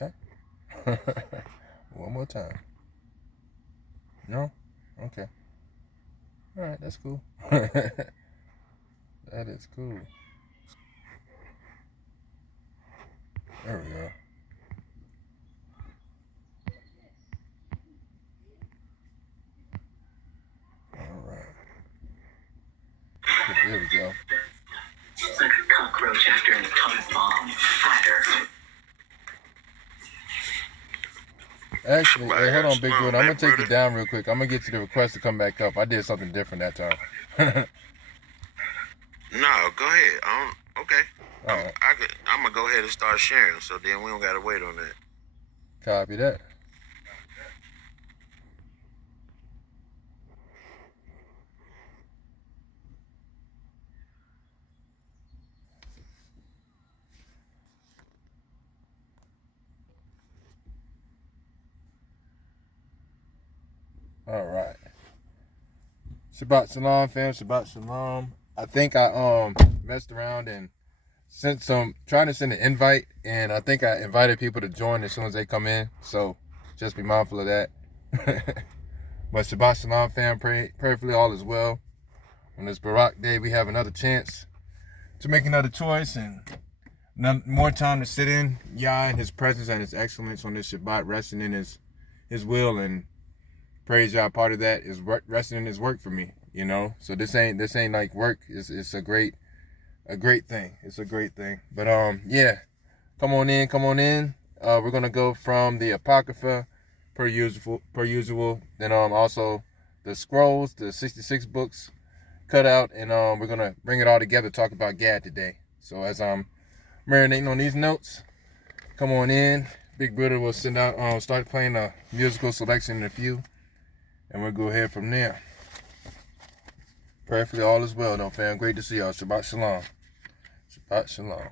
Okay. One more time. No? Okay. Alright, that's cool. That is cool. There we go. Alright. There we go. Like a cockroach after an atomic bomb. Fatter. Actually, hey, hold on, big dude. I'm gonna take you down real quick. I'm gonna get you the request to come back up. I did something different that time. No, go ahead. Okay. Alright. I'm gonna go ahead and start sharing, so then we don't gotta wait on that. Copy that. All right. Shabbat Shalom, fam. Shabbat Shalom. I think I messed around and trying to send an invite, and I think I invited people to join as soon as they come in. So just be mindful of that. But Shabbat Shalom, fam. Prayerfully all is well. On this Barak day, we have another chance to make another choice and more time to sit in Yah in His presence and His excellence on this Shabbat, resting in His will, and praise Yah. Part of that is resting in His work for me, you know. So this ain't like work. It's a great thing. It's a great thing. But yeah, come on in. We're gonna go from the Apocrypha per usual. Then also the scrolls, the 66 books cut out, and we're gonna bring it all together, talk about Gad today. So as I'm marinating on these notes, come on in. Big brother will start playing a musical selection in a few, and we'll go ahead from there. Prayerfully all is well, though, fam. Great to see y'all. Shabbat Shalom. Shabbat Shalom.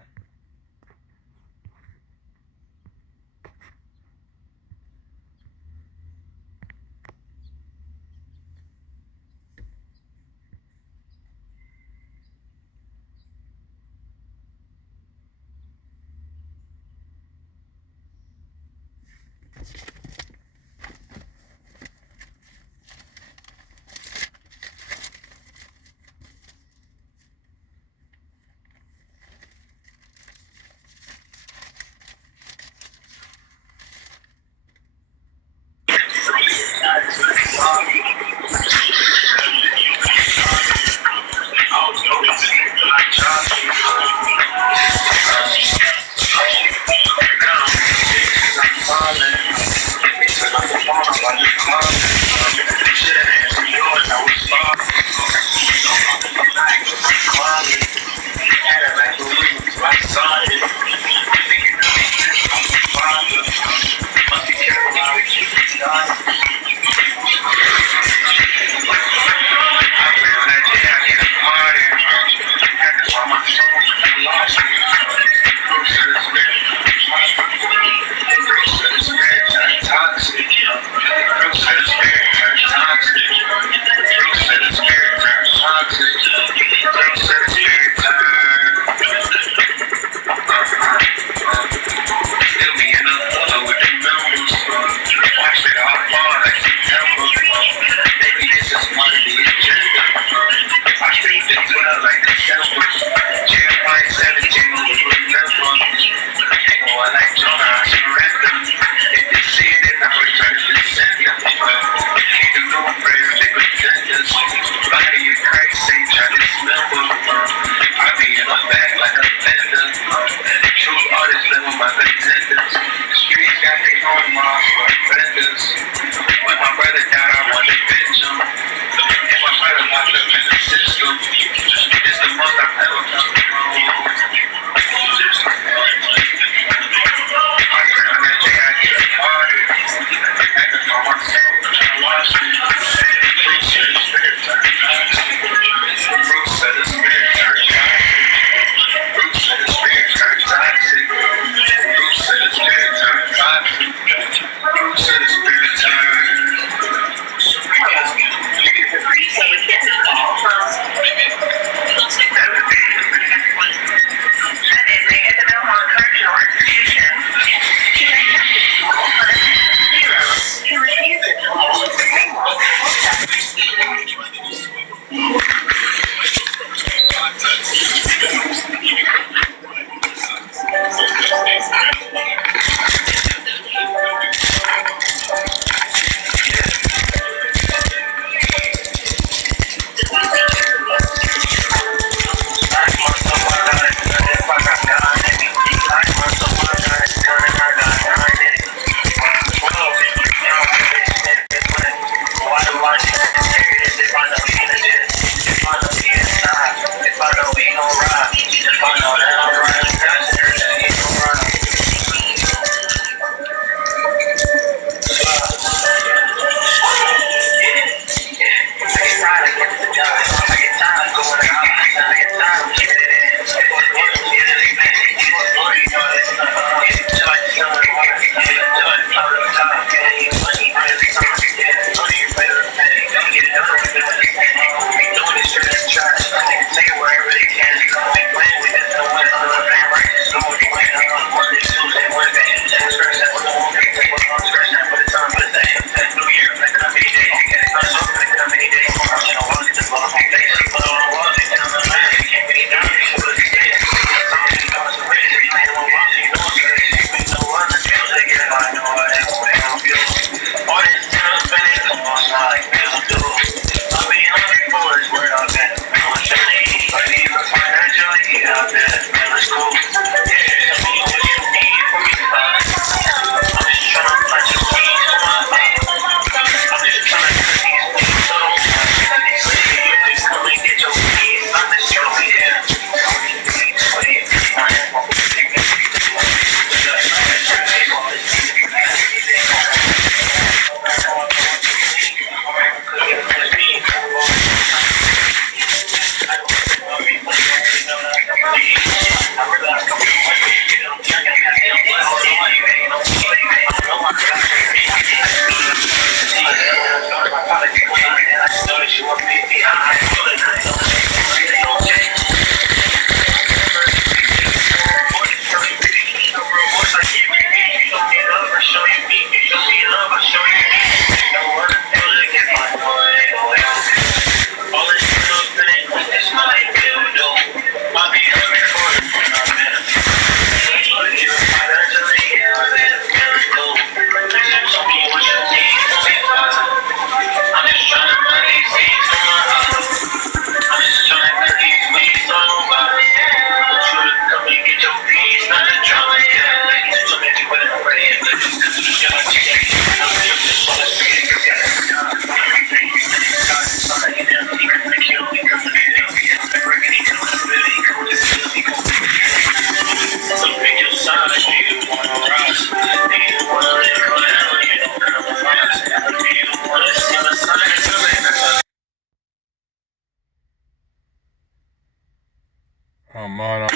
on.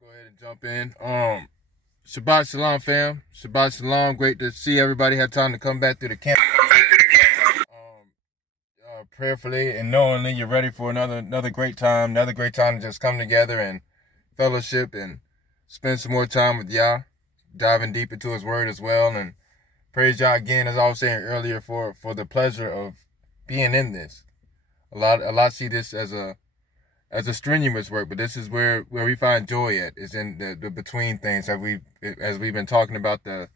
Go ahead and jump in. Shabbat Shalom, fam. Shabbat Shalom. Great to see everybody had time to come back through the camp. Prayerfully and knowingly, you're ready for another great time. Another great time to just come together and fellowship and spend some more time with Yah, diving deep into His Word as well. And praise Yah again, as I was saying earlier, for the pleasure of being in this. A lot see this as a strenuous work, but this is where we find joy at, is in the between things. As we've been talking about the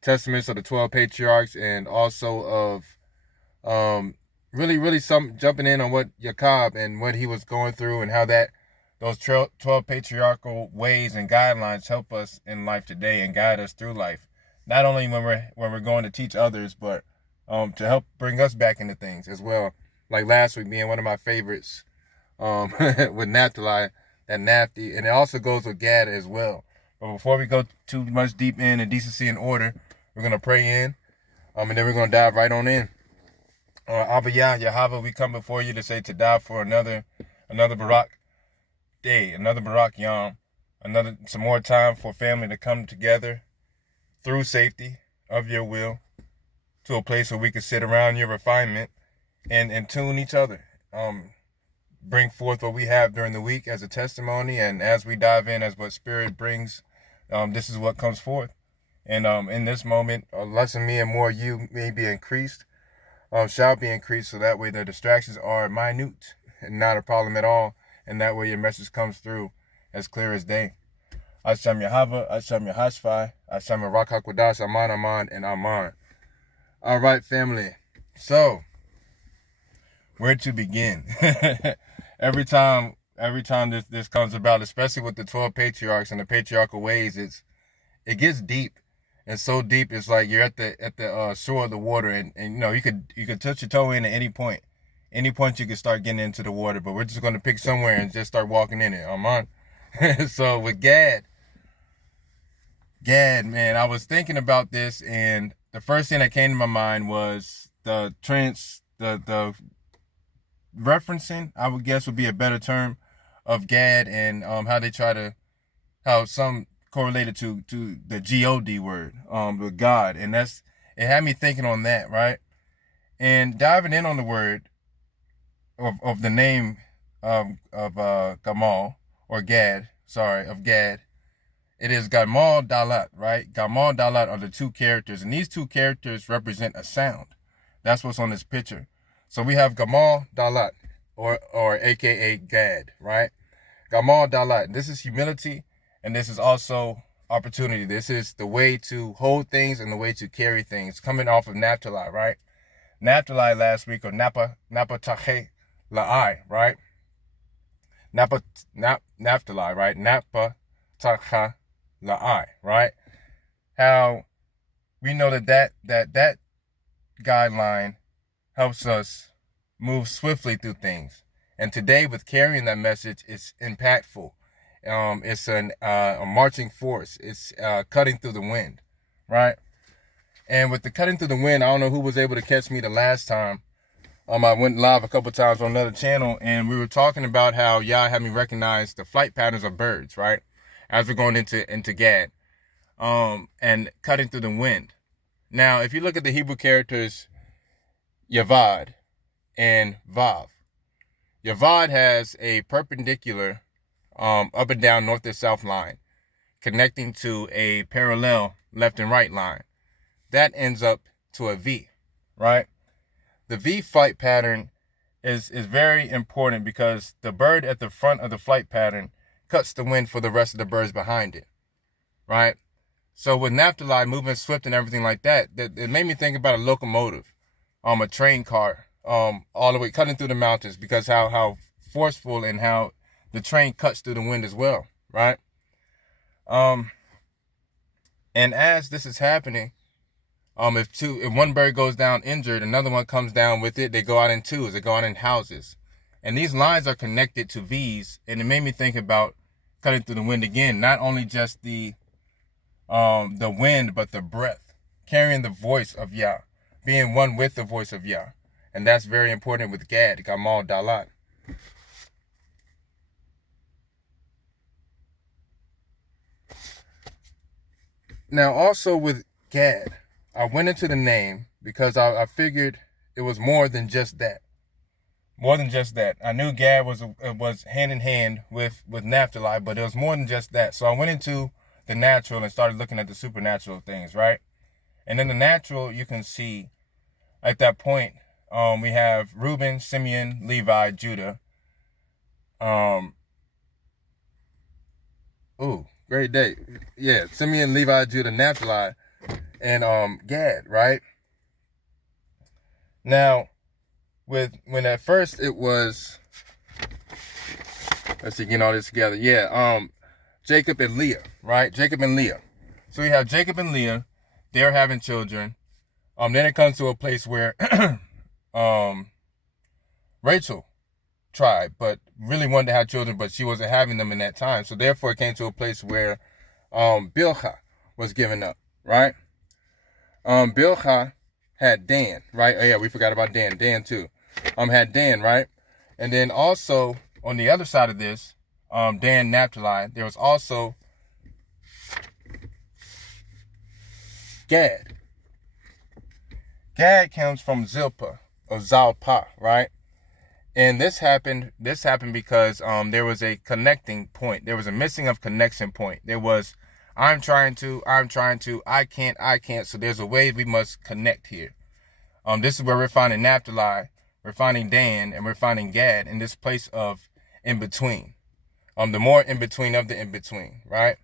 testaments of the 12 patriarchs, and also of really some jumping in on what Jacob and what he was going through, and how that those 12 patriarchal ways and guidelines help us in life today and guide us through life. Not only when we're going to teach others, but to help bring us back into things as well. Like last week being one of my favorites, with Napahatalay, that Nafty, and it also goes with Gad as well. But before we go too much deep in decency and order, we're gonna pray in, and then we're gonna dive right on in. Abba Yah, Yahweh, we come before you to say to die for another Barak day, another Barak Yom, some more time for family to come together through safety of your will to a place where we can sit around your refinement and tune each other. Bring forth what we have during the week as a testimony, and as we dive in as what Spirit brings, this is what comes forth. And in this moment, less of me and more of you may be increased, shall be increased, so that way the distractions are minute and not a problem at all, and that way your message comes through as clear as day. Hashem Yahweh, Hashem Yahashphai, Hashem Rak HaKodash, Aman, Aman, and Aman. All right, family. So, where to begin? Every time this comes about, especially with the 12 patriarchs and the patriarchal ways, it gets deep. And so deep, it's like you're at the shore of the water, and you know you could touch your toe in at any point. Any point you could start getting into the water, but we're just gonna pick somewhere and just start walking in it. Aman. So with Gad, man, I was thinking about this, and the first thing that came to my mind was the referencing, I would guess would be a better term, of Gad, and how some correlated to the God word, with God, and it had me thinking on that, right? And diving in on the word of the name of Gamal, or Gad, of Gad. It is Gamal Dalat, right? Gamal Dalat are the two characters, and these two characters represent a sound. That's what's on this picture. So we have Gamal Dalat, or aka Gad, right? Gamal Dalat. This is humility, and this is also opportunity. This is the way to hold things and the way to carry things, coming off of Napahatalay, right? Napahatalay last week, or Napahatalay, right? Napahatalay, right? Napahatalay, right? How we know that guideline helps us move swiftly through things. And today, with carrying that message, it's impactful. It's a marching force. It's cutting through the wind, right? And with the cutting through the wind, I don't know who was able to catch me the last time. I went live a couple times on another channel, and we were talking about how Yah had me recognize the flight patterns of birds, right? As we're going into Gad, and cutting through the wind. Now, if you look at the Hebrew characters Yavad and Vav, Yavad has a perpendicular up and down north and south line connecting to a parallel left and right line. That ends up to a V, right? The V flight pattern is very important because the bird at the front of the flight pattern cuts the wind for the rest of the birds behind it, right? So with Napahatalay moving swift and everything like that, it made me think about a locomotive, a train car, all the way cutting through the mountains, because how forceful and how the train cuts through the wind as well, right? And as this is happening, if one bird goes down injured, another one comes down with it. They go out in twos. They go out in houses, and these lines are connected to V's. And it made me think about cutting through the wind again. Not only just the wind, but the breath, carrying the voice of Yah, being one with the voice of Yah, and that's very important with Gad, Gamal Dalat. Now, also with Gad, I went into the name because I figured it was more than just that. More than just that. I knew Gad was hand in hand with Naphtali, but it was more than just that. So I went into the natural and started looking at the supernatural things, right? And in the natural, you can see at that point, we have Reuben, Simeon, Levi, Judah. Great day. Yeah, Simeon, Levi, Judah, Naphtali, and Gad, right? Now, when at first it was, let's see, getting all this together. Yeah, Jacob and Leah, right? Jacob and Leah. So we have Jacob and Leah. They're having children. Then it comes to a place where Rachel tried, but really wanted to have children, but she wasn't having them in that time. So therefore, it came to a place where Bilhah was given up, right? Bilhah had Dan, right? Oh yeah, we forgot about Dan. Dan too. Had Dan, right? And then also on the other side of this, Dan, Naphtali, there was also Gad. Gad comes from Zilpah or Zalpah, right? And this happened because there was a connecting point. There was a missing of connection point. There was I'm trying to, I can't. So there's a way we must connect here. This is where we're finding Naphtali, we're finding Dan, and we're finding Gad in this place of in between. The more in between of the in between, right?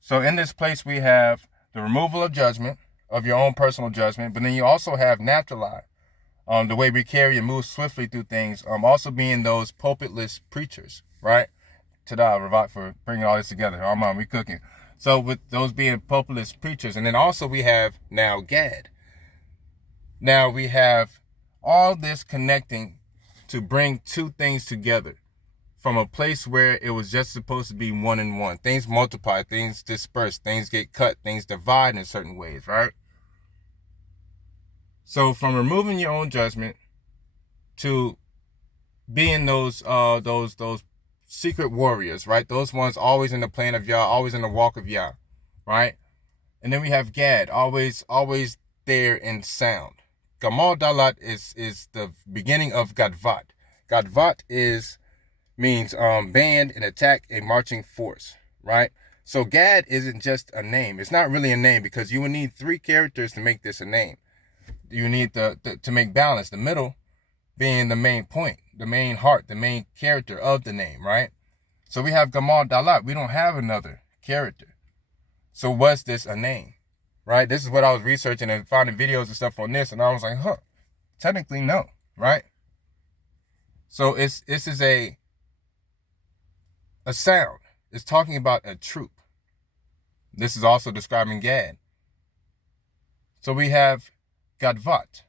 So in this place we have the removal of judgment, of your own personal judgment, but then you also have Naphtali, the way we carry and move swiftly through things, also being those pulpitless preachers, right? Ta-da, Ravat, for bringing all this together. We cooking. So with those being pulpitless preachers, and then also we have now Gad. Now we have all this connecting to bring two things together from a place where it was just supposed to be one and one. Things multiply, things disperse, things get cut, things divide in certain ways, right? So from removing your own judgment to being those secret warriors, right? Those ones always in the plan of Yah, always in the walk of Yah, right? And then we have Gad, always there in sound. Gamal Dalat is the beginning of Gadvat. Gadvat means band, an attack, a marching force, right? So Gad isn't just a name. It's not really a name because you would need three characters to make this a name. You need to make balance. The middle being the main point, the main heart, the main character of the name, right? So we have Gamal Dalat. We don't have another character. So was this a name, right? This is what I was researching and finding videos and stuff on this, and I was like, technically no, right? So this is a sound. It's talking about a troop. This is also describing Gad. So we have Gadvat.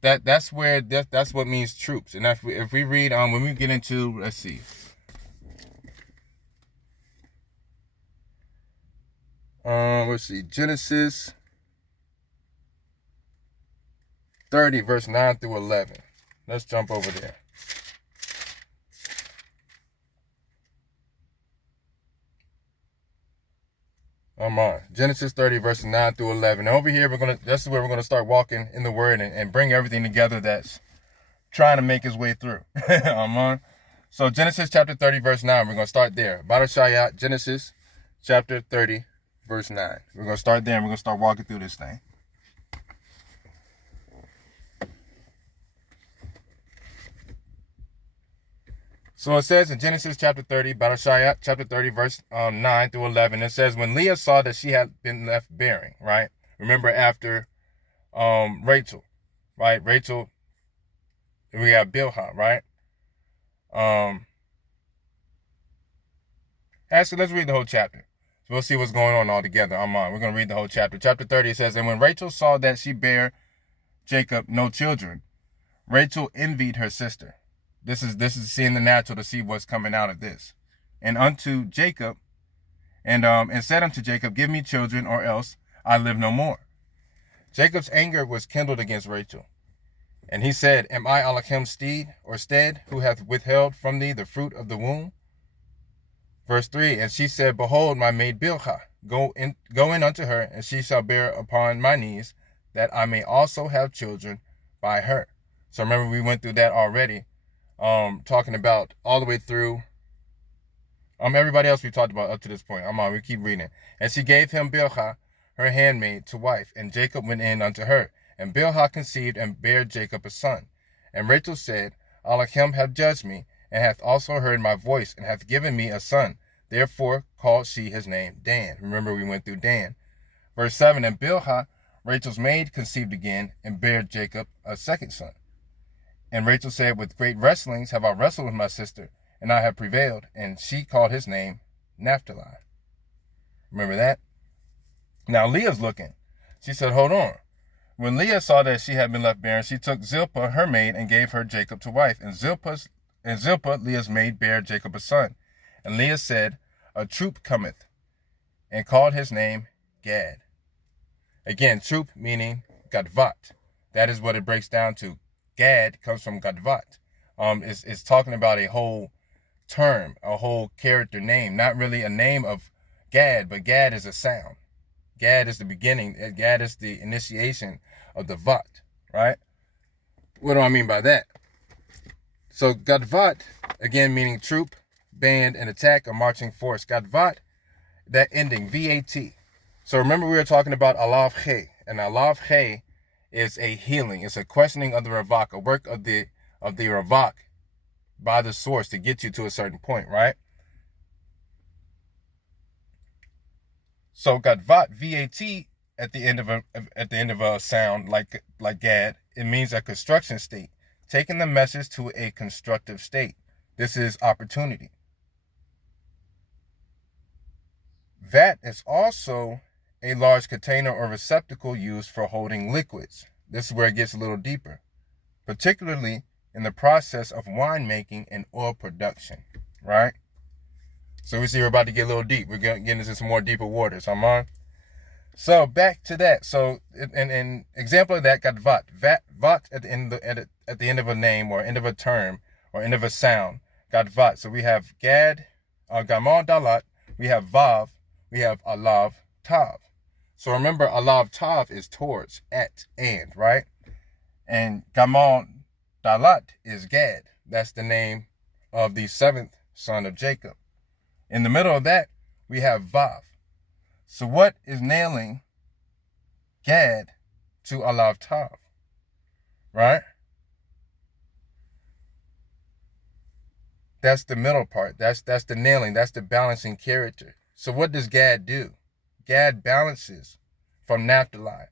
That's what means troops. And if we read when we get into, let's see. Genesis 30, verse 9 through 11. Let's jump over there. Genesis 30, verses 9 through 11. Over here, this is where we're going to start walking in the word and bring everything together that's trying to make its way through. So Genesis chapter 30, verse 9, we're going to start there. Barashayat, Genesis chapter 30, verse 9. We're going to start there and we're going to start walking through this thing. So it says in Genesis chapter 30, Barashayat chapter 30, verse 9 through 11, it says, when Leah saw that she had been left bearing, right? Remember after Rachel, right? Rachel, we have Bilhah, right? Actually, let's read the whole chapter. So we'll see what's going on all together. We're going to read the whole chapter. Chapter 30, it says, and when Rachel saw that she bare Jacob no children, Rachel envied her sister. This is seeing the natural to see what's coming out of this. And unto Jacob, and said unto Jacob, give me children, or else I live no more. Jacob's anger was kindled against Rachel, And he said, Am I Alachim's steed or stead, who hath withheld from thee the fruit of the womb? Verse 3, and she said, Behold, my maid Bilhah, go in unto her, and she shall bear upon my knees, that I may also have children by her. So remember, we went through that already, talking about all the way through everybody else we talked about up to this point. We keep reading. And she gave him Bilhah, her handmaid, to wife, and Jacob went in unto her. And Bilhah conceived and bare Jacob a son. And Rachel said, Alachim hath judged me, and hath also heard my voice, and hath given me a son. Therefore called she his name Dan. Remember, we went through Dan. Verse 7, and Bilhah, Rachel's maid, conceived again, and bare Jacob a second son. And Rachel said, With great wrestlings have I wrestled with my sister, and I have prevailed. And she called his name Naphtali. Remember that? Now Leah's looking. She said, Hold on. When Leah saw that she had been left barren, she took Zilpah, her maid, and gave her Jacob to wife. And Zilpah, Leah's maid, bare Jacob a son. And Leah said, A troop cometh, and called his name Gad. Again, troop meaning Gadvat. That is what it breaks down to. Gad comes from Gadvat. It's talking about a whole term, a whole character name. Not really a name of Gad, but Gad is a sound. Gad is the beginning. Gad is the initiation of the Vat, right? What do I mean by that? So Gadvat, again, meaning troop, band, and attack, a marching force. Gadvat, that ending, V-A-T. So remember we were talking about Alav He, and Alav He is a healing. It's a questioning of the Ravak, a work of the Ravak by the source to get you to a certain point, right? So Gadvat, V-A-T, at the end of a sound like Gad, it means a construction state, taking the message to a constructive state. This is opportunity. Vat is also a large container or receptacle used for holding liquids. This is where it gets a little deeper, particularly in the process of winemaking and oil production, right? So we see we're about to get a little deep. We're getting into some more deeper waters. I'm on. So back to that. So an example of that, got vat. Vat at the end of a name or end of a term or end of a sound. Got vat. So we have Gad, Gamal, Dalat. We have Vav. We have Alav, Tav. So remember, Alav, Tav is towards, at, and, right? And Gamal, Dalat is Gad. That's the name of the seventh son of Jacob. In the middle of that, we have Vav. So what is nailing Gad to Alav, Tav? Right? That's the middle part. That's the nailing. That's the balancing character. So what does Gad do? Gad balances from Naphtali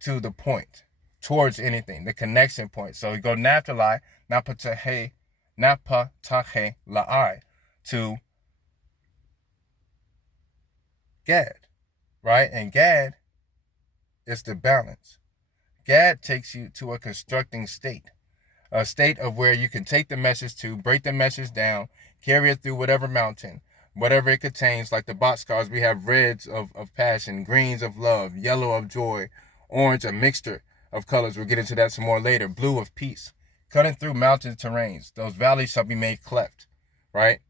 to the point, towards anything, the connection point. So we go Naphtali, Napahatalay, to Gad, right? And Gad is the balance. Gad takes you to a constructing state, a state of where you can take the message to, break the message down, carry it through whatever mountain, whatever it contains. Like the boxcars, we have reds of passion, greens of love, yellow of joy, orange, a mixture of colors. We'll get into that some more later. Blue of peace, cutting through mountain terrains. Those valleys shall be made cleft, right?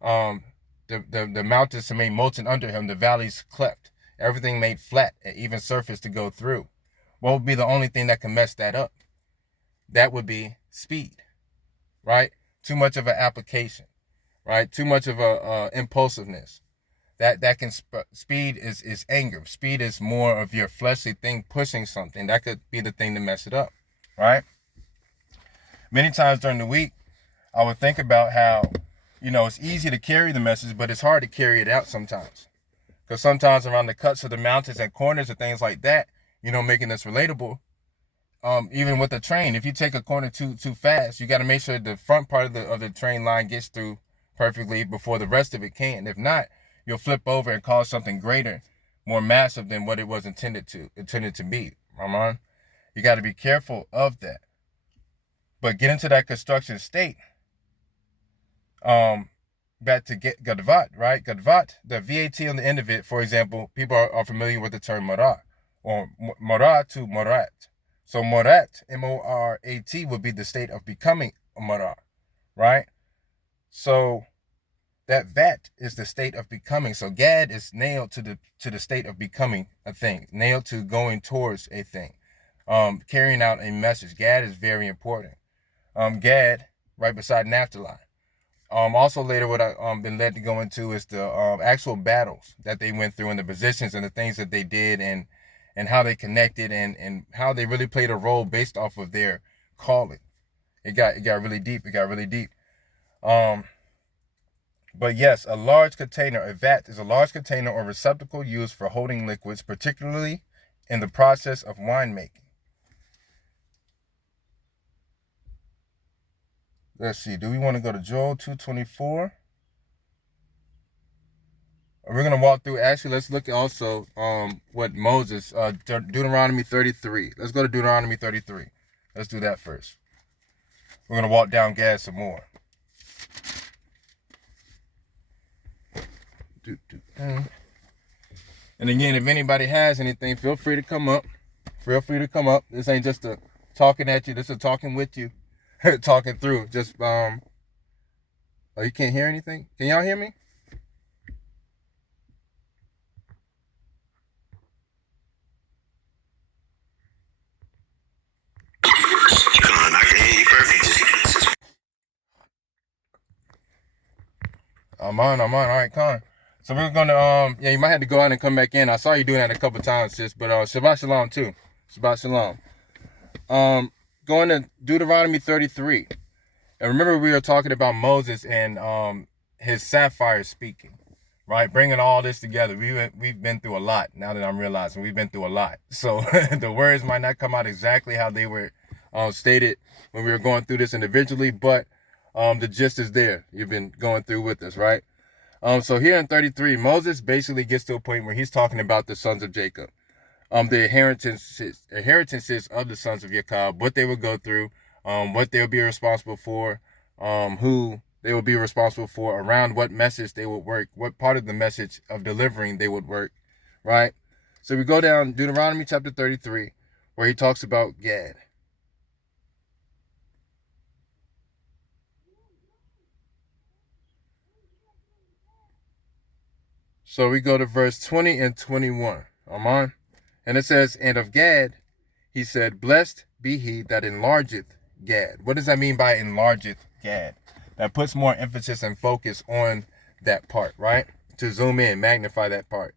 The mountains are made molten under him, the valleys cleft. Everything made flat, an even surface to go through. What would be the only thing that can mess that up? That would be speed, right? Too much of an application, right? Too much of a impulsiveness. That can speed is anger. Speed is more of your fleshly thing pushing something. That could be the thing to mess it up, right? Many times during the week, I would think about how, it's easy to carry the message, but it's hard to carry it out sometimes. Because sometimes around the cuts of the mountains and corners and things like that, making this relatable. Even with the train, if you take a corner too fast, you got to make sure the front part of the train line gets through perfectly before the rest of it can. If not, you'll flip over and cause something greater, more massive than what it was intended to be. Ramon, you got to be careful of that. But get into that construction state. Back to get Gadvat, right? Gadvat, the VAT on the end of it, for example, people are familiar with the term Marah, or Marah to Morat. So Morat, M-O-R-A-T, would be the state of becoming a Morar, right? So that Vat is the state of becoming. So Gad is nailed to the state of becoming a thing, nailed to going towards a thing, carrying out a message. Gad is very important. Gad, right beside Naphtali. Also later, what I've been led to go into is the actual battles that they went through and the positions and the things that they did and how they connected and how they really played a role based off of their calling. It got really deep. It got really deep. But yes, a large container, a vat, is a large container or receptacle used for holding liquids, particularly in the process of winemaking. Let's see. Do we want to go to Joel 2:24? We're going to walk through. Actually, let's look also what Moses, Deuteronomy 33. Let's go to Deuteronomy 33. Let's do that first. We're going to walk down Gad some more. And again, if anybody has anything, feel free to come up. Feel free to come up. This ain't just a talking at you. This is talking with you. Talking through. Just, oh, you can't hear anything? Can y'all hear me? I can hear you perfect. I'm on. All right, Con. So we're gonna yeah, you might have to go out and come back in. I saw you doing that a couple times, sis, but Shabbat Shalom too. Shabbat Shalom. Going to Deuteronomy 33. And remember we were talking about Moses and his sapphire speaking, right? Bringing all this together. We've been through a lot. Now that I'm realizing we've been through a lot. So the words might not come out exactly how they were stated when we were going through this individually, but the gist is there. You've been going through with us, right? So here in 33, Moses basically gets to a point where he's talking about the sons of Jacob, the inheritances of the sons of Jacob, what they would go through, what they would be responsible for, who they would be responsible for, around what message they would work, what part of the message of delivering they would work, right? So we go down Deuteronomy chapter 33, where he talks about Gad. So we go to verse 20 and 21. Amen. And it says, and of Gad, he said, blessed be he that enlargeth Gad. What does that mean by enlargeth Gad? That puts more emphasis and focus on that part, right? To zoom in, magnify that part.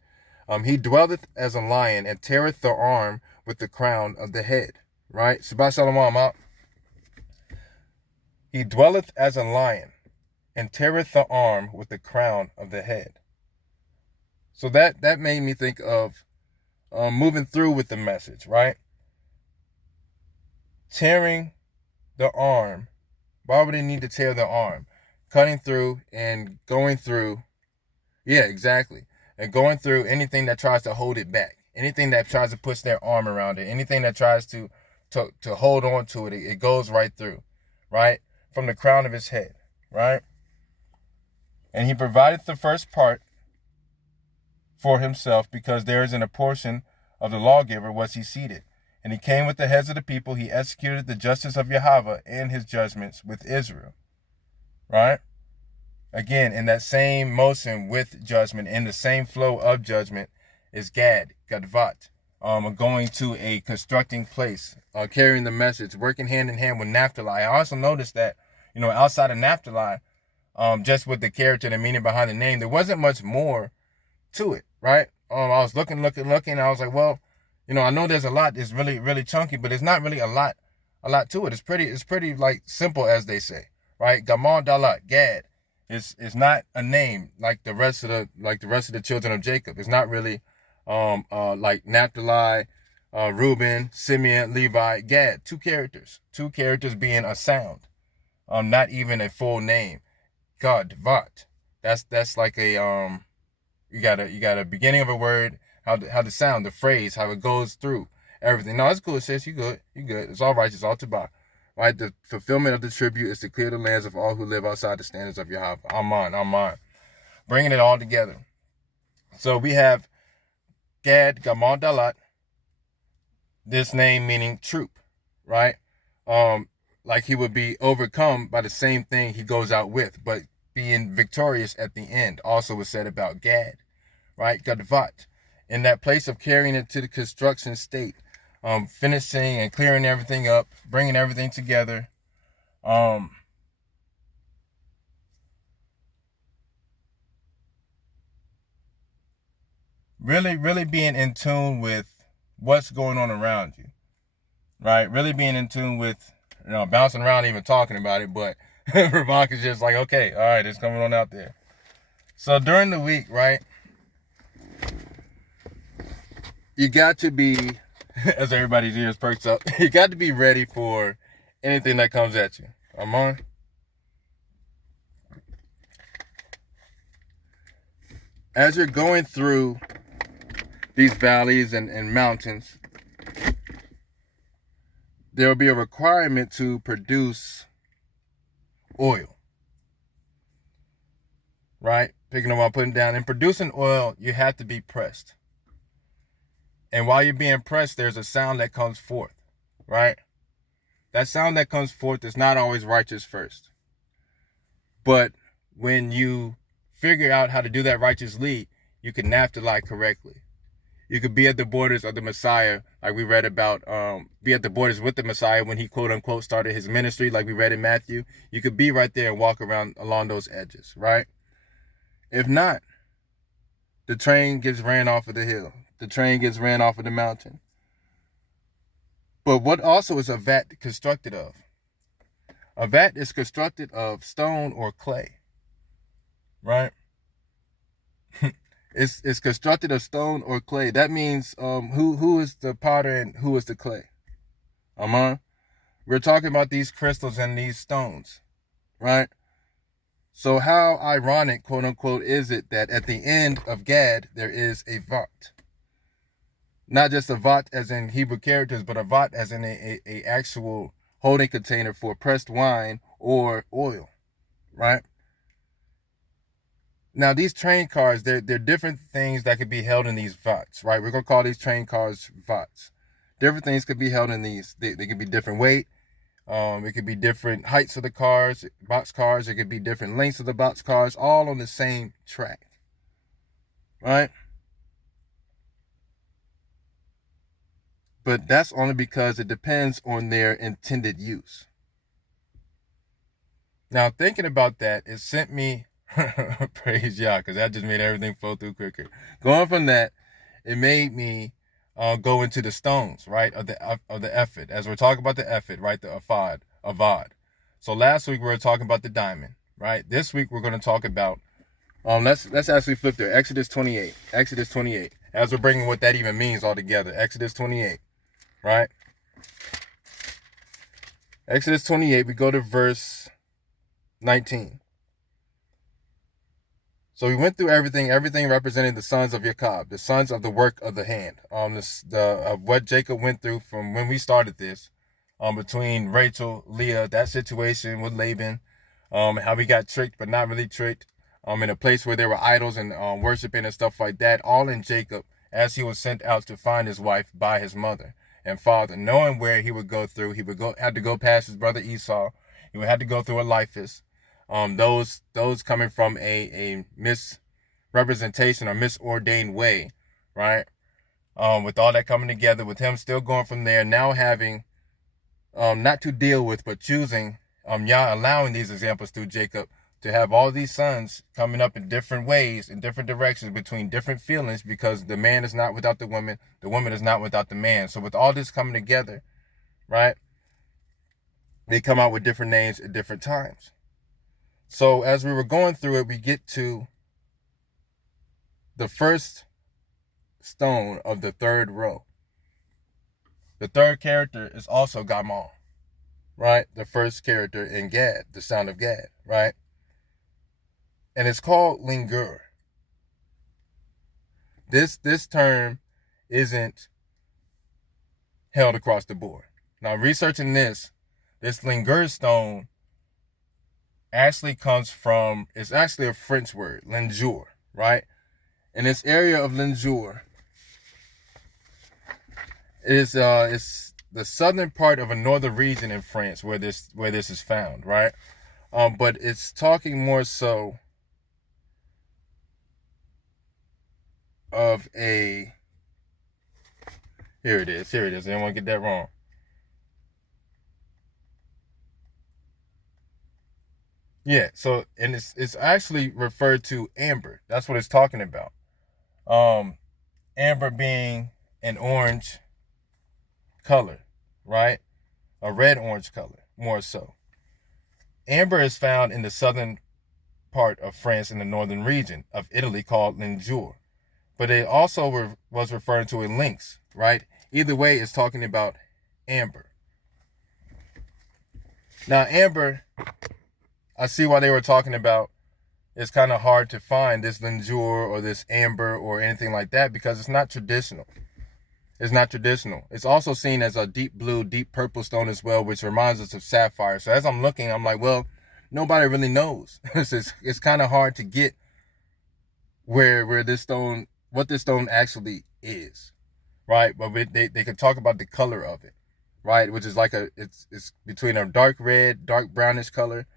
He dwelleth as a lion and teareth the arm with the crown of the head, right? Shabbat Shalom out. He dwelleth as a lion and teareth the arm with the crown of the head. So that made me think of moving through with the message, right? Tearing the arm. Why would they need to tear the arm? Cutting through and going through. Yeah, exactly. And going through anything that tries to hold it back. Anything that tries to push their arm around it. Anything that tries to hold on to it. It goes right through, right? From the crown of his head, right? And he provided the first part for himself, because there is in a portion of the lawgiver was he seated. And he came with the heads of the people. He executed the justice of Yahweh and his judgments with Israel. Right? Again, in that same motion with judgment, in the same flow of judgment, is Gad, Gadvat, going to a constructing place, carrying the message, working hand in hand with Naphtali. I also noticed that, outside of Naphtali, just with the character and the meaning behind the name, there wasn't much more to it, right? I was looking. I was like, well, I know there's a lot that's really, really chunky, but it's not really a lot to it. It's pretty like simple, as they say, right? Gamal, Dalat, Gad is not a name like the rest of the children of Jacob. It's not really like Naphtali, Reuben, Simeon, Levi, Gad. Two characters being a sound, not even a full name. God, Vat. That's like a You got a beginning of a word, how the sound, the phrase, how it goes through everything. No, it's cool, sis. You good. It's all righteous, all tabah. Right? The fulfillment of the tribute is to clear the lands of all who live outside the standards of Yahweh. Aman. Bringing it all together. So we have Gad, Gamal, Dalat. This name meaning troop, right? Like he would be overcome by the same thing he goes out with, but being victorious at the end. Also was said about Gad, right? Gadvat. In that place of carrying it to the construction state, finishing and clearing everything up, bringing everything together. Really being in tune with what's going on around you, right? Really being in tune with, bouncing around even talking about it, but Ravonka's just like, okay, all right, it's coming on out there. So during the week, right, you got to be, as everybody's ears perks up, you got to be ready for anything that comes at you. Amon? As you're going through these valleys and mountains, there will be a requirement to produce oil, right? Picking up what I'm putting down. In producing oil, you have to be pressed. And while you're being pressed, there's a sound that comes forth, right? That sound that comes forth is not always righteous first. But when you figure out how to do that righteously, you can naphtali correctly. You could be at the borders of the Messiah, like we read about, be at the borders with the Messiah when he, quote unquote, started his ministry, like we read in Matthew. You could be right there and walk around along those edges, right? If not, the train gets ran off of the hill. The train gets ran off of the mountain. But what also is a vat constructed of? A vat is constructed of stone or clay, right? It's constructed of stone or clay. That means who is the potter and who is the clay? Amon? We're talking about these crystals and these stones, right? So how ironic, quote unquote, is it that at the end of Gad, there is a vat? Not just a vat as in Hebrew characters, but a vat as in a actual holding container for pressed wine or oil, right? Now, these train cars, they're different things that could be held in these vats, right? We're going to call these train cars vats. Different things could be held in these. They could be different weight. It could be different heights of the cars, box cars. It could be different lengths of the box cars, all on the same track, right? But that's only because it depends on their intended use. Now, thinking about that, it sent me, praise Yah, because that just made everything flow through quicker. Going from that, it made me go into the stones, right, of the ephod. As we're talking about the ephod, right, the avad. So last week we were talking about the diamond, right? This week we're going to talk about, let's actually flip there, Exodus 28. Exodus 28. As we're bringing what that even means all together, Exodus 28, right? Exodus 28, we go to verse 19. So we went through everything representing the sons of Jacob, the sons of the work of the hand. What Jacob went through from when we started this, between Rachel, Leah, that situation with Laban, how we got tricked but not really tricked, in a place where there were idols and worshiping and stuff like that, all in Jacob, as he was sent out to find his wife by his mother and father, knowing where he would go through. He would had to go past his brother Esau. He would have to go through Eliphaz. Those coming from a misrepresentation or misordained way, right? With all that coming together, with him still going from there, now having, not to deal with, but choosing, Yah allowing these examples through Jacob to have all these sons coming up in different ways, in different directions, between different feelings, because the man is not without the woman is not without the man. So with all this coming together, right, they come out with different names at different times. So as we were going through it, we get to the first stone of the third row. The third character is also Gamal, right? The first character in Gad, the sound of Gad, right? And it's called lingur. This term isn't held across the board. Now, researching this lingur stone actually comes from, it's actually a French word, lingur, right? In this area of lingur, it's the southern part of a northern region in France where this is found, right? But it's talking more so of a, here it is. I don't want to get that wrong. Yeah, so, and it's actually referred to amber. That's what it's talking about. Amber being an orange color, right? A red-orange color, more so. Amber is found in the southern part of France in the northern region of Italy called Lingour. But it also was referring to a lynx, right? Either way, it's talking about amber. Now, amber, I see why they were talking about it's kind of hard to find this Lingour or this amber or anything like that because it's not traditional. It's not traditional. It's also seen as a deep blue, deep purple stone as well, which reminds us of sapphire. So as I'm looking, I'm like, well, nobody really knows. It's kind of hard to get where this stone, what this stone actually is, right? But they can talk about the color of it, right? Which is like it's between a dark red, dark brownish color,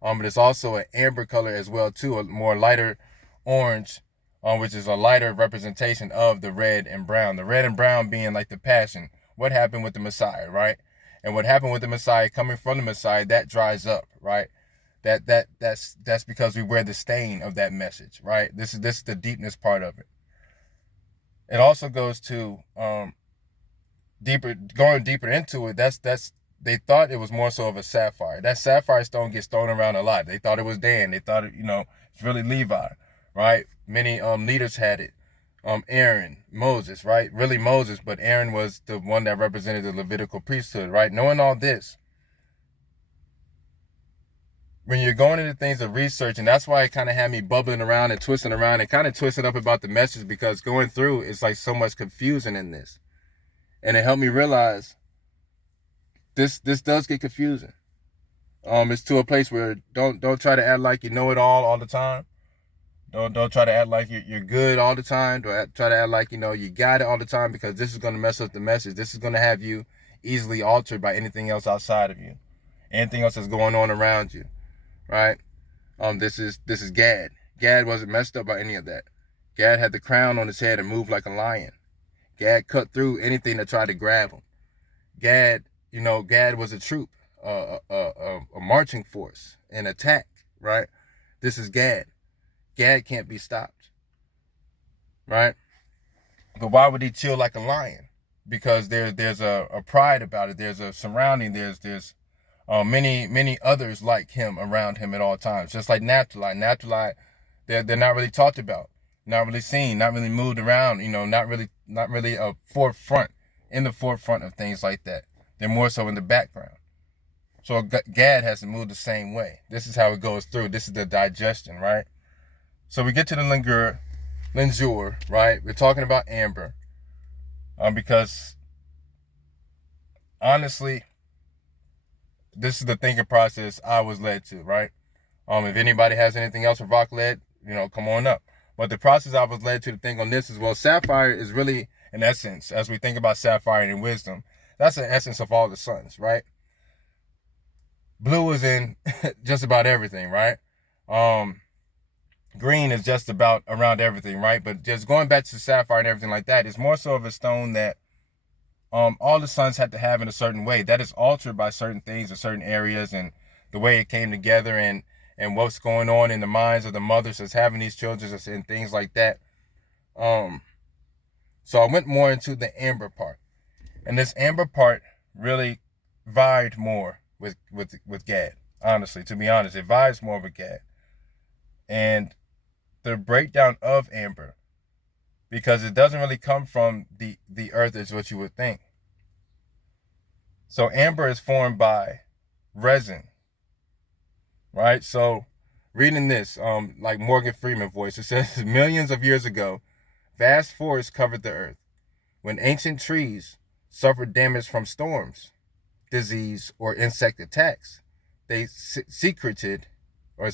but it's also an amber color as well too, a more lighter orange, which is a lighter representation of the red and brown. The red and brown being like the passion. What happened with the Messiah, right? And what happened with the Messiah, coming from the Messiah, that dries up, right? That's because we wear the stain of that message, right? This is the deepness part of it. It also goes to going deeper into it. That's they thought it was more so of a sapphire. That sapphire stone gets thrown around a lot. They thought it was Dan. They thought it, it's really Levi, right? Many leaders had it. Aaron, Moses, right? Really Moses, but Aaron was the one that represented the Levitical priesthood, right? Knowing all this, when you're going into things of research, and that's why it kind of had me bubbling around and twisting around and kind of twisting up about the message, because going through, it's like so much confusion in this. And it helped me realize this does get confusing. It's to a place where don't try to act like you know it all the time. Don't try to act like you're good all the time. Don't try to act like you got it all the time, because this is going to mess up the message. This is going to have you easily altered by anything else outside of you, anything else that's going on around you, right? This is Gad. Gad wasn't messed up by any of that. Gad had the crown on his head and moved like a lion. Gad cut through anything that tried to grab him. Gad was a troop, a marching force, an attack, right? This is Gad. Gad can't be stopped, right? But why would he chill like a lion? Because there's a pride about it. There's a surrounding. There's many others like him around him at all times. Just like Napahatalay. Napahatalay, they're not really talked about, not really seen, not really moved around. Not really in the forefront of things like that. They're more so in the background. So Gad has to move the same way. This is how it goes through. This is the digestion, right? So we get to the Lingour, right? We're talking about amber, because honestly, this is the thinking process I was led to, right? If anybody has anything else for Rock led, come on up. But the process I was led to think on this is, well, sapphire is really, in essence, as we think about sapphire and wisdom, that's the essence of all the suns, right? Blue is in just about everything, right? Green is just about around everything, right? But just going back to sapphire and everything like that, it's more so of a stone that all the suns had to have in a certain way. That is altered by certain things in certain areas, and the way it came together, and what's going on in the minds of the mothers that's having these children and things like that. So I went more into the amber part. And this amber part really vibed more with Gad. Honestly, to be honest, it vibes more with Gad. And the breakdown of amber, because it doesn't really come from the earth as what you would think. So amber is formed by resin, right? So reading this, like Morgan Freeman voice, it says, millions of years ago, vast forests covered the earth. When ancient trees suffered damage from storms, disease, or insect attacks, they secreted a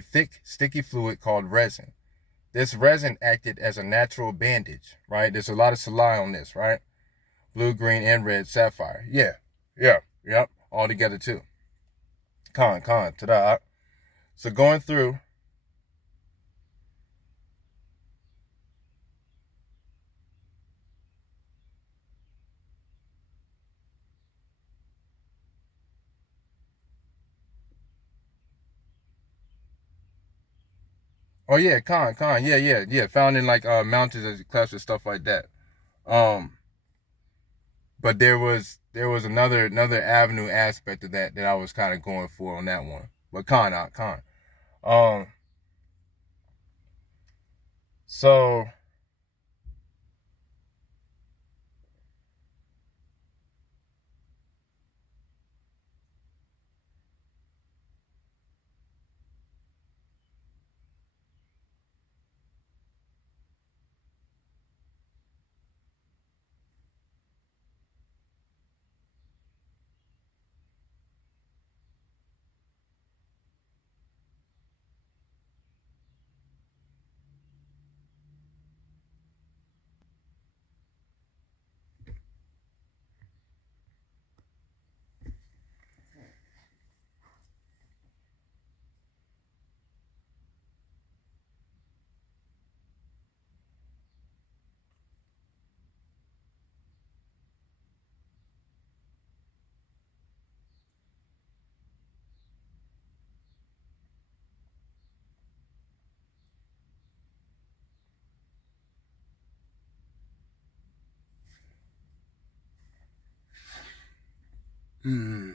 thick, sticky fluid called resin. This resin acted as a natural bandage, right? There's a lot of saline on this, right? blue, green, and red sapphire. Yep, all together too. Ta-da. So going through. Oh yeah, yeah. Found in like mountains and cliffs and stuff like that. Um, but there was another avenue aspect of that I was kind of going for on that one. But con. Um, so hmm.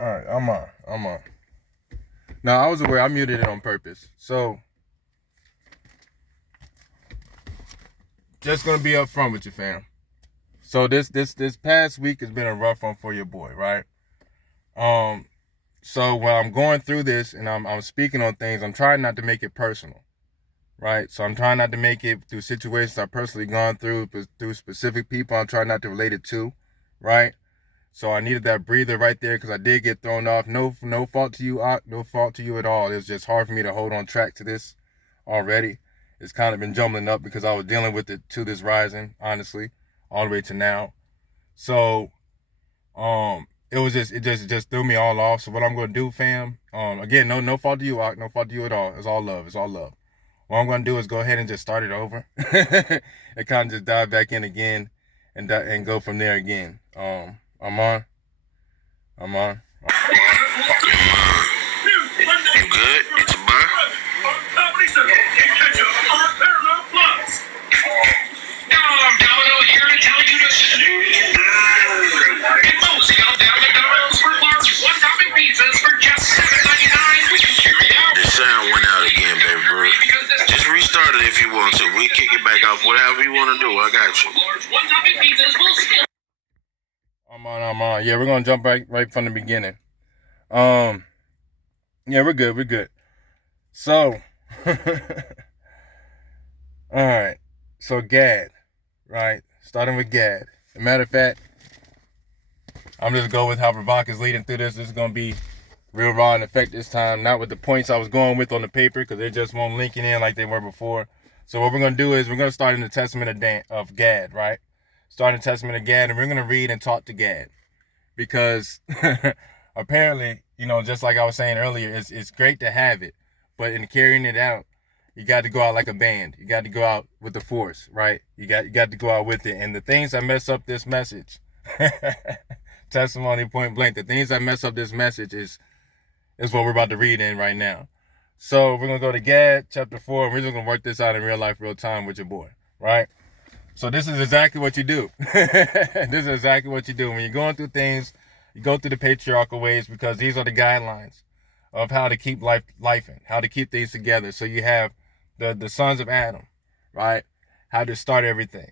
All right, I'm on. Now I was aware I muted it on purpose. So just gonna be upfront with you, fam. So this past week has been a rough one for your boy, right? Um, so when I'm going through this and I'm speaking on things, I'm trying not to make it personal, right? So I'm trying not to make it through situations I've personally gone through, but through specific people I'm trying not to relate it to, right? So I needed that breather right there because I did get thrown off. No fault to you, no fault to you at all. It's just hard for me to hold on track to this already. It's kind of been jumbling up because I was dealing with it to this rising, honestly, all the way to now. So it just threw me all off. So what I'm gonna do, fam, again, no fault to you, no fault to you at all. It's all love. It's all love. What I'm gonna do is go ahead and just start it over, and kind of just dive back in again, and go from there again. I'm on. I'm on. You good? It's a bar? Comedy Central. You catch up on Paramount Plus. I'm Domino here to tell you to snooze. Get mosey on down to Domino's for large one-topping pizzas for just $7.99 when you carry out. The sound went out again, baby bro. Just restart it if you want to. We kick it back off. Whatever you want to do, I got you. Large one-topping pizzas will still. I'm on. Yeah, we're gonna jump right from the beginning. Yeah, we're good. So, all right. So Gad, right? Starting with Gad. As a matter of fact, I'm just going with how Ravak is leading through this. This is going to be real raw in effect this time, not with the points I was going with on the paper, because they just won't link it in like they were before. So what we're going to do is we're going to start in the Testament of Gad, right? Start in the Testament of Gad, and we're going to read and talk to Gad. Because apparently, just like I was saying earlier, it's great to have it, but in carrying it out, you got to go out like a band. You got to go out with the force, right? You got to go out with it. And the things that mess up this message, testimony point blank, the things that mess up this message is what we're about to read in right now. So we're going to go to Gad chapter 4, and we're just going to work this out in real life, real time with your boy, right? So this is exactly what you do. This is exactly what you do. When you're going through things, you go through the patriarchal ways, because these are the guidelines of how to keep life in, how to keep things together. So you have the sons of Adam, right? How to start everything.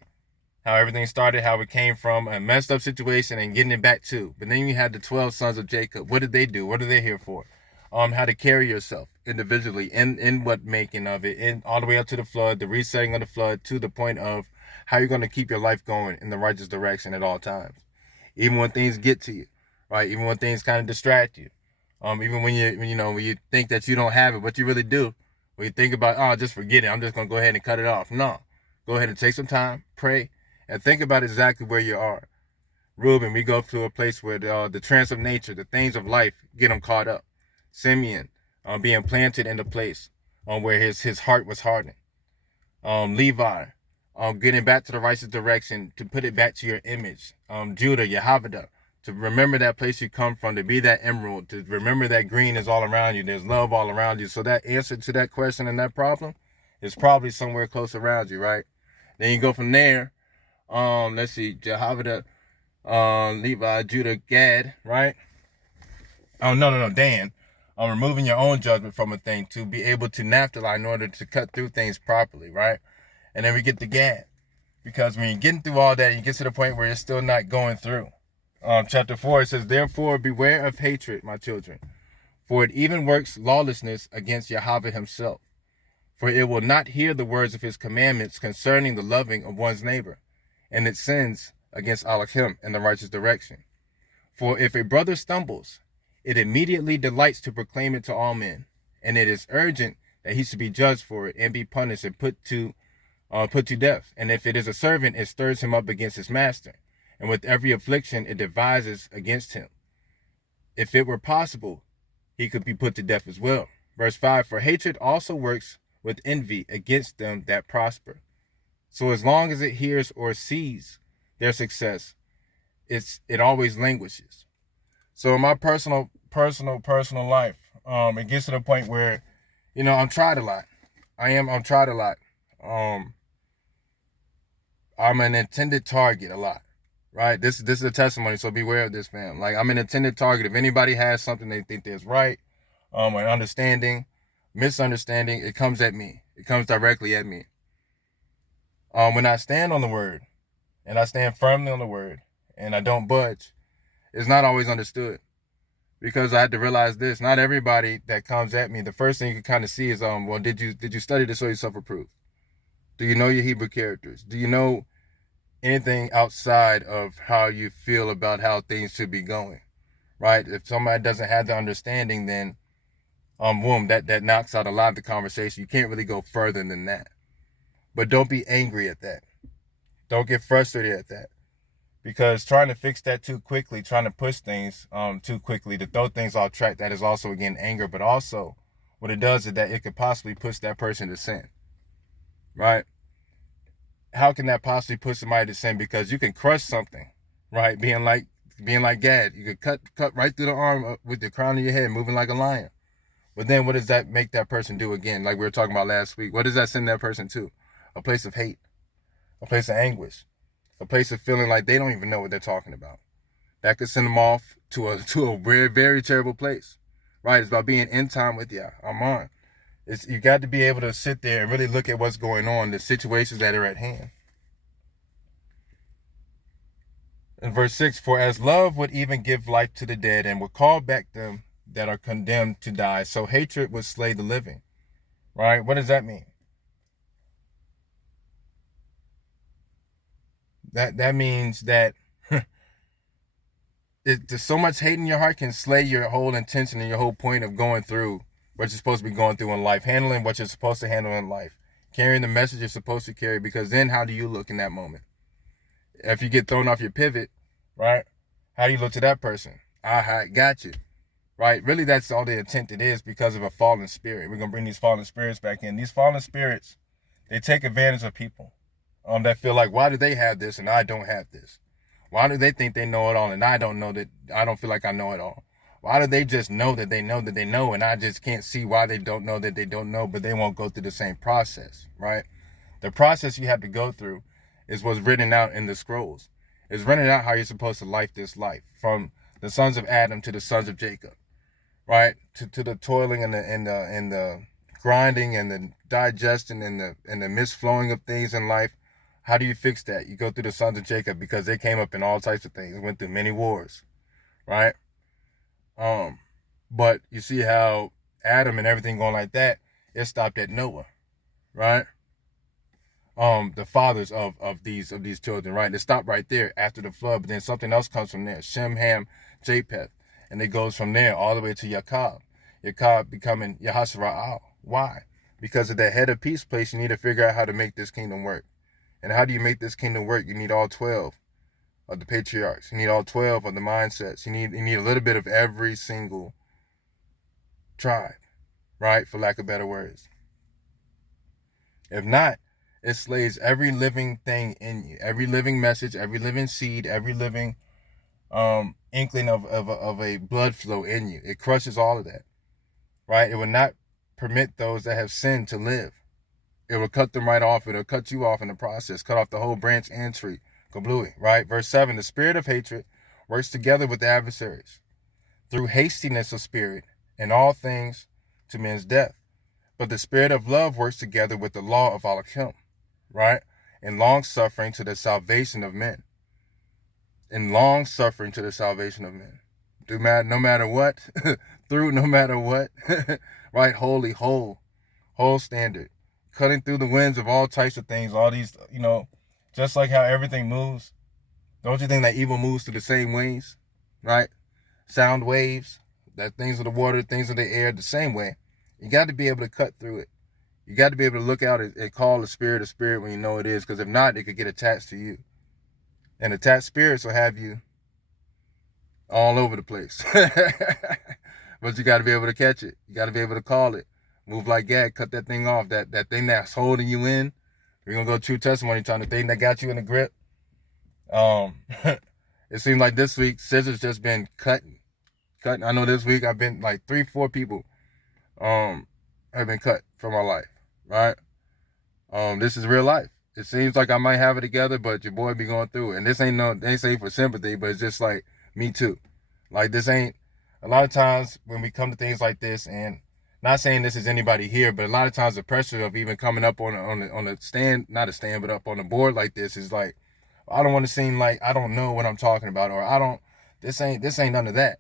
How everything started, how it came from a messed up situation and getting it back to. But then you had the 12 sons of Jacob. What did they do? What are they here for? How to carry yourself individually in what making of it, and all the way up to the flood, the resetting of the flood, to the point of how you're going to keep your life going in the righteous direction at all times. Even when things get to you, right? Even when things kind of distract you. Even when you think that you don't have it, but you really do. When you think about, just forget it, I'm just going to go ahead and cut it off. No. Go ahead and take some time, pray, and think about exactly where you are. Reuben, we go to a place where the trance of nature, the things of life, get him caught up. Simeon, being planted in the place where his heart was hardened. Levi, getting back to the righteous direction, to put it back to your image. Judah, Yehovah, to remember that place you come from, to be that emerald, to remember that green is all around you, there's love all around you. So that answer to that question and that problem is probably somewhere close around you, right? Then you go from there, let's see, Jehovah, Levi, Judah, Gad, right? Oh, no, Dan. Removing your own judgment from a thing to be able to Naphtali in order to cut through things properly, right? And then we get to Gad. Because when you're getting through all that, you get to the point where you're still not going through. Chapter 4, it says, therefore beware of hatred, my children, for it even works lawlessness against Yahweh himself. For it will not hear the words of his commandments concerning the loving of one's neighbor, and it sins against Elohim in the righteous direction. For if a brother stumbles, it immediately delights to proclaim it to all men, and it is urgent that he should be judged for it and be punished and put to death. And if it is a servant, it stirs him up against his master, and with every affliction it devises against him. If it were possible, he could be put to death as well. Verse 5, for hatred also works with envy against them that prosper. So as long as it hears or sees their success, it always languishes. So in my personal life, it gets to the point where, I'm tried a lot. I'm tried a lot. I'm an intended target a lot, right? This is a testimony, so beware of this, fam. Like, I'm an intended target. If anybody has something they think that's right, an understanding, misunderstanding, it comes at me. It comes directly at me. When I stand on the word, and I stand firmly on the word, and I don't budge, it's not always understood. Because I had to realize this: not everybody that comes at me, the first thing you can kind of see is, well, did you study to show yourself approved? Do you know your Hebrew characters? Do you know anything outside of how you feel about how things should be going? Right? If somebody doesn't have the understanding, then boom, that knocks out a lot of the conversation. You can't really go further than that. But don't be angry at that. Don't get frustrated at that. Because trying to fix that too quickly, trying to push things too quickly, to throw things off track, that is also, again, anger. But also, what it does is that it could possibly push that person to sin. Right? How can that possibly push somebody to sin? Because you can crush something, right? Being like Gad. You could cut right through the arm with the crown of your head, moving like a lion. But then what does that make that person do again? Like we were talking about last week. What does that send that person to? A place of hate, a place of anguish, a place of feeling like they don't even know what they're talking about. That could send them off to a very, very terrible place, right? It's about being in time with you. I'm on. You got to be able to sit there and really look at what's going on, the situations that are at hand. In verse 6, for as love would even give life to the dead and would call back them that are condemned to die, so hatred would slay the living. Right? What does that mean? That means that there's so much hate in your heart can slay your whole intention and your whole point of going through what you're supposed to be going through in life, handling what you're supposed to handle in life, carrying the message you're supposed to carry, because then how do you look in that moment? If you get thrown off your pivot, right, how do you look to that person? I got you, right? Really, that's all the intent it is, because of a fallen spirit. We're going to bring these fallen spirits back in. These fallen spirits, they take advantage of people that feel like, why do they have this and I don't have this? Why do they think they know it all and I don't feel like I know it all? Why do they just know that they know that they know and I just can't see why they don't know that they don't know, but they won't go through the same process, right? The process you have to go through is what's written out in the scrolls. It's written out how you're supposed to life this life, from the sons of Adam to the sons of Jacob, right? To the toiling and the grinding and the digesting and the misflowing of things in life. How do you fix that? You go through the sons of Jacob, because they came up in all types of things, went through many wars, right? But you see how Adam and everything going like that, it stopped at Noah, right? The fathers of these children, right? They stopped right there after the flood, but then something else comes from there. Shem, Ham, Japheth. And it goes from there all the way to Yakab. Yakab becoming Yahasra'al. Why? Because of that head of peace place, you need to figure out how to make this kingdom work. And how do you make this kingdom work? You need all 12 of the patriarchs. You need all 12 of the mindsets. You need a little bit of every single tribe, right? For lack of better words. If not, it slays every living thing in you, every living message, every living seed, every living inkling of a blood flow in you. It crushes all of that, right? It will not permit those that have sinned to live. It will cut them right off. It'll cut you off in the process, cut off the whole branch and tree. Kablooey, right? Verse 7, the spirit of hatred works together with the adversaries through hastiness of spirit in all things to men's death. But the spirit of love works together with the law of Alakim, right? In long suffering to the salvation of men. In long suffering to the salvation of men. No matter what, through no matter what, right? Holy, whole standard. Cutting through the winds of all types of things, all these, just like how everything moves. Don't you think that evil moves through the same ways, right? Sound waves, that things of the water, things of the air, the same way. You got to be able to cut through it. You got to be able to look out and call the spirit a spirit when you know it is, because if not, it could get attached to you. And attached spirits will have you all over the place. But you got to be able to catch it. You got to be able to call it. Move like Gad, cut that thing off, that thing that's holding you in. We're going to go true testimony time, the thing that got you in the grip. It seems like this week, scissors just been cutting. I know this week I've been like 3-4 people have been cut from my life, right? This is real life. It seems like I might have it together, but your boy be going through it. And this they say for sympathy, but it's just like, me too. Like this ain't, a lot of times when we come to things like this, and not saying this is anybody here, but a lot of times the pressure of even coming up on a stand, not a stand, but up on a board like this is like, I don't want to seem like I don't know what I'm talking about, or this ain't none of that,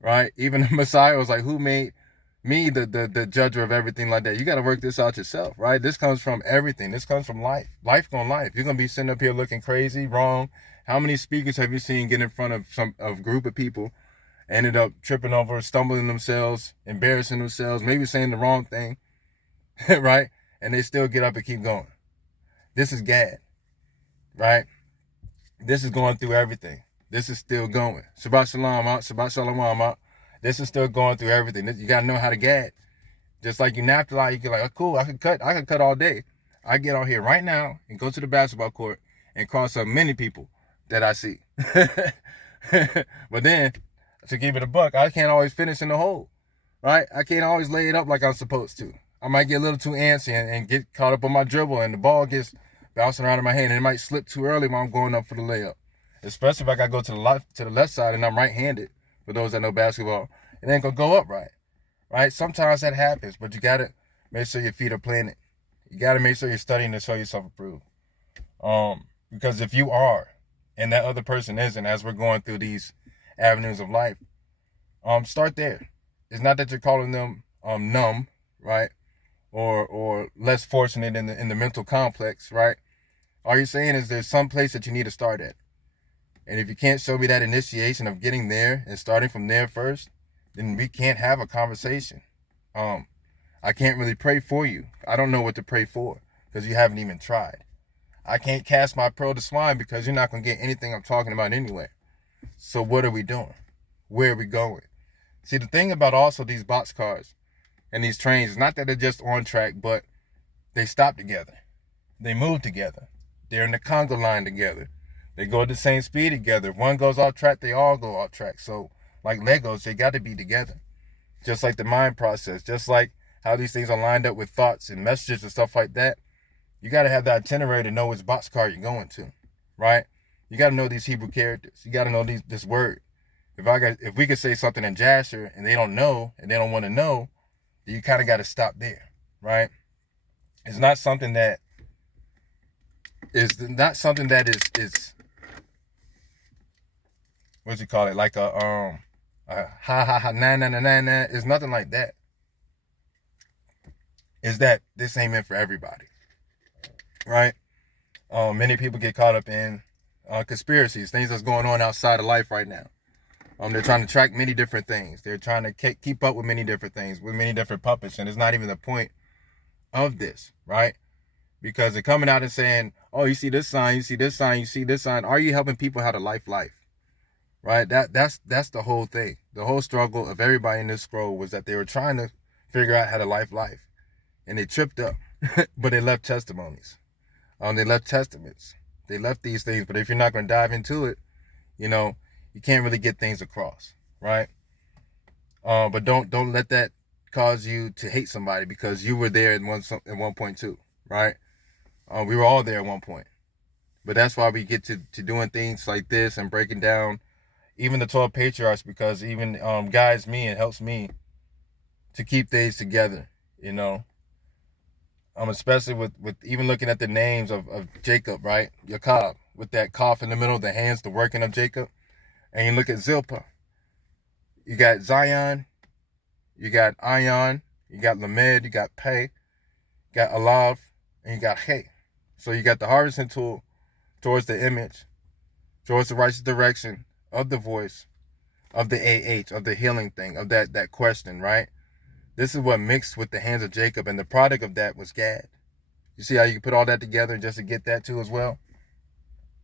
right? Even the Messiah was like, who made me the judger of everything like that? You got to work this out yourself, right? This comes from everything. This comes from life. Life gonna life. You're gonna be sitting up here looking crazy, wrong. How many speakers have you seen get in front of a group of people, ended up tripping over, stumbling themselves, embarrassing themselves, maybe saying the wrong thing, right? And they still get up and keep going. This is Gad, right? This is going through everything. This is still going. Shabbat shalom out. Shabbat shalom out. This is still going through everything. You got to know how to Gad. Just like you Napahatalay, you can like, oh, cool, I could cut all day. I get out here right now and go to the basketball court and cross up many people that I see. But then, to give it a buck, I can't always finish in the hole, right? I can't always lay it up like I'm supposed to. I might get a little too antsy and get caught up on my dribble, and the ball gets bouncing around in my hand, and it might slip too early when I'm going up for the layup. Especially if I got to go to the left side and I'm right-handed. For those that know basketball, it ain't gonna go up right? Sometimes that happens, but you gotta make sure your feet are planted. You gotta make sure you're studying to show yourself approved. Because if you are, and that other person isn't, as we're going through these avenues of life, start there. It's not that you're calling them numb, right? Or less fortunate in the mental complex, right? All you're saying is there's some place that you need to start at. And if you can't show me that initiation of getting there and starting from there first, then we can't have a conversation. I can't really pray for you. I don't know what to pray for because you haven't even tried. I can't cast my pearl to swine because you're not going to get anything I'm talking about anyway. So what are we doing? Where are we going? See, the thing about also these boxcars and these trains is not that they're just on track, but they stop together. They move together. They're in the Congo line together. They go at the same speed together. If one goes off track, they all go off track. So like Legos, they got to be together. Just like the mind process, just like how these things are lined up with thoughts and messages and stuff like that. You got to have the itinerary to know which boxcar you're going to, right? You got to know these Hebrew characters. You got to know this word. If we could say something in Jasher and they don't know and they don't want to know, then you kind of got to stop there, right? It's not something that is what's you call it, like a ha ha ha na na na na na. It's nothing like that. Is that this ain't meant for everybody, right? Many people get caught up in conspiracies, things that's going on outside of life right now. They're trying to track many different things. They're trying to keep up with many different things, with many different puppets, and it's not even the point of this, right? Because they're coming out and saying, oh, you see this sign, you see this sign, you see this sign. Are you helping people how to life? Right? That's the whole thing. The whole struggle of everybody in this scroll was that they were trying to figure out how to life. And they tripped up. But they left testimonies. They left testaments. They left these things. But if you're not going to dive into it, you can't really get things across, right? But don't let that cause you to hate somebody because you were there at one point too, right? We were all there at one point. But that's why we get to doing things like this and breaking down even the 12 patriarchs, because even guides me and helps me to keep things together, especially with even looking at the names of Jacob, right? Jacob, with that cough in the middle, the hands, the working of Jacob. And you look at Zilpah. You got Zion, you got Ion, you got Lamed, you got Pei, you got Alav, and you got He. So you got the harvesting tool towards the image, towards the righteous direction of the voice, of the AH, of the healing thing, of that question, right? This is what mixed with the hands of Jacob, and the product of that was Gad. You see how you can put all that together just to get that too as well,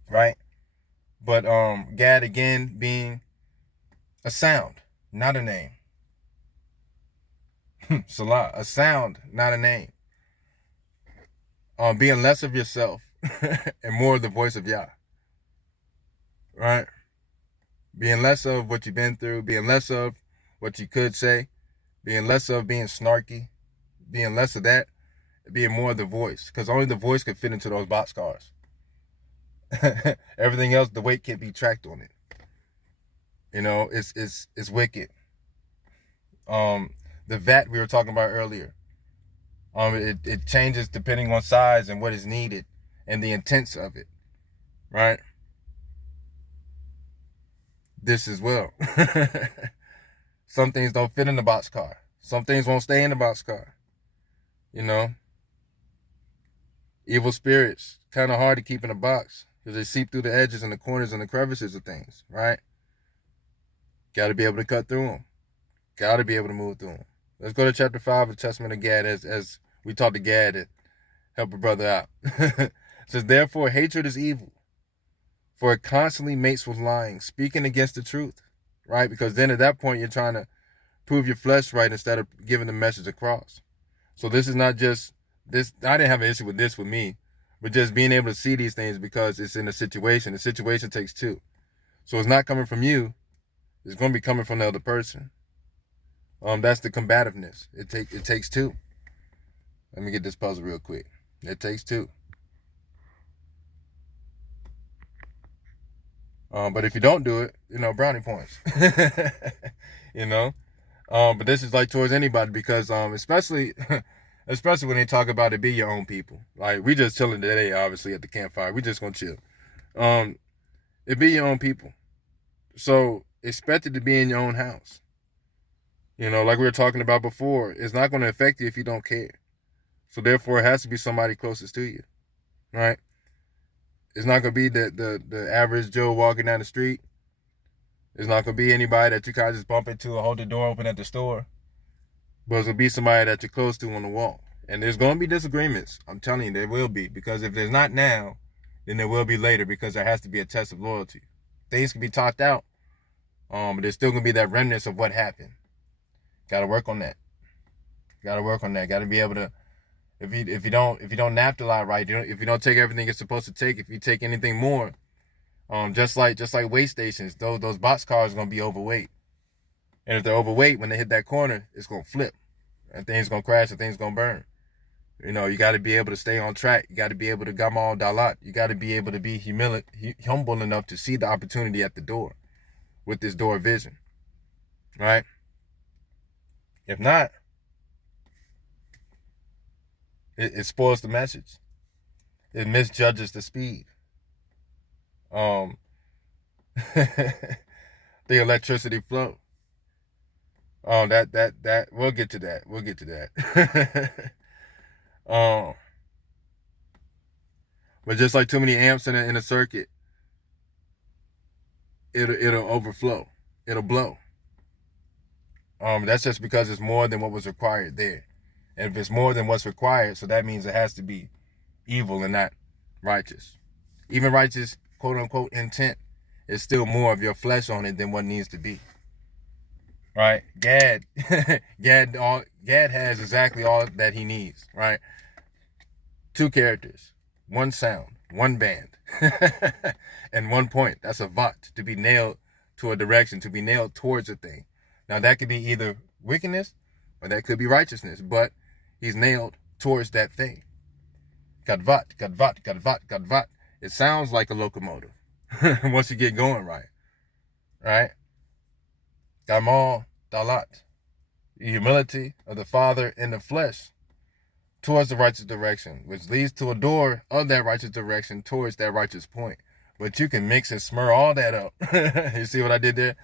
right? But Gad again being a sound, not a name. Salah, a sound, not a name. Being less of yourself and more of the voice of Yah, right? Being less of what you've been through, being less of what you could say, being less of being snarky, being less of that, being more of the voice, because only the voice can fit into those boxcars. Everything else, the weight can't be tracked on it. It's wicked. The vat we were talking about earlier. It changes depending on size and what is needed and the intents of it, right? This as well. Some things don't fit in the boxcar. Some things won't stay in the boxcar. Evil spirits, kind of hard to keep in a box because they seep through the edges and the corners and the crevices of things, right? Got to be able to cut through them. Got to be able to move through them. Let's go to chapter 5 of the Testament of Gad as we talked to Gad to help a brother out. It says, therefore, hatred is evil, for it constantly mates with lying, speaking against the truth, right? Because then at that point, you're trying to prove your flesh right instead of giving the message across. So this is not just this. I didn't have an issue with this with me, but just being able to see these things because it's in a situation. The situation takes two. So it's not coming from you. It's going to be coming from the other person. That's the combativeness. It takes two. Let me get this puzzle real quick. It takes two. But if you don't do it, brownie points. But this is like towards anybody because especially when they talk about it be your own people. Like we just chilling today, obviously at the campfire. We just gonna chill. It be your own people. So expect it to be in your own house. Like we were talking about before, it's not going to affect you if you don't care. So therefore, it has to be somebody closest to you, right? It's not gonna be the average Joe walking down the street. It's not gonna be anybody that you kind of just bump into or hold the door open at the store. But it's gonna be somebody that you're close to on the walk. And there's gonna be disagreements. I'm telling you, there will be. Because if there's not now, then there will be later, because there has to be a test of loyalty. Things can be talked out, but there's still gonna be that remnants of what happened. Gotta work on that. Gotta work on that. Gotta be able to. If you don't Napahatalay right, if you don't take everything you're supposed to take, if you take anything more, just like weigh stations, those box cars are gonna be overweight. And if they're overweight, when they hit that corner, it's gonna flip, and things gonna crash and things gonna burn. You know, you got to be able to stay on track. You got to be able to Gamal Dalat. You got to be able to be humble enough to see the opportunity at the door with this door vision, right? If not, it spoils the message. It misjudges the speed. The electricity flow. That we'll get to that. We'll get to that. But just like too many amps in a circuit, it'll overflow. It'll blow. That's just because it's more than what was required there. And if it's more than what's required, so that means it has to be evil and not righteous. Even righteous, quote unquote, intent is still more of your flesh on it than what needs to be. Right? Gad has exactly all that he needs, right? 2 characters, 1 sound, 1 band, and 1 point. That's a vat, to be nailed to a direction, to be nailed towards a thing. Now that could be either wickedness or that could be righteousness, but he's nailed towards that thing. Gadvat, gadvat, gadvat, gadvat. It sounds like a locomotive once you get going right. Right? Gamal, Dalat. The humility of the Father in the flesh towards the righteous direction, which leads to a door of that righteous direction towards that righteous point. But you can mix and smur all that up. You see what I did there?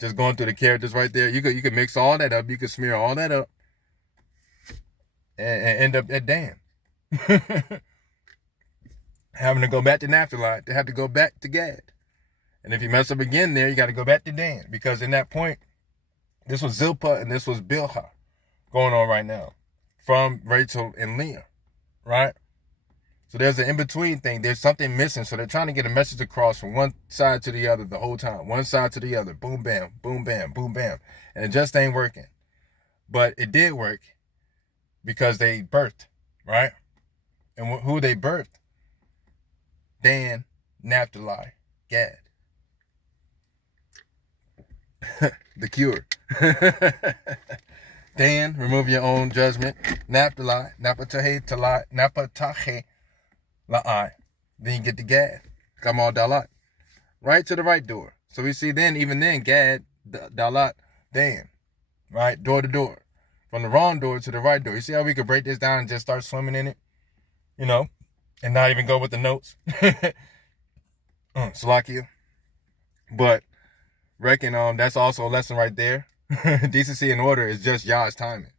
Just going through the characters right there. You could mix all that up. You could smear all that up and end up at Dan. Having to go back to Napahatalay, to have to go back to Gad. And if you mess up again there, you got to go back to Dan. Because in that point, this was Zilpah and this was Bilhah going on right now from Rachel and Leah, right? So there's an in-between thing. There's something missing. So they're trying to get a message across from one side to the other the whole time. One side to the other. Boom, bam, boom, bam, boom, bam. And it just ain't working. But it did work because they birthed, right? And who they birthed? Dan, Napahatalay, Gad. The cure. Dan, remove your own judgment. Napahatalay, Napahatalay. Then you get the Gad. Gamal Dalat. Right to the right door. So we see then, even then, Gad, Dalat, Dan. Right? Door to door. From the wrong door to the right door. You see how we could break this down and just start swimming in it? You know? And not even go with the notes. Salakia. But reckon that's also a lesson right there. Decency and order is just Yah's timing.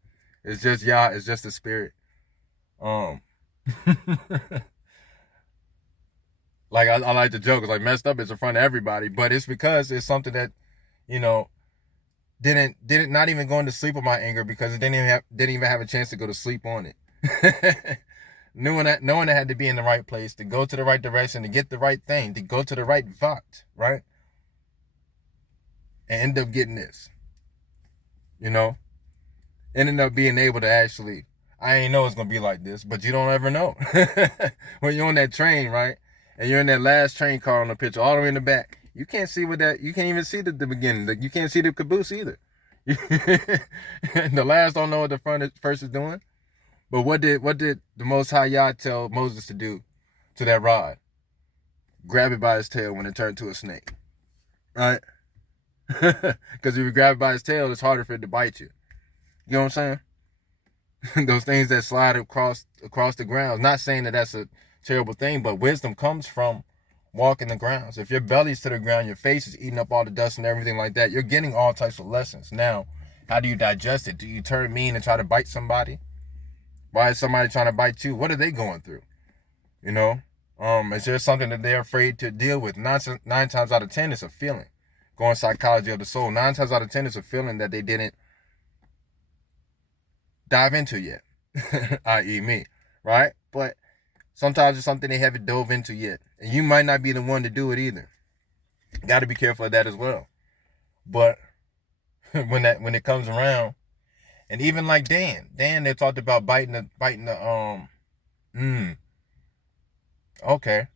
It's just Yah, it's just the spirit. Like I like to joke, it's like messed up is in front of everybody, but it's because it's something that, you know, didn't not even going to sleep on my anger because it didn't even have a chance to go to sleep on it. knowing that had to be in the right place, to go to the right direction, to get the right thing, to go to the right vat, right? And end up getting this. You know? Ended up being able to actually, I ain't know it's gonna be like this, but you don't ever know. When you're on that train, right? And you're in that last train car on the picture, all the way in the back. You can't see you can't even see the beginning. You can't see the caboose either. The last don't know what the first is doing. But what did the Most High Yah tell Moses to do to that rod? Grab it by his tail when it turned to a snake. Right? Because if you grab it by his tail, it's harder for it to bite you. You know what I'm saying? Those things that slide across the ground. Not saying that that's a terrible thing, but wisdom comes from walking the grounds. If your belly's to the ground, your face is eating up all the dust and everything like that, you're getting all types of lessons. Now, how do you digest it? Do you turn mean and try to bite somebody? Why is somebody trying to bite you? What are they going through? You know? Is there something that they're afraid to deal with? Nine times out of 10, it's a feeling. Going psychology of the soul. 9 times out of 10, it's a feeling that they didn't dive into yet, i.e. me, right? But sometimes it's something they haven't dove into yet. And you might not be the one to do it either. Got to be careful of that as well. But when it comes around, and even like Dan, they talked about okay.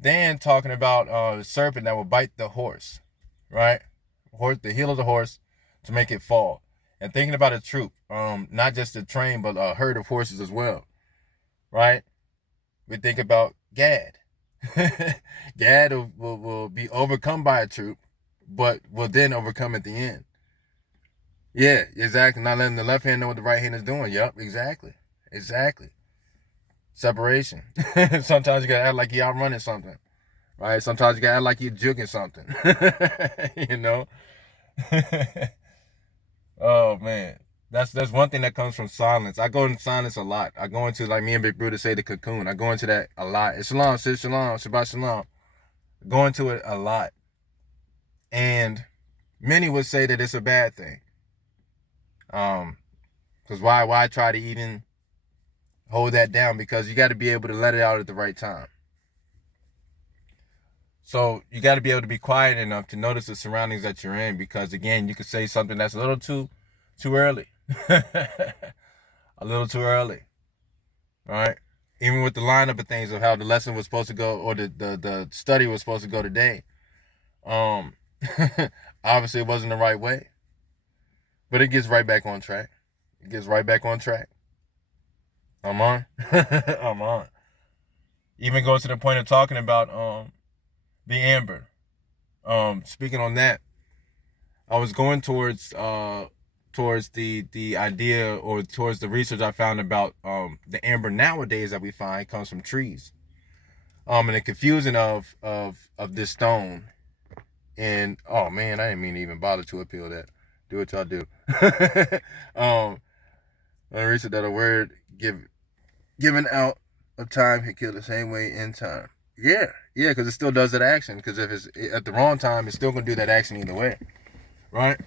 Dan talking about the serpent that will bite the horse, right? The heel of the horse to make it fall. And thinking about a troop, not just a train, but a herd of horses as well, right? We think about Gad. Gad will be overcome by a troop, but will then overcome at the end. Yeah, exactly. Not letting the left hand know what the right hand is doing. Yup, exactly. Separation. Sometimes you gotta act like you're outrunning something, right? Sometimes you gotta act like you're jugging something. You know? Oh man. That's one thing that comes from silence. I go in silence a lot. I go into, like me and Big Bruder say, the cocoon. I go into that a lot. It's shalom, sis, shalom, Shabbat shalom. I go into it a lot. And many would say that it's a bad thing. Because why try to even hold that down? Because you got to be able to let it out at the right time. So you got to be able to be quiet enough to notice the surroundings that you're in. Because again, you could say something that's a little too early. A little too early. Right? Even with the lineup of things of how the lesson was supposed to go, or the study was supposed to go today. Obviously it wasn't the right way. But it gets right back on track. I'm on. I'm on. Even goes to the point of talking about the amber. Speaking on that, I was going towards the idea, or towards the research I found about the amber nowadays that we find comes from trees. And the confusion of this stone. And oh man, I didn't mean to even bother to appeal that. Do what y'all do. I researched that a word given out of time can kill the same way in time. Yeah, because it still does that action. Because if it's at the wrong time, it's still gonna do that action either way, right?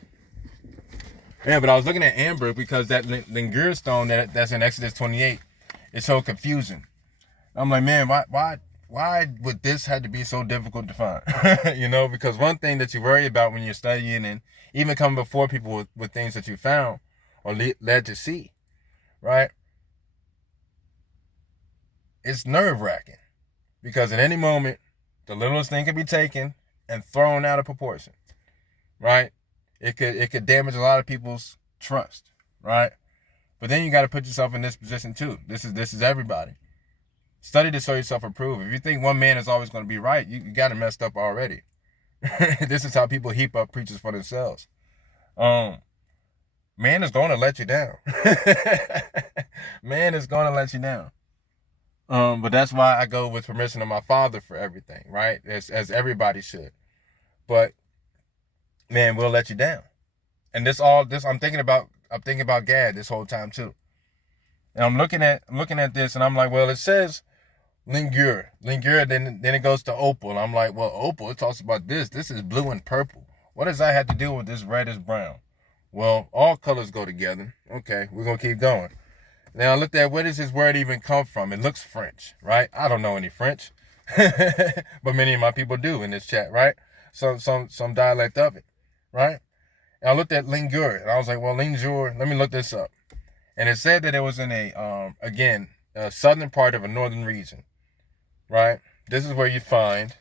Yeah, but I was looking at amber because that Lingur stone that's in Exodus 28, it's so confusing. I'm like, man, why would this have to be so difficult to find? You know, because one thing that you worry about when you're studying and even coming before people with things that you found or led to see, right? It's nerve-wracking because at any moment, the littlest thing can be taken and thrown out of proportion, right? It could damage a lot of people's trust, right? But then you got to put yourself in this position too. This is everybody. Study to show yourself approved. If you think one man is always going to be right, you got it messed up already. This is how people heap up preachers for themselves. Man is going to let you down. Man is going to let you down. But that's why I go with permission of my Father for everything, right? As everybody should. But man, we'll let you down. And I'm thinking about Gad this whole time too. And I'm looking at this and I'm like, well, it says Lingur, then it goes to opal. And I'm like, well, opal, it talks about this. This is blue and purple. What does that have to do with this red is brown? Well, all colors go together. Okay, we're going to keep going. Now I looked at, where does this word even come from? It looks French, right? I don't know any French. But many of my people do in this chat, right? Some dialect of it, right? And I looked at Lingur, and I was like, well, Lingur, let me look this up. And it said that it was in a southern part of a northern region, right? This is where you find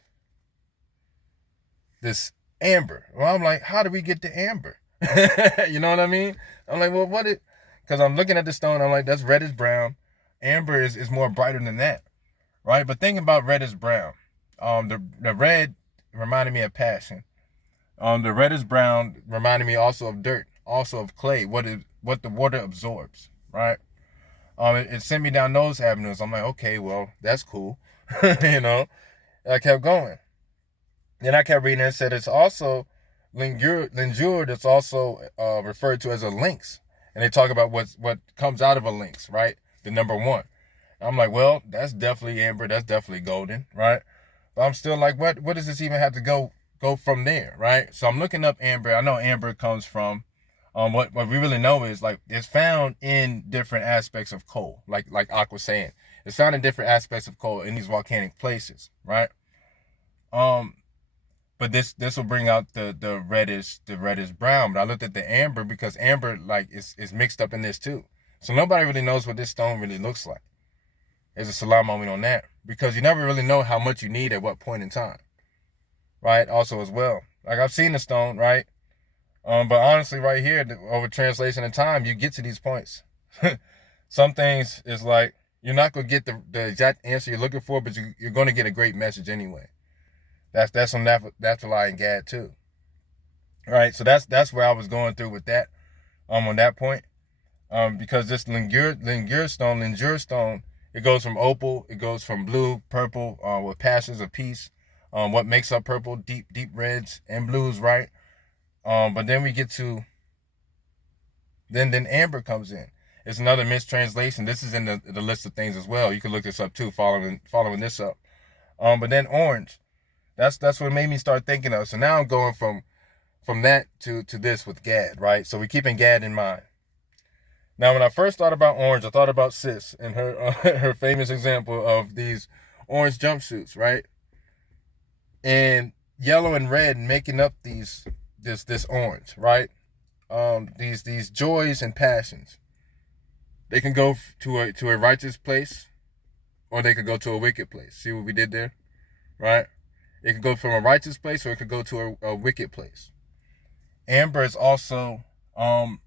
this amber. Well, I'm like, how do we get to amber? You know what I mean? I'm like, well, because I'm looking at the stone, I'm like, that's red is brown. Amber is more brighter than that, right? But think about red is brown. The red reminded me of passion. The red is brown reminded me also of dirt, also of clay, what the water absorbs, right? It sent me down those avenues. I'm like, okay, well, that's cool. You know, I kept going. Then I kept reading and it said it's also Lingur that's also referred to as a lynx. And they talk about what comes out of a lynx, right? The number 1. I'm like, well, that's definitely amber. That's definitely golden, right? But I'm still like, what does this even have to go from there, right? So I'm looking up amber. I know amber comes from, what we really know is like it's found in different aspects of coal, like Aqua saying. It's found in different aspects of coal in these volcanic places, right? But this will bring out the reddish brown. But I looked at the amber because amber like is mixed up in this too. So nobody really knows what this stone really looks like. There's a salam moment on that because you never really know how much you need at what point in time, right? Also as well, like I've seen the stone, right? But honestly, right here, over translation and time, you get to these points. Some things is like you're not gonna get the exact answer you're looking for, but you're gonna get a great message anyway. That's on Napahatalay and Gad too. All right, so that's where I was going through with that. On that point, because this Lingur stone, it goes from opal, it goes from blue, purple, with passions of peace. What makes up purple, deep reds and blues, right? But then we get to then amber comes in. It's another mistranslation. This is in the list of things as well. You can look this up too, following this up. But then orange. That's what made me start thinking of. So now I'm going from that to this with Gad, right? So we're keeping Gad in mind. Now, when I first thought about orange, I thought about Sis and her her famous example of these orange jumpsuits, right? And yellow and red making up this orange, right? These joys and passions. They can go to a righteous place, or they could go to a wicked place. See what we did there, right? It could go from a righteous place, or it could go to a wicked place. Amber is also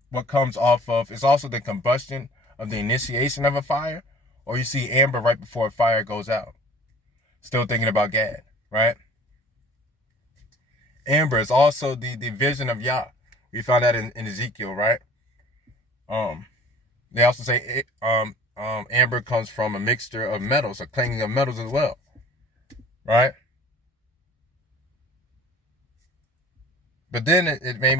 what comes off of. It's also the combustion of the initiation of a fire, or you see amber right before a fire goes out. Still thinking about Gad, right? Amber is also the vision of Yah. We found that in Ezekiel, right? They also say amber comes from a mixture of metals, a clanging of metals as well, right? But then it made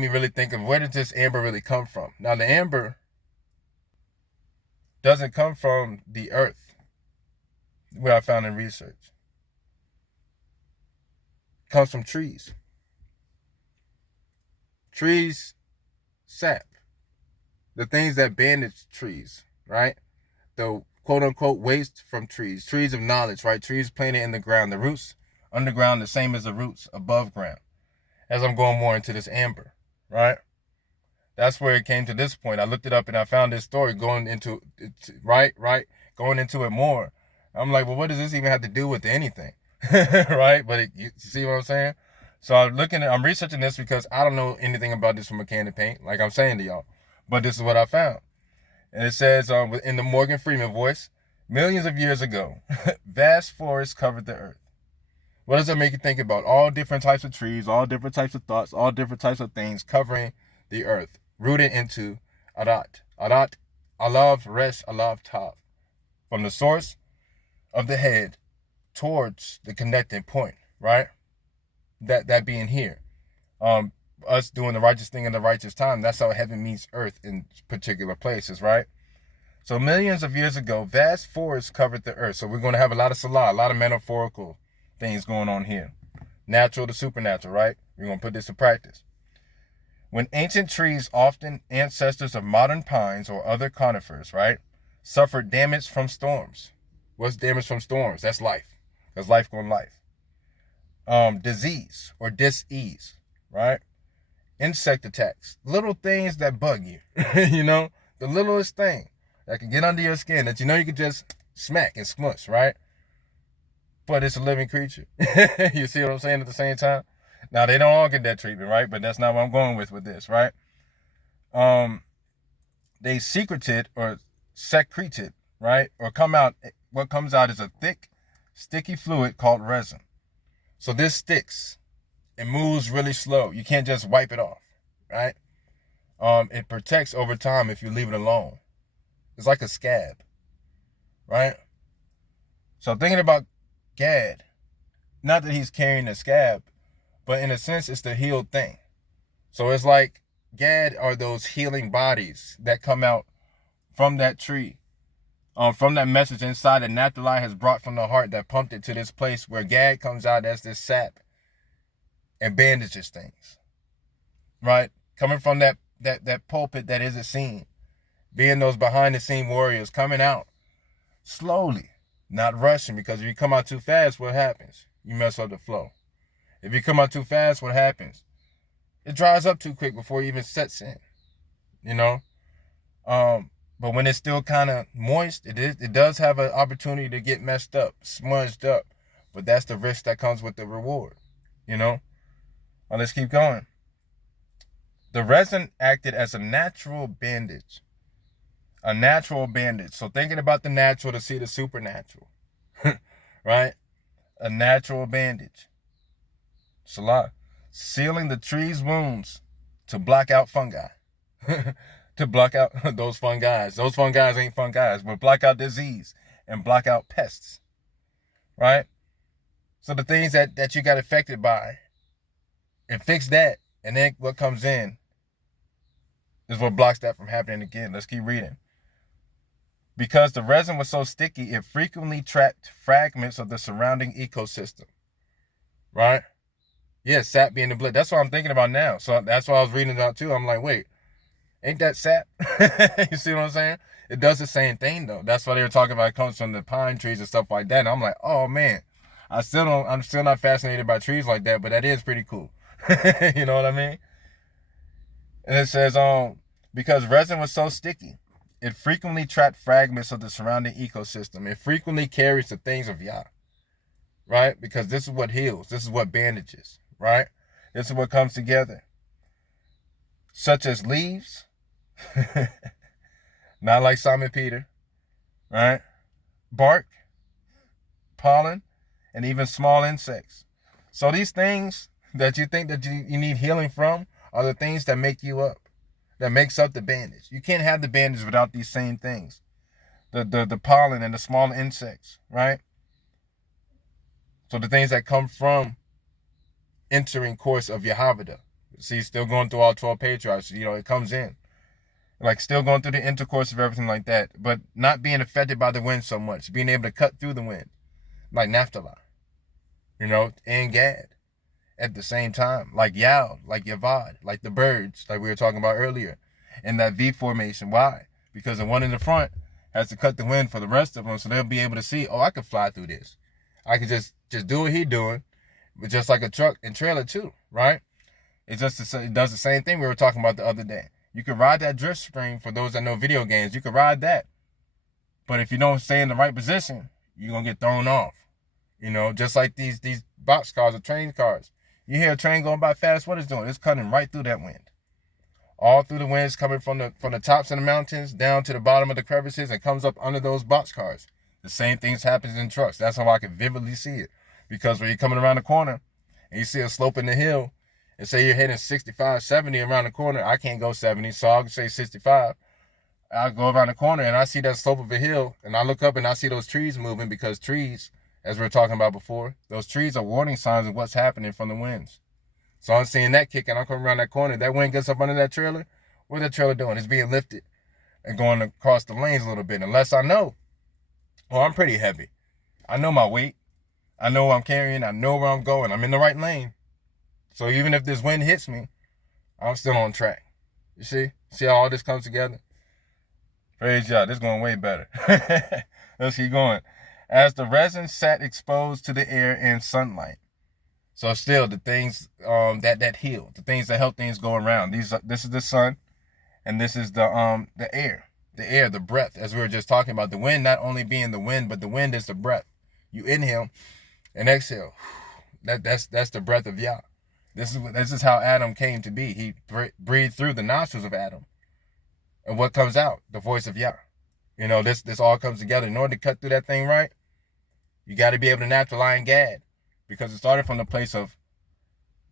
me really think of where did this amber really come from? Now the amber doesn't come from the earth, what I found in research. It comes from trees. Trees sap. The things that bandage trees, right? The quote unquote waste from trees. Trees of knowledge, right? Trees planted in the ground. The roots underground the same as the roots above ground. As I'm going more into this amber, right? That's where it came to this point. I looked it up and I found this story going into it, right? Going into it more. I'm like, well, what does this even have to do with anything? Right? But you see what I'm saying? So I'm researching this because I don't know anything about this from a can of paint, like I'm saying to y'all. But this is what I found. And it says in the Morgan Freeman voice, millions of years ago, vast forests covered the earth. What does that make you think about? All different types of trees, all different types of thoughts, all different types of things covering the earth, rooted into Adat. Adat, Alav, Resh, Alav, Tav. From the source of the head towards the connecting point, right? That being here. Us doing the righteous thing in the righteous time. That's how heaven meets earth in particular places, right? So millions of years ago, vast forests covered the earth. So we're going to have a lot of salah, a lot of metaphorical things going on here. Natural to supernatural, right? We're going to put this to practice. When ancient trees, often ancestors of modern pines or other conifers, right, suffered damage from storms. What's damage from storms? That's life. That's life going life. Disease or dis-ease, right? Insect attacks. Little things that bug you. You know? The littlest thing that can get under your skin that you know you can just smack and smush, right? But it's a living creature. You see what I'm saying at the same time? Now, they don't all get that treatment, right? But that's not what I'm going with this, right? They secreted or secreted, right? Or what comes out is a thick, sticky fluid called resin. So this sticks. It moves really slow. You can't just wipe it off, right? It protects over time if you leave it alone. It's like a scab, right? So thinking about Gad, not that he's carrying a scab, but in a sense, it's the healed thing. So it's like Gad are those healing bodies that come out from that tree from that message inside that Napahatalay has brought from the heart that pumped it to this place where Gad comes out as this sap and bandages things, right? Coming from that pulpit that isn't seen, being those behind the scene warriors coming out slowly, not rushing, because if you come out too fast, what happens? You mess up the flow. If you come out too fast, what happens? It dries up too quick before it even sets in, you know? But when it's still kind of moist, it does have an opportunity to get messed up, smudged up. But that's the risk that comes with the reward, you know? Let's keep going. The resin acted as a natural bandage. A natural bandage. So thinking about the natural to see the supernatural, right? A natural bandage. Salah. Sealing the tree's wounds to block out fungi. To block out those fungi. Those fungi ain't fungi, but block out disease and block out pests, right? So the things that you got affected by, and fix that, and then what comes in is what blocks that from happening again. Let's keep reading. Because the resin was so sticky, it frequently trapped fragments of the surrounding ecosystem, right? Yeah, sap being the blood. That's what I'm thinking about now. So that's why I was reading it out too. I'm like, wait, ain't that sap? You see what I'm saying? It does the same thing though. That's why they were talking about it comes from the pine trees and stuff like that. And I'm like, oh man, I'm still not fascinated by trees like that, but that is pretty cool. You know what I mean? And it says, because resin was so sticky, it frequently trapped fragments of the surrounding ecosystem. It frequently carries the things of Yah, right? Because this is what heals. This is what bandages, right? This is what comes together. Such as leaves, not like Simon Peter, right? Bark, pollen, and even small insects. So these things that you think that you need healing from are the things that make you up, that makes up the bandage. You can't have the bandage without these same things. The pollen and the small insects, right? So the things that come from entering course of Yehovah. See, still going through all 12 patriarchs, you know, it comes in. Like still going through the intercourse of everything like that, but not being affected by the wind so much, being able to cut through the wind, like Napahatalay, you know, and Gad at the same time, like Yao, like Yavad, like the birds, like we were talking about earlier, in that V formation. Why? Because the one in the front has to cut the wind for the rest of them, so they'll be able to see, oh, I can fly through this. I can just do what he's doing, but just like a truck and trailer too, right? It does the same thing we were talking about the other day. You can ride that drift spring. For those that know video games, you can ride that. But if you don't stay in the right position, you're going to get thrown off. You know, just like these box cars or train cars. You hear a train going by fast, what it's doing? It's cutting right through that wind. All through the winds coming from the tops of the mountains down to the bottom of the crevices and comes up under those box cars. The same things happens in trucks. That's how I can vividly see it. Because when you're coming around the corner and you see a slope in the hill, and say you're heading 65, 70 around the corner, I can't go 70, so I'll say 65. I'll go around the corner and I see that slope of a hill, and I look up and I see those trees moving, because trees, as we were talking about before, those trees are warning signs of what's happening from the winds. So I'm seeing that kick, and I'm coming around that corner. That wind gets up under that trailer. What's that trailer doing? It's being lifted and going across the lanes a little bit. Unless I know, oh, I'm pretty heavy. I know my weight. I know what I'm carrying. I know where I'm going. I'm in the right lane. So even if this wind hits me, I'm still on track. You see? See how all this comes together? Praise God. This is going way better. Let's keep going. As the resin sat exposed to the air and sunlight. So still the things that heal, the things that help things go around. This is the sun, and this is the air. The air, the breath, as we were just talking about. The wind not only being the wind, but the wind is the breath. You inhale and exhale. That's the breath of Yah. This is how Adam came to be. He breathed through the nostrils of Adam. And what comes out? The voice of Yah. You know, this all comes together. In order to cut through that thing right, you got to be able to Napahatalay and Gad. Because it started from the place of,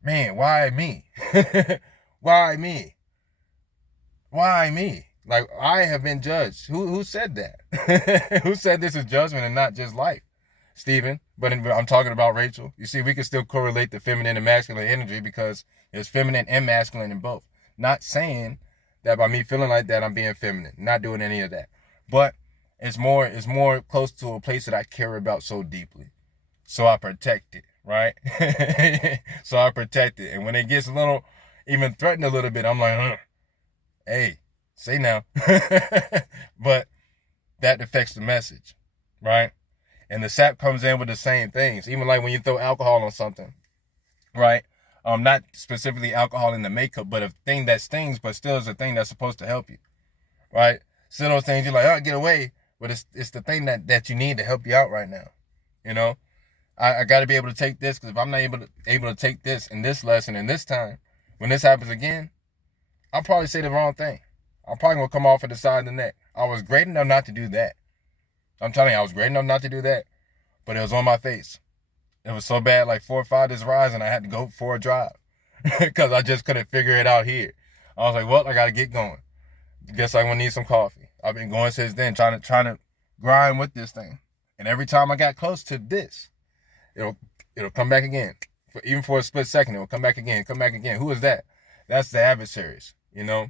man, why me? Why me? Why me? Like, I have been judged. Who said that? Who said this is judgment and not just life? Stephen, but I'm talking about Rachel. You see, we can still correlate the feminine and masculine energy because there's feminine and masculine in both. Not saying that by me feeling like that, I'm being feminine. Not doing any of that. But It's more close to a place that I care about so deeply. So I protect it, right? So I protect it. And when it gets a little, even threatened a little bit, I'm like, hey, say now. But that affects the message, right? And the sap comes in with the same things. Even like when you throw alcohol on something, right? Not specifically alcohol in the makeup, but a thing that stings, but still is a thing that's supposed to help you, right? Still those things you're like, oh, get away. But it's the thing that you need to help you out right now. You know, I got to be able to take this, because if I'm not able to take this in this lesson in this time, when this happens again, I'll probably say the wrong thing. I'm probably going to come off at the side of the neck. I was great enough not to do that. I'm telling you, I was great enough not to do that. But it was on my face. It was so bad, like 4 or 5 days rising, I had to go for a drive. Because I just couldn't figure it out here. I was like, well, I got to get going. Guess I'm going to need some coffee. I've been going since then, trying to grind with this thing. And every time I got close to this, it'll come back again. Even for a split second, it'll come back again, Who is that? That's the adversaries, you know?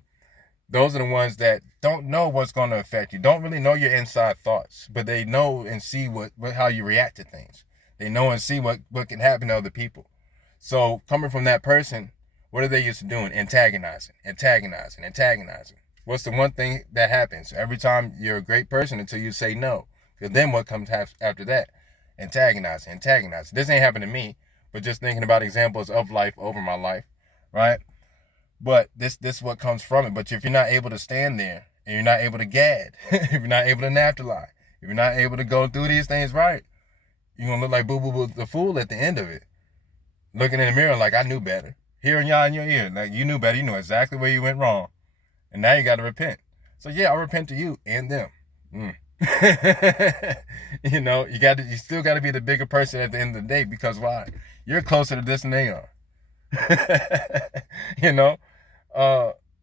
Those are the ones that don't know what's going to affect you, don't really know your inside thoughts, but they know and see how you react to things. They know and see what can happen to other people. So coming from that person, what are they used to doing? Antagonizing. What's the one thing that happens every time you're a great person until you say no? Because then what comes after that? Antagonizing. This ain't happened to me, but just thinking about examples of life over my life, right? But this is what comes from it. But if you're not able to stand there, and you're not able to gad, if you're not able to Napahatalay, if you're not able to go through these things right, you're going to look like boo-boo the fool at the end of it. Looking in the mirror like, I knew better. Hearing y'all in your ear, like, you knew better. You knew exactly where you went wrong. And now you got to repent. So yeah, I repent to you and them. You know, you still got to be the bigger person at the end of the day, because why? You're closer to this than they are. You know,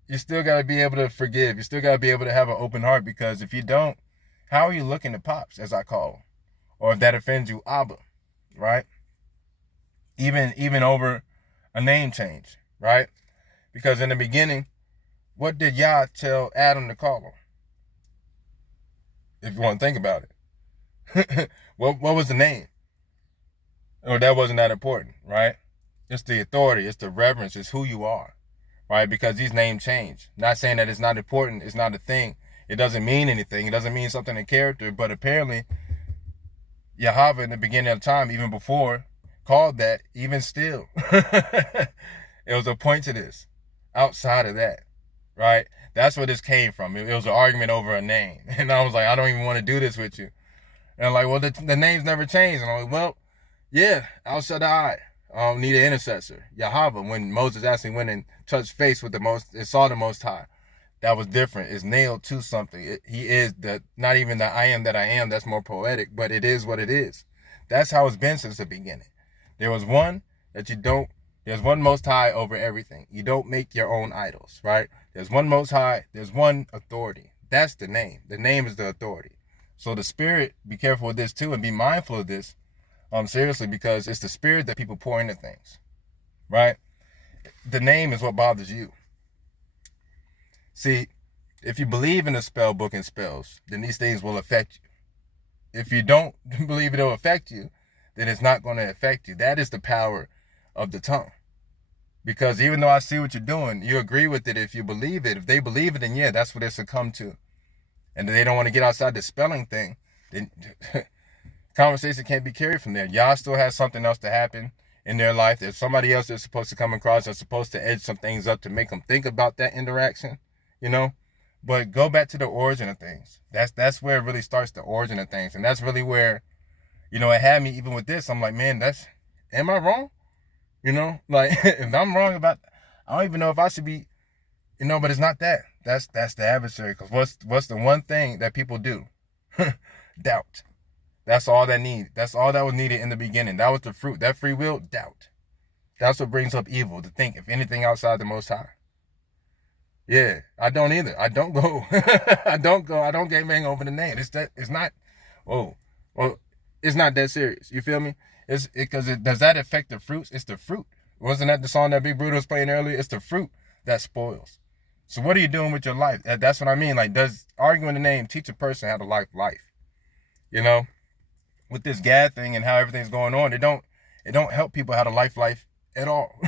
you still got to be able to forgive. You still got to be able to have an open heart, because if you don't, how are you looking to pops, as I call them? Or if that offends you, Abba, right? Even over a name change, right? Because in the beginning, what did Yah tell Adam to call him? If you want to think about it. What was the name? Or that wasn't that important, right? It's the authority, it's the reverence, it's who you are, right? Because these names change. Not saying that it's not important, it's not a thing. It doesn't mean anything. It doesn't mean something in character, but apparently Yahweh in the beginning of time, even before, called that, even still. It was a point to this. Outside of that, right? That's where this came from. It was an argument over a name. And I was like, I don't even want to do this with you. And I'm like, well, the name's never changed. And I'm like, well, yeah, Al Shaddai. Need an intercessor. Yahweh, when Moses actually went and touched face with and saw the Most High, that was different. It's nailed to something. He is not even the I am that I am. That's more poetic, but it is what it is. That's how it's been since the beginning. There was one there's one Most High over everything. You don't make your own idols, right? There's one Most High. There's one authority. That's the name. The name is the authority. So the spirit, be careful with this too, and be mindful of this, seriously, because it's the spirit that people pour into things, right? The name is what bothers you. See, if you believe in the spell book and spells, then these things will affect you. If you don't believe it'll affect you, then it's not going to affect you. That is the power of the tongue. Because even though I see what you're doing, you agree with it if you believe it. If they believe it, then yeah, that's what they succumb to. And they don't want to get outside the spelling thing, then conversation can't be carried from there. Y'all still has something else to happen in their life. There's somebody else that's supposed to come across, that's supposed to edge some things up to make them think about that interaction, you know? But go back to the origin of things. That's where it really starts, the origin of things. And that's really where, you know, it had me even with this. I'm like, man, am I wrong? You know, like, if I'm wrong I don't even know if I should be, you know, but it's not that. That's the adversary. Because what's the one thing that people do? Doubt. That's all That's all that was needed in the beginning. That was the fruit. That free will, doubt. That's what brings up evil, to think of anything outside the Most High. Yeah, I don't either. I don't go. I don't gangbang over the name. It's not that serious. You feel me? Does that affect the fruits? It's the fruit. Wasn't that the song that Big Bruto was playing earlier? It's the fruit that spoils. So what are you doing with your life? That's what I mean. Like, does arguing the name teach a person how to life? You know, with this GAD thing and how everything's going on, it don't help people how to life at all.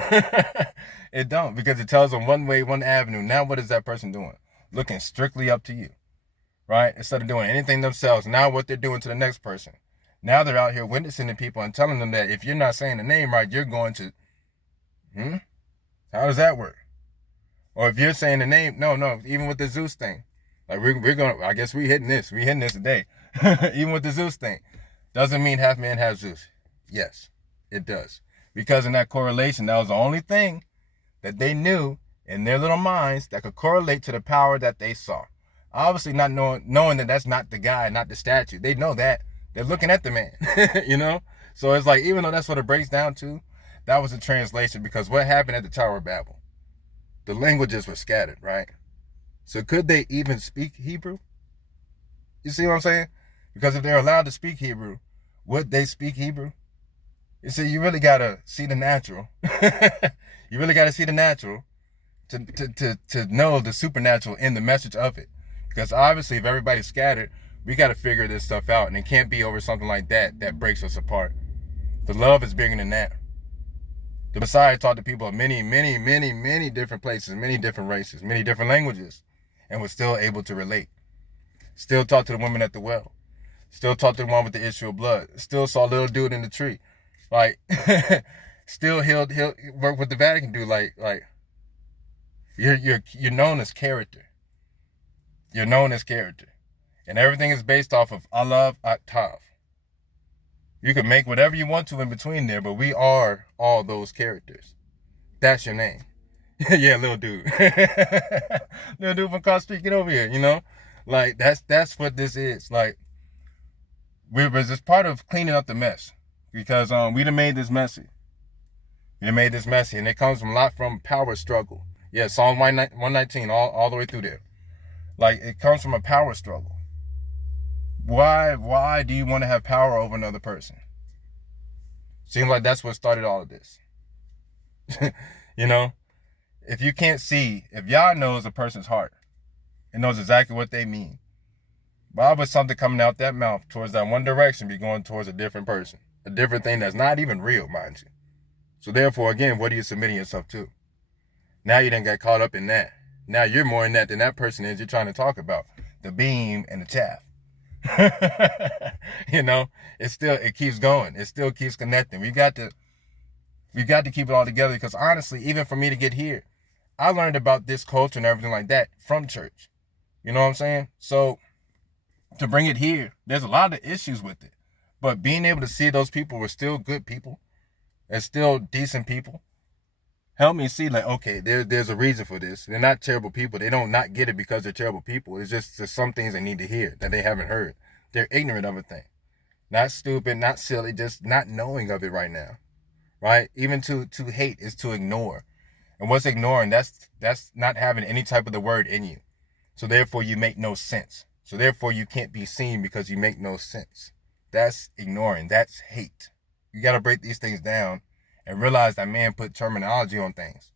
It don't, because it tells them one way, one avenue. Now what is that person doing? Looking strictly up to you, right? Instead of doing anything themselves. Now what they're doing to the next person. Now they're out here witnessing to people and telling them that if you're not saying the name right, you're going to, how does that work? Or if you're saying the name, no, even with the Zeus thing, like we're going, I guess we hitting this today. Even with the Zeus thing, doesn't mean half man, half Zeus. Yes, it does. Because in that correlation, that was the only thing that they knew in their little minds that could correlate to the power that they saw. Obviously not knowing that that's not the guy, not the statue. They know that. They're looking at the man, you know? So it's like, even though that's what it breaks down to, that was a translation, because what happened at the Tower of Babel? The languages were scattered, right? So could they even speak Hebrew? You see what I'm saying? Because if they're allowed to speak Hebrew, would they speak Hebrew? You see, you really got to see the natural. You really got to see the natural to know the supernatural in the message of it. Because obviously, if everybody's scattered, we got to figure this stuff out. And it can't be over something like that breaks us apart. The love is bigger than that. The Messiah taught the people of many, many, many, many different places, many different races, many different languages, and was still able to relate. Still talked to the woman at the well. Still talked to the one with the issue of blood. Still saw little dude in the tree. Like, still he'll work with the Vatican do. Like you're known as character. You're known as character. And everything is based off of Alav Aktav. You can make whatever you want to in between there, but we are all those characters. That's your name. Yeah, little dude. Little dude from Cross Street, get over here, you know? Like, that's what this is. Like, we're just part of cleaning up the mess. Because we done made this messy. And it comes from a lot from power struggle. Yeah, Psalm 119, all the way through there. Like, it comes from a power struggle. Why do you want to have power over another person? Seems like that's what started all of this. You know? If you can't see, if Yah knows a person's heart, it knows exactly what they mean. Why would something coming out that mouth towards that one direction be going towards a different person? A different thing that's not even real, mind you. So therefore, again, what are you submitting yourself to? Now you done got caught up in that. Now you're more in that than that person is you're trying to talk about. The beam and the chaff. You know, it keeps going. It still keeps connecting. We got to keep it all together, because honestly, even for me to get here, I learned about this culture and everything like that from church. You know what I'm saying? So to bring it here, there's a lot of issues with it. But being able to see those people were still good people, and still decent people, helped me see, like, okay, there's a reason for this. They're not terrible people. They don't not get it because they're terrible people. It's just there's some things they need to hear that they haven't heard. They're ignorant of a thing. Not stupid, not silly, just not knowing of it right now. Right? Even to hate is to ignore. And what's ignoring? That's not having any type of the word in you. So therefore you make no sense. So therefore you can't be seen because you make no sense. That's ignoring. That's hate. You got to break these things down and realize that man put terminology on things.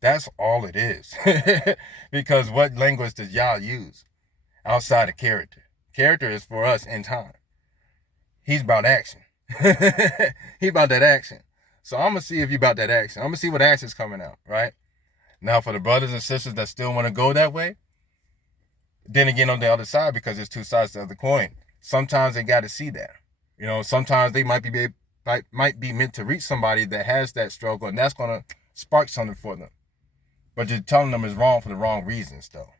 That's all it is. Because what language does y'all use outside of character? Character is for us in time. He's about action. He about that action. So I'm going to see if you about that action. I'm going to see what action's coming out, right? Now for the brothers and sisters that still want to go that way, then again on the other side, because there's two sides to the coin, sometimes they got to see that. You know, sometimes they might be meant to reach somebody that has that struggle, and that's going to spark something for them. But you're telling them it's wrong for the wrong reasons, though.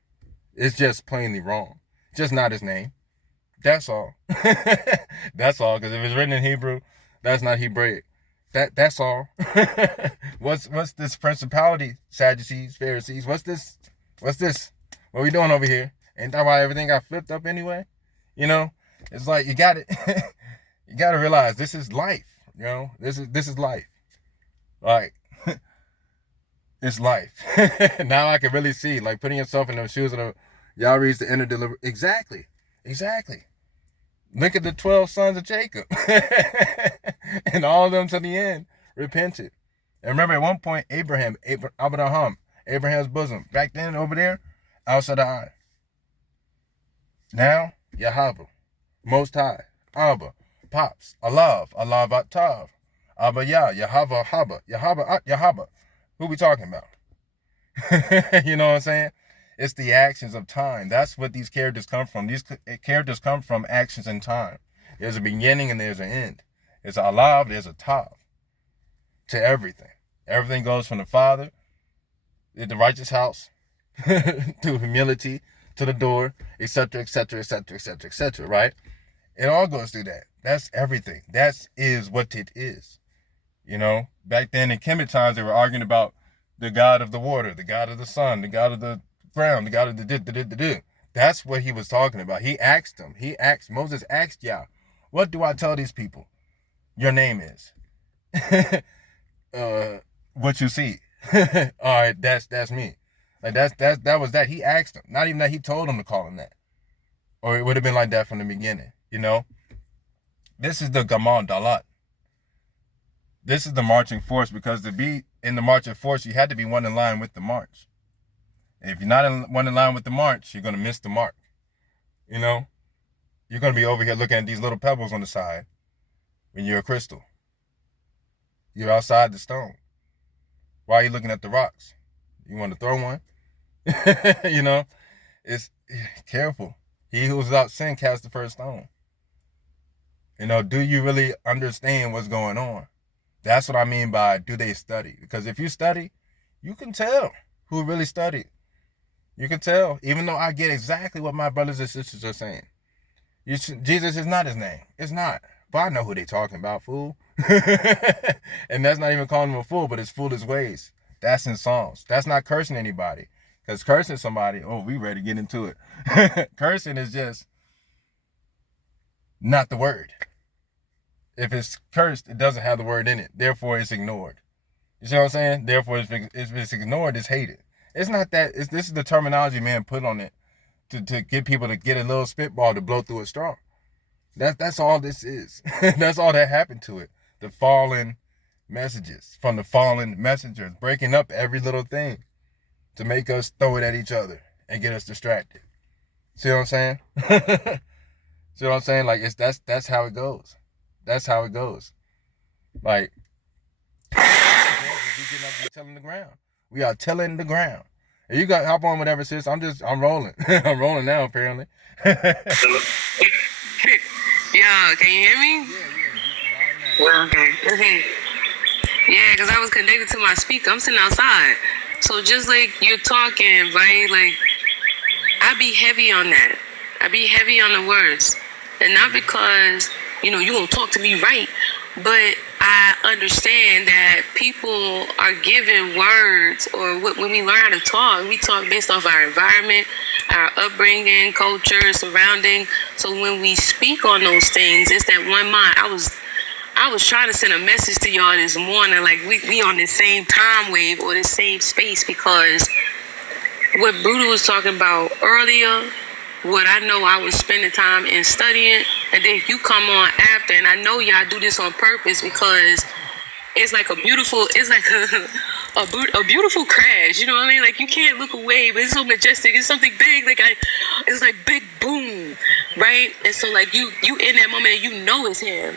It's just plainly wrong. Just not his name. That's all. That's all, because if it's written in Hebrew, that's not Hebraic. That's all. What's this principality, Sadducees, Pharisees? What's this? What we doing over here? Ain't that why everything got flipped up anyway? You know, it's like you got it. You got to realize this is life. You know, this is life. Like, it's life. Now I can really see, like, putting yourself in the shoes of the y'all reads the inner deliver. Exactly. Look at the 12 sons of Jacob. And all of them to the end repented. And remember, at one point, Abraham Abraham's bosom. Back then, over there, outside the eye. Now, Yahweh, Most High, Abba, Pops, Allah Atav, Abba Yah, Yahweh Haba, Yahweh Yahweh. Who we talking about? You know what I'm saying? It's the actions of time. That's what these characters come from. These characters come from actions in time. There's a beginning and there's an end. There's a alav, there's a tav to everything. Everything goes from the Father, the righteous house, to humility, to the door, etc., etc., etc., etc., etc., right? It all goes through that. That's everything. That is what it is. You know, back then in Kemet times, they were arguing about the God of the water, the God of the sun, the God of the ground, the God of the That's what he was talking about. He asked him. Moses asked Yah, what do I tell these people? Your name is. What you see. All right, that's me. Like that was that. He asked him. Not even that he told him to call him that. Or it would have been like that from the beginning, you know? This is the Gamal Dalat. This is the marching force, because to be in the marching force, you had to be one in line with the march. And if you're not one in line with the march, you're going to miss the mark. You know? You're going to be over here looking at these little pebbles on the side when you're a crystal. You're outside the stone. Why are you looking at the rocks? You want to throw one? You know? It's careful. He who was without sin cast the first stone. You know, do you really understand what's going on? That's what I mean by, do they study? Because if you study, you can tell who really studied. You can tell, even though I get exactly what my brothers and sisters are saying. Jesus is not his name. It's not. But I know who they talking about, fool. And that's not even calling him a fool, but it's foolish ways. That's in Psalms. That's not cursing anybody. Because cursing somebody, oh, we ready to get into it. Cursing is just not the word. If it's cursed, it doesn't have the word in it. Therefore, it's ignored. You see what I'm saying? Therefore, if it's ignored, it's hated. It's not that. This is the terminology man put on it to get people to get a little spitball to blow through a straw. That's all this is. That's all that happened to it. The fallen messages from the fallen messengers, breaking up every little thing to make us throw it at each other and get us distracted. See what I'm saying? See what I'm saying? Like that's how it goes. That's how it goes. Like, we tilling the ground. We are tilling the ground. And you got to hop on whatever, sis. I'm rolling. I'm rolling now, apparently. Yo, can you hear me? Yeah. Okay. Yeah, because I was connected to my speaker. I'm sitting outside. So just like you're talking, right? Like, I be heavy on that. I be heavy on the words. And not because, you won't talk to me right, but I understand that people are given words, or when we learn how to talk, we talk based off our environment, our upbringing, culture, surrounding. So when we speak on those things, it's that one mind. I was trying to send a message to y'all this morning, like we on the same time wave or the same space, because what Brutal was talking about earlier, what I know I was spending time in studying, and then you come on after, and I know y'all do this on purpose because it's like a beautiful crash, you know what I mean? Like, you can't look away, but it's so majestic. It's something big, it's like big boom, right? And so like you in that moment, you know it's him,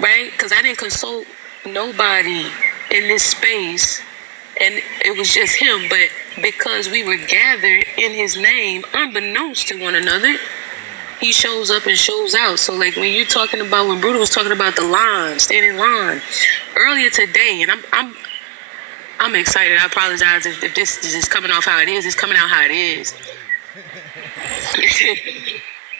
right? Because I didn't consult nobody in this space, and it was just him. But because we were gathered in his name, unbeknownst to one another, he shows up and shows out. So like when Brutal was talking about the line, standing in line earlier today, and I'm excited. I apologize if this is just coming off how it is. It's coming out how it is.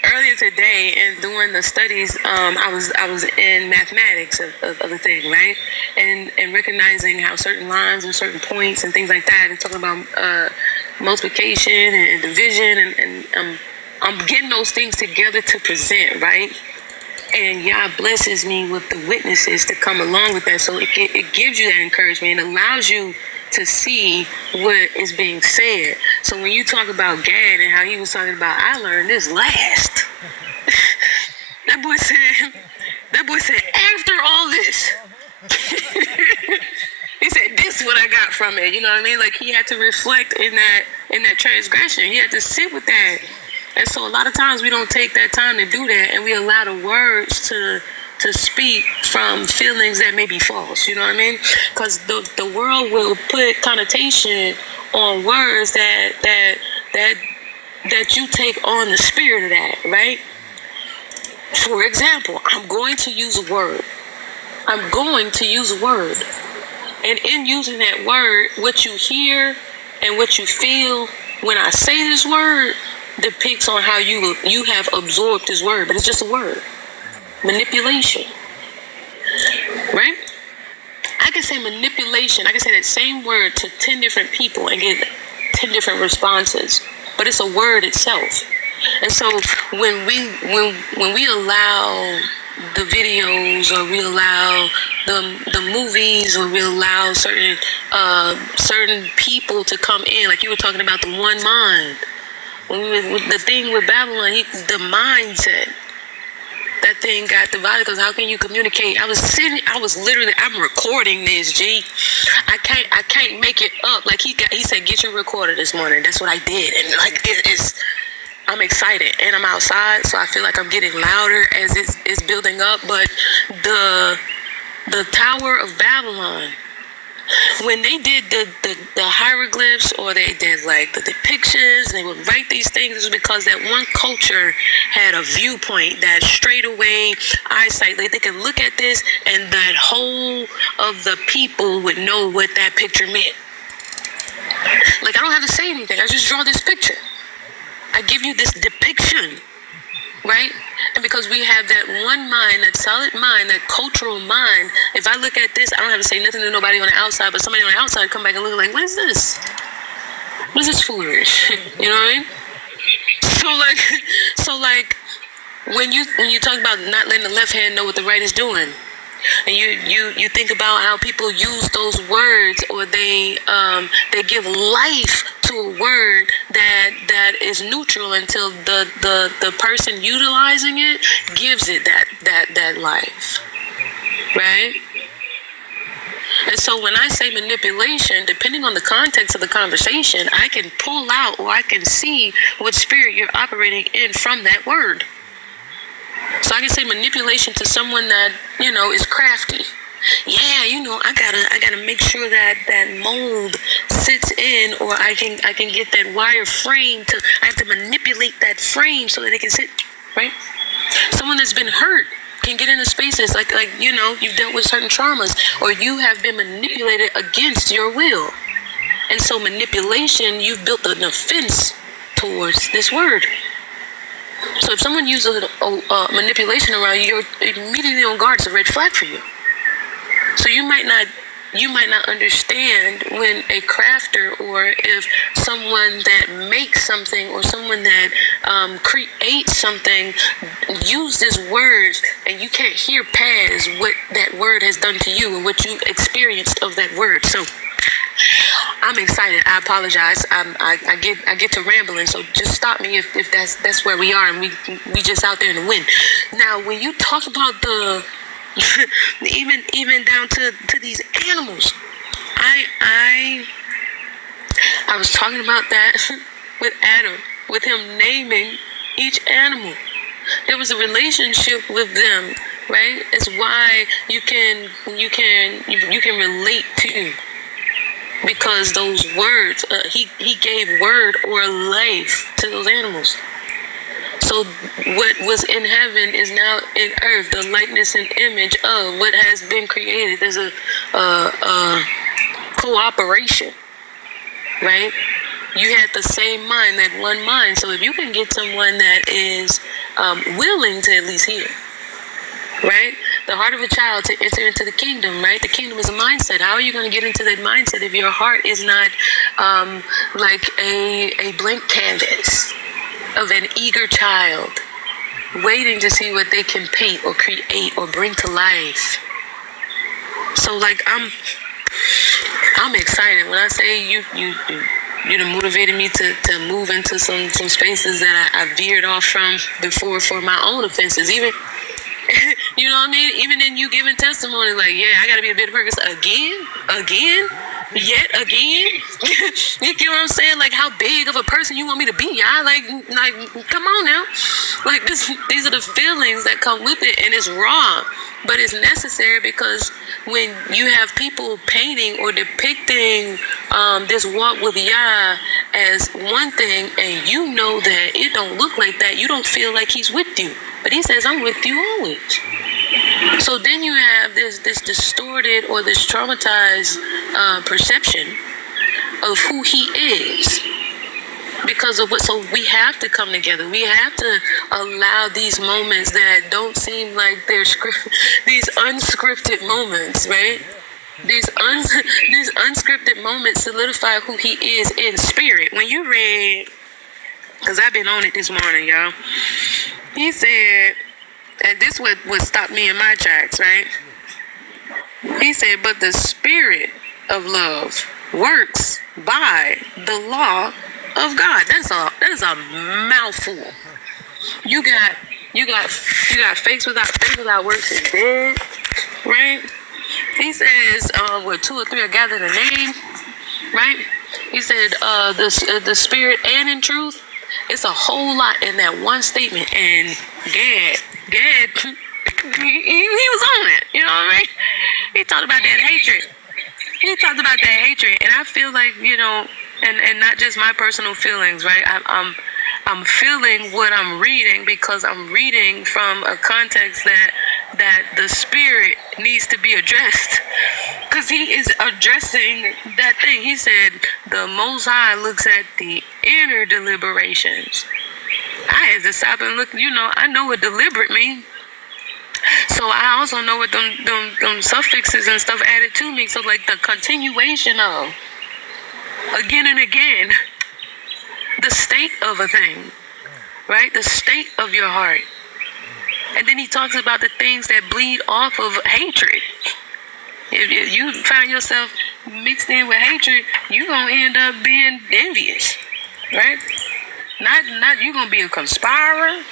Earlier today, and doing the studies, I was in mathematics of the thing, right? And recognizing how certain lines and certain points and things like that, and talking about multiplication and division, and I'm getting those things together to present, right? And Yah blesses me with the witnesses to come along with that. So it gives you that encouragement. It allows you to see what is being said. So when you talk about Gad and how he was talking about, I learned this last. That boy said, after all this. He said, "This is what I got from it." You know what I mean? Like he had to reflect in that transgression. He had to sit with that. And so a lot of times we don't take that time to do that, and we allow the words to speak from feelings that may be false. You know what I mean? Because the world will put connotation on words that you take on the spirit of that, right? For example, I'm going to use a word. I'm going to use a word. And in using that word, what you hear and what you feel when I say this word depicts on how you have absorbed this word. But it's just a word. Manipulation. Right? I can say manipulation. I can say that same word to 10 different people and get 10 different responses. But it's a word itself. And so when we allow the videos, or we allow the movies, or we allow certain people to come in, like you were talking about the one mind. When the thing with Babylon, the mindset, that thing got divided. Because how can you communicate? I'm recording this, G. I can't make it up. Like he said, get your recorder this morning. That's what I did, and like I'm excited, and I'm outside, so I feel like I'm getting louder as it's building up. But the Tower of Babylon, when they did the hieroglyphs, or they did like the depictions, they would write these things, it was because that one culture had a viewpoint, that straightaway eyesight. Like they could look at this, and that whole of the people would know what that picture meant. Like I don't have to say anything. I just draw this picture. I give you this depiction, right? And because we have that one mind, that solid mind, that cultural mind, if I look at this, I don't have to say nothing to nobody on the outside, but somebody on the outside come back and look like, what is this? What is this foolery? You know what I mean? So like when you talk about not letting the left hand know what the right is doing, and you think about how people use those words, or they give life to a word that is neutral until the person utilizing it gives it that life, right? And so when I say manipulation, depending on the context of the conversation, I can pull out, or I can see what spirit you're operating in from that word. So I can say manipulation to someone that, is crafty. Yeah, I gotta make sure that mold sits in, or I can get that wire frame I have to manipulate that frame so that it can sit, right? Someone that's been hurt can get into spaces like you've dealt with certain traumas, or you have been manipulated against your will. And so manipulation, you've built an offense towards this word. So if someone uses manipulation around you, you're immediately on guard. It's a red flag for you. So you might not understand when a crafter, or if someone that makes something, or someone that creates something, use this word, and you can't hear past what that word has done to you and what you experienced of that word. So I'm excited. I apologize. I get to rambling, so just stop me if that's where we are, and we just out there in the wind. Now, when you talk about the even down to these animals, I was talking about that with Adam, with him naming each animal. There was a relationship with them, right? It's why you can relate to. Because those words, he gave word or life to those animals. So what was in heaven is now in earth, the likeness and image of what has been created. There's a cooperation, right? You had the same mind, that one mind. So if you can get someone that is willing to at least hear, right? The heart of a child to enter into the kingdom, right? The kingdom is a mindset. How are you going to get into that mindset if your heart is not like a blank canvas of an eager child waiting to see what they can paint or create or bring to life? So like I'm excited when I say you done motivated me to move into some spaces that I veered off from before for my own offenses. You know what I mean? Even in you giving testimony, like, yeah, I gotta be a better person again, yet again. You get what I'm saying? Like, how big of a person you want me to be? Y'all like, come on now. Like, these are the feelings that come with it, and it's raw, but it's necessary because when you have people painting or depicting this walk with Yah as one thing, and you know that it don't look like that, you don't feel like he's with you. But he says, I'm with you always. So then you have this distorted or this traumatized perception of who he is because of what. So we have to come together. We have to allow these moments that don't seem like they're these unscripted moments, right? These unscripted moments solidify who he is in spirit. When you read, because I've been on it this morning, y'all. He said, and this would stop me in my tracks, right? He said, but the spirit of love works by the law of God. That is a mouthful. You got faith without works is dead, right? He says, where two or three are gathered in name, right? He said, the spirit and in truth. It's a whole lot in that one statement, and Gad, he was on it. You know what I mean? He talked about that hatred. And I feel like, you know, and not just my personal feelings, right? I'm feeling what I'm reading because I'm reading from a context that the spirit needs to be addressed. Because he is addressing that thing. He said, the Most High looks at the inner deliberations. I had to stop and look, you know, I know what deliberate means. So I also know what them suffixes and stuff added to me. So like the continuation of, again and again, the state of a thing, right? The state of your heart. And then he talks about the things that bleed off of hatred. If you find yourself mixed in with hatred, you're going to end up being envious, right? Not you're going to be a conspirer,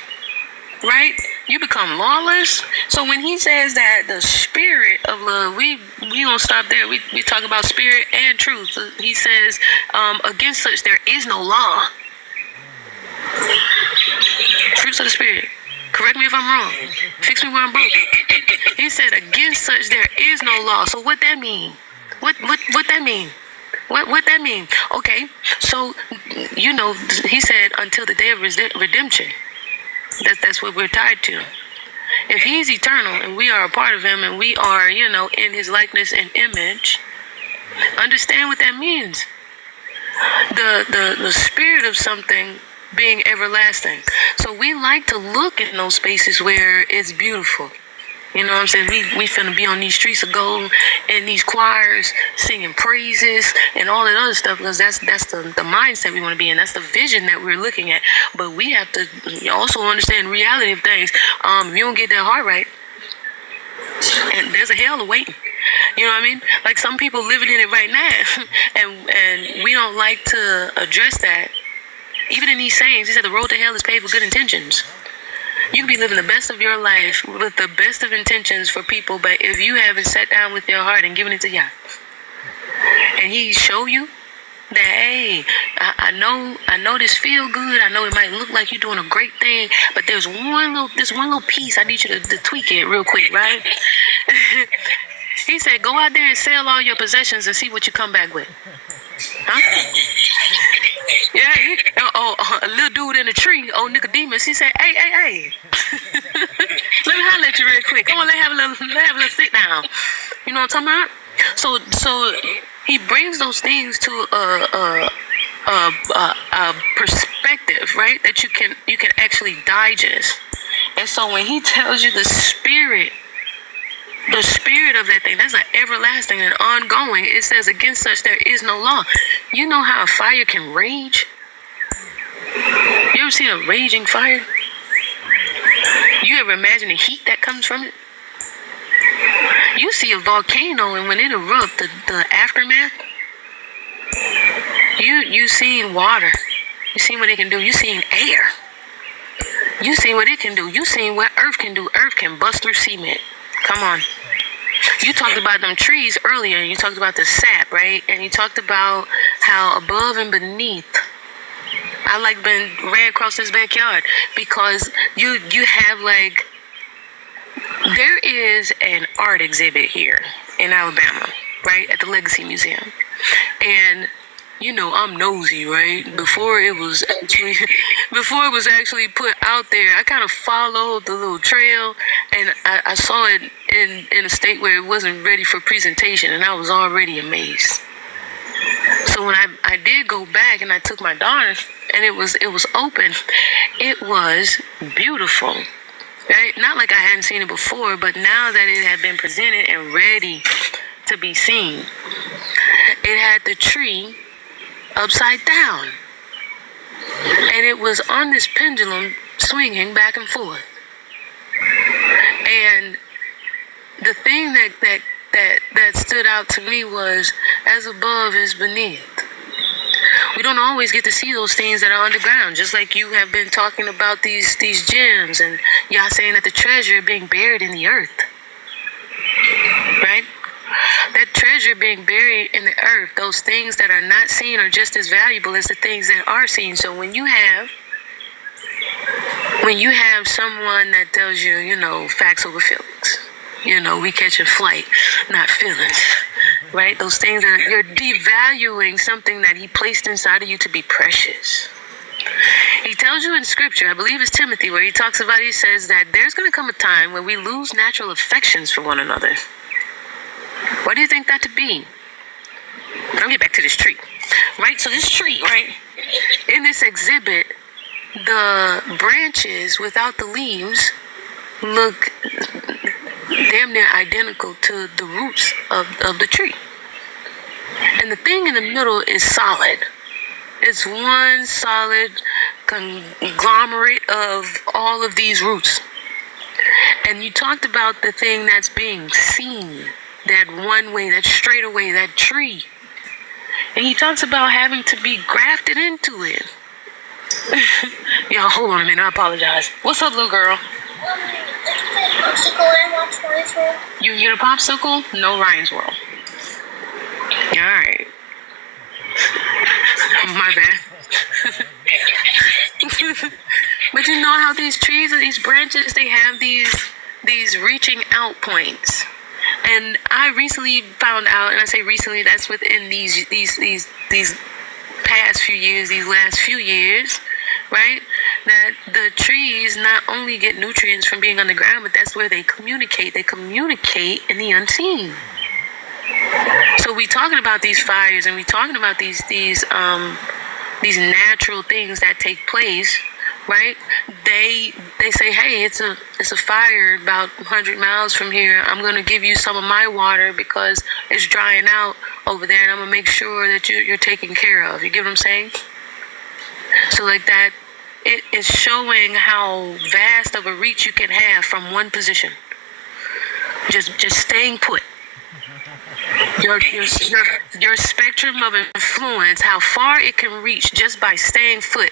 right? You become lawless. So when he says that the spirit of love, we don't stop there. We talk about spirit and truth. So he says, against such there is no law. Fruits of the spirit. Correct me if I'm wrong. Fix me where I'm broke. He said, against such there is no law. So what that mean? What that mean? What that mean? Okay, so, you know, he said until the day of redemption. That's what we're tied to. If he's eternal and we are a part of him and we are, you know, in his likeness and image, understand what that means. The spirit of something being everlasting. So we like to look in those spaces where it's beautiful. You know what I'm saying? We finna be on these streets of gold and these choirs singing praises and all that other stuff because that's the mindset we want to be in. That's the vision that we're looking at. But we have to also understand the reality of things. If you don't get that heart right, and there's a hell awaiting. You know what I mean? Like some people living in it right now, and we don't like to address that. Even in these sayings, he said the road to hell is paved with good intentions. You can be living the best of your life with the best of intentions for people, but if you haven't sat down with your heart and given it to Yah, and he show you that, hey, I know this feel good. I know it might look like you're doing a great thing, but there's one little piece I need you to tweak it real quick, right? He said, go out there and sell all your possessions and see what you come back with. Huh? Yeah, a little dude in a tree, old Nicodemus, he said, hey. Let me holler at you real quick. Come on, let's have a little sit down. You know what I'm talking about? So he brings those things to a perspective, right? That you can actually digest. And so when he tells you the spirit of that thing, that's an everlasting and ongoing. It says, against such there is no law. You know how a fire can rage? You ever seen a raging fire? You ever imagine the heat that comes from it? You see a volcano, and when it erupts, the aftermath, you seen water. You seen what it can do. You seen air. You seen what it can do. You seen what Earth can do. Earth can bust through cement. Come on. You talked about them trees earlier. You talked about the sap, right? And you talked about how above and beneath. I like been ran across this backyard because you have like, there is an art exhibit here in Alabama, right, at the Legacy Museum. And you know, I'm nosy, right? Before it was actually put out there, I kind of followed the little trail, and I saw it in a state where it wasn't ready for presentation, and I was already amazed. So when I did go back and I took my daughter, and it was open, it was beautiful, right? Not like I hadn't seen it before, but now that it had been presented and ready to be seen, it had the tree upside down, and it was on this pendulum swinging back and forth. And the thing that stood out to me was, as above is beneath. We don't always get to see those things that are underground, just like you have been talking about these gems, and y'all saying that the treasure being buried in the earth, right? That treasure being buried in the earth, those things that are not seen are just as valuable as the things that are seen. So when you have someone that tells you, you know, facts over feelings, you know, we catching flight, not feelings, right? Those things that you're devaluing something that he placed inside of you to be precious. He tells you in scripture, I believe it's Timothy, where he talks about, he says that there's going to come a time when we lose natural affections for one another. What do you think that to be? I'll get back to this tree, right? So this tree, right? In this exhibit, the branches without the leaves look damn near identical to the roots of the tree. And the thing in the middle is solid. It's one solid conglomerate of all of these roots. And you talked about the thing that's being seen, that one way, that straight away, that tree. And he talks about having to be grafted into it. Y'all, hold on a minute, I apologize. What's up, little girl? Popsicle and watch Ryan's World. You get a popsicle? No Ryan's World. Alright. My bad. But you know how these trees or these branches, they have these reaching out points. And I recently found out, and I say recently, that's within these past few years, these last few years, right? That the trees not only get nutrients from being underground, but that's where they communicate. They communicate in the unseen. So we talking about these fires, and we talking about these natural things that take place, right? They say, hey, it's a fire about 100 miles from here. I'm going to give you some of my water because it's drying out over there, and I'm going to make sure that you're taken care of. You get what I'm saying? So like that, it is showing how vast of a reach you can have from one position. Just staying put. Your spectrum of influence, how far it can reach just by staying put.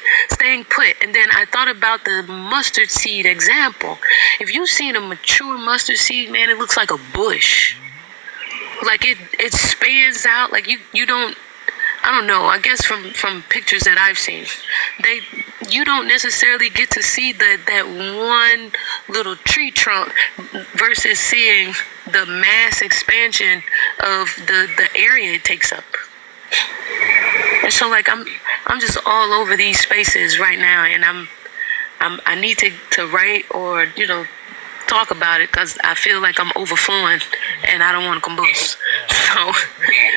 And then I thought about the mustard seed example. If you've seen a mature mustard seed, man, it looks like a bush. Like it spans out. Like you don't, I don't know, I guess from pictures that I've seen, you don't necessarily get to see that one little tree trunk versus seeing the mass expansion of the area it takes up. And so like I'm just all over these spaces right now, and I need to write or talk about it because I feel like I'm overflowing and I don't want to combust. So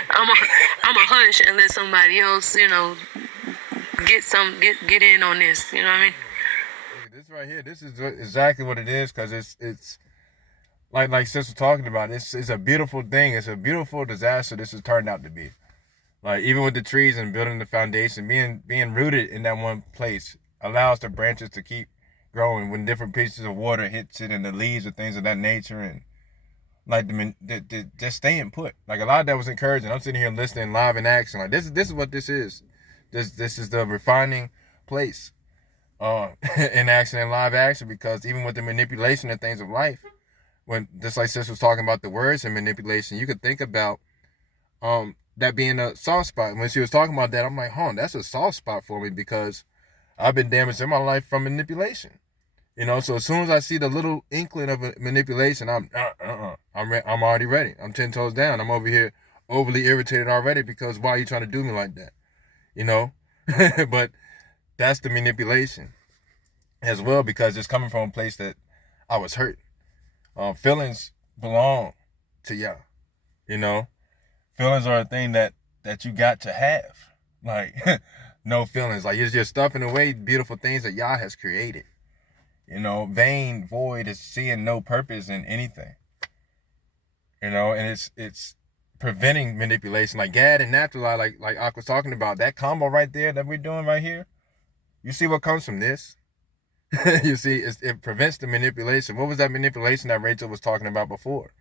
I'm a hush and let somebody else get in on this. You know what I mean? This right here, this is exactly what it is, because it's like Sis was talking about. It's a beautiful thing. It's a beautiful disaster this has turned out to be. Like, even with the trees and building the foundation, being rooted in that one place allows the branches to keep growing when different pieces of water hits it and the leaves and things of that nature, and like the just staying put. Like, a lot of that was encouraging. I'm sitting here listening live in action. Like, this is what this is. This is the refining place. in action and live action, because even with the manipulation and things of life, when just like sis was talking about the words and manipulation, you could think about that being a soft spot. When she was talking about that, I'm like, that's a soft spot for me, because I've been damaged in my life from manipulation. So as soon as I see the little inkling of a manipulation, I'm already ready. I'm 10 toes down. I'm over here overly irritated already, because why are you trying to do me like that? But that's the manipulation as well, because it's coming from a place that I was hurt. Feelings belong to y'all. Feelings are a thing that you got to have. Like, no feelings. Like, you're just stuffing away beautiful things that Yah has created. Vain, void is seeing no purpose in anything. And it's preventing manipulation. Like Gad and Napahatalay, like I was talking about, that combo right there that we're doing right here. You see what comes from this? You see, it prevents the manipulation. What was that manipulation that Rachel was talking about before?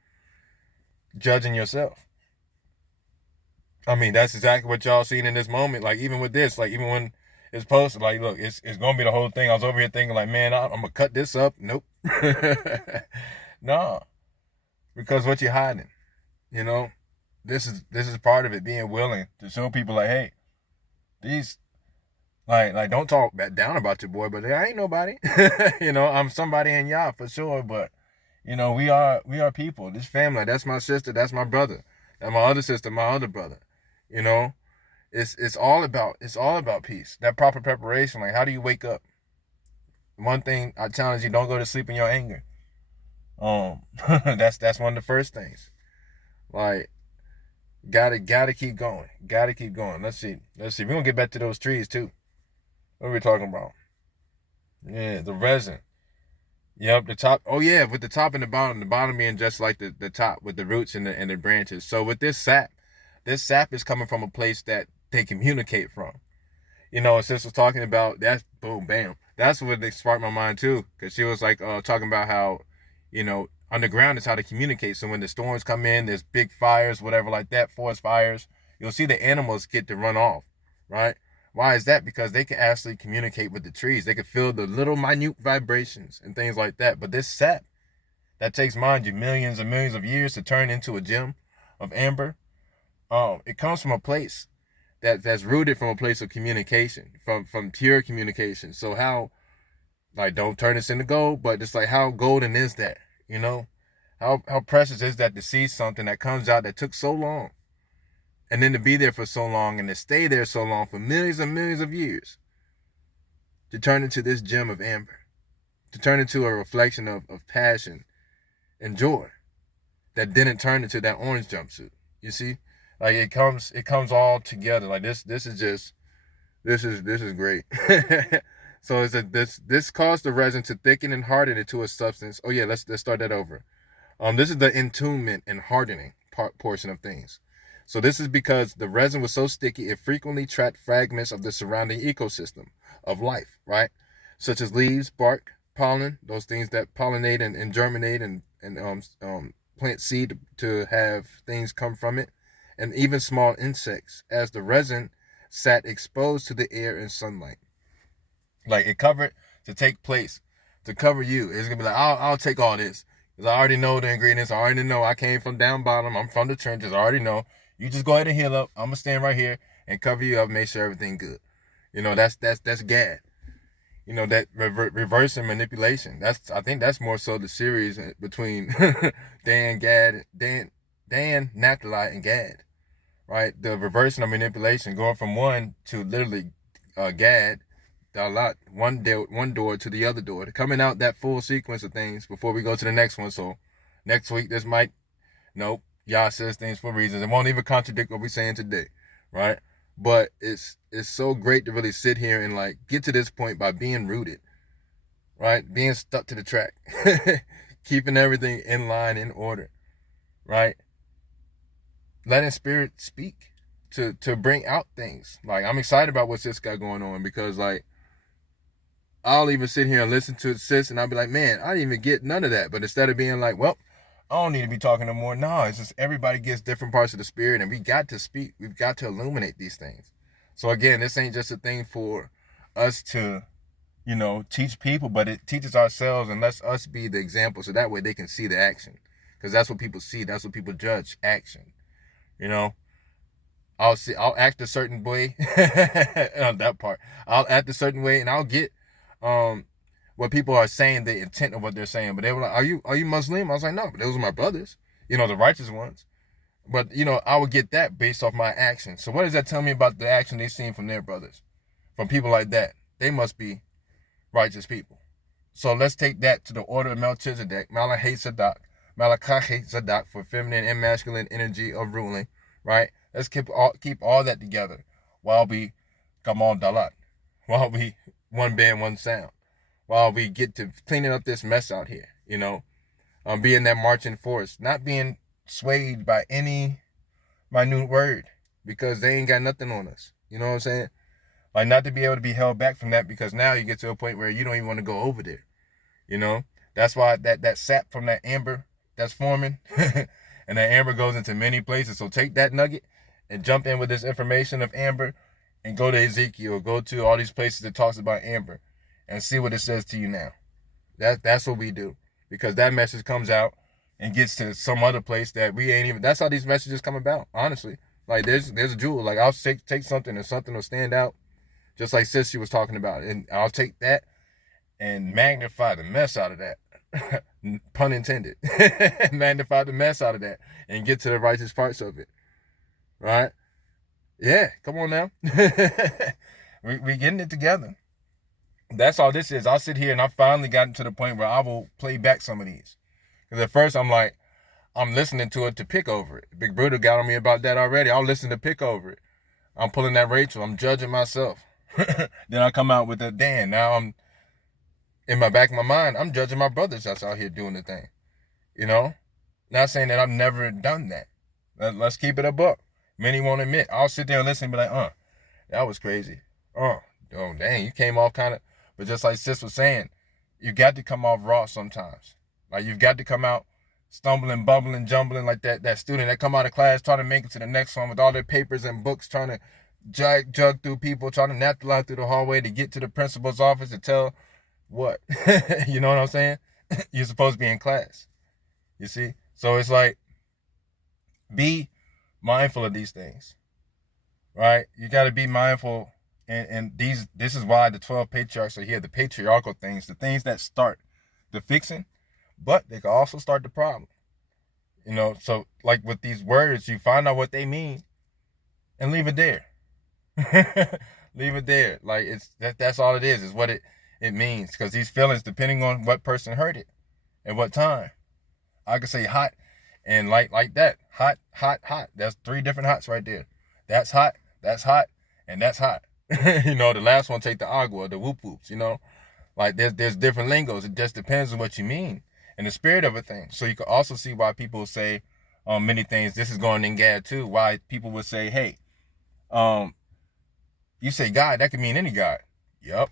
Judging yourself. I mean, that's exactly what y'all seen in this moment. Like, even with this, like, even when it's posted, like, look, it's going to be the whole thing. I was over here thinking, like, man, I'm going to cut this up. Nope. No. Because what you're hiding, this is part of it, being willing to show people, like, hey, these, like don't talk down about your boy, but I ain't nobody. I'm somebody in y'all for sure, but, we are people. This family, that's my sister, that's my brother, that's my other sister, my other brother. It's all about peace. That proper preparation. Like, how do you wake up? One thing I challenge you: don't go to sleep in your anger. That's one of the first things. Like, gotta keep going. Gotta keep going. Let's see. We're gonna get back to those trees too. What are we talking about? Yeah, the resin. Yep, the top. Oh yeah, with the top and the bottom being just like the top with the roots and the branches. So with this sap is coming from a place that they communicate from. Sis was talking about that. Boom, bam. That's what they sparked my mind too, because she was like talking about how, underground is how to communicate. So when the storms come in, there's big fires, whatever like that, forest fires, you'll see the animals get to run off, right? Why is that? Because they can actually communicate with the trees. They can feel the little minute vibrations and things like that. But this sap that takes, mind you, millions and millions of years to turn into a gem of amber, it comes from a place that's rooted from a place of communication, from pure communication. So how, like, don't turn this into gold, but it's like, how golden is that? How precious is that to see something that comes out that took so long, and then to be there for so long, and to stay there so long for millions and millions of years, to turn into this gem of amber, to turn into a reflection of passion and joy that didn't turn into that orange jumpsuit. You see? Like, it comes all together. Like, this is great. So this caused the resin to thicken and harden into a substance. Oh yeah, let's start that over. This is the entombment and hardening portion of things. So this is because the resin was so sticky, it frequently trapped fragments of the surrounding ecosystem of life, right? Such as leaves, bark, pollen, those things that pollinate and germinate and plant seed to have things come from it, and even small insects, as the resin sat exposed to the air and sunlight. Like, it covered to take place, to cover you. It's gonna be like, I'll take all this, because I already know the ingredients. I already know I came from down bottom. I'm from the trenches. I already know. You just go ahead and heal up. I'm gonna stand right here and cover you up, make sure everything good. That's Gad. That reversing manipulation. I think that's more so the series between Dan, Napahatalay, and Gad. Right? The reversing of manipulation, going from one to literally Gad, Dalat, one door to the other door, coming out that full sequence of things before we go to the next one. So next week, nope, Yah says things for reasons. It won't even contradict what we're saying today, right? But it's so great to really sit here and, like, get to this point by being rooted, right? Being stuck to the track, keeping everything in line, in order, right? Letting spirit speak to bring out things. Like, I'm excited about what sis got going on, because, like, I'll even sit here and listen to sis and I'll be like, man, I didn't even get none of that. But instead of being like, well, I don't need to be talking no more. No, it's just everybody gets different parts of the spirit, and we got to speak. We've got to illuminate these things. So again, this ain't just a thing for us to teach people, but it teaches ourselves and lets us be the example, so that way they can see the action, because that's what people see. That's what people judge, action. I'll act a certain way on that part. I'll act a certain way, and I'll get what people are saying, the intent of what they're saying. But they were like, "Are you Muslim?" I was like, "No, but those are my brothers, the righteous ones." But I would get that based off my action. So what does that tell me about the action they've seen from their brothers, from people like that? They must be righteous people. So let's take that to the order of Melchizedek, Malachi Zadok, for feminine and masculine energy of ruling, right? Let's keep all that together while we Gamal Dalat, while we one band, one sound, while we get to cleaning up this mess out here, being that marching force, not being swayed by any minute word, because they ain't got nothing on us. You know what I'm saying? Like, not to be able to be held back from that, because now you get to a point where you don't even want to go over there. That's why that sap from that amber that's forming, and that amber goes into many places. So take that nugget and jump in with this information of amber, and go to Ezekiel, go to all these places that talks about amber, and see what it says to you now. That's what we do, because that message comes out and gets to some other place that we ain't even. That's how these messages come about, honestly. Like, there's a jewel. Like, I'll take something and something will stand out, just like Sis, she was talking about, and I'll take that and magnify the mess out of that. Pun intended. Magnify the mess out of that and get to the righteous parts of it. Right? Yeah, come on now. we getting it together. That's all this is. I'll sit here and I've finally gotten to the point where I will play back some of these. Because at first I'm like, I'm listening to it to pick over it. Big Bruder got on me about that already. I'll listen to pick over it. I'm pulling that Rachel. I'm judging myself. Then I come out with that Dan. Now I'm, in my back of my mind, I'm judging my brothers that's out here doing the thing. Not saying that I've never done that. Let's keep it a buck. Many won't admit. I'll sit there and listen and be like, that was crazy. Oh, dang, you came off kind of. But just like Sis was saying, you got to come off raw sometimes. Like, you've got to come out stumbling, bumbling, jumbling, like that student that come out of class trying to make it to the next one with all their papers and books, trying to jug through people, trying to naturalize through the hallway to get to the principal's office to tell what. You know what I'm saying? You're supposed to be in class. You see? So it's like, be mindful of these things, right? You got to be mindful, and this is why the 12 patriarchs are here, the patriarchal things, the things that start the fixing, but they can also start the problem. So like with these words, you find out what they mean and leave it there. Leave it there. Like, that's all it is what it means. Because these feelings, depending on what person heard it and what time. I could say hot and like that. Hot, hot, hot. That's 3 different hots right there. That's hot, and that's hot. The last one take the agua, the whoop whoops, Like, there's different lingos. It just depends on what you mean and the spirit of a thing. So you can also see why people say many things. This is going in Gad too. Why people would say, hey, you say God, that could mean any God. Yep.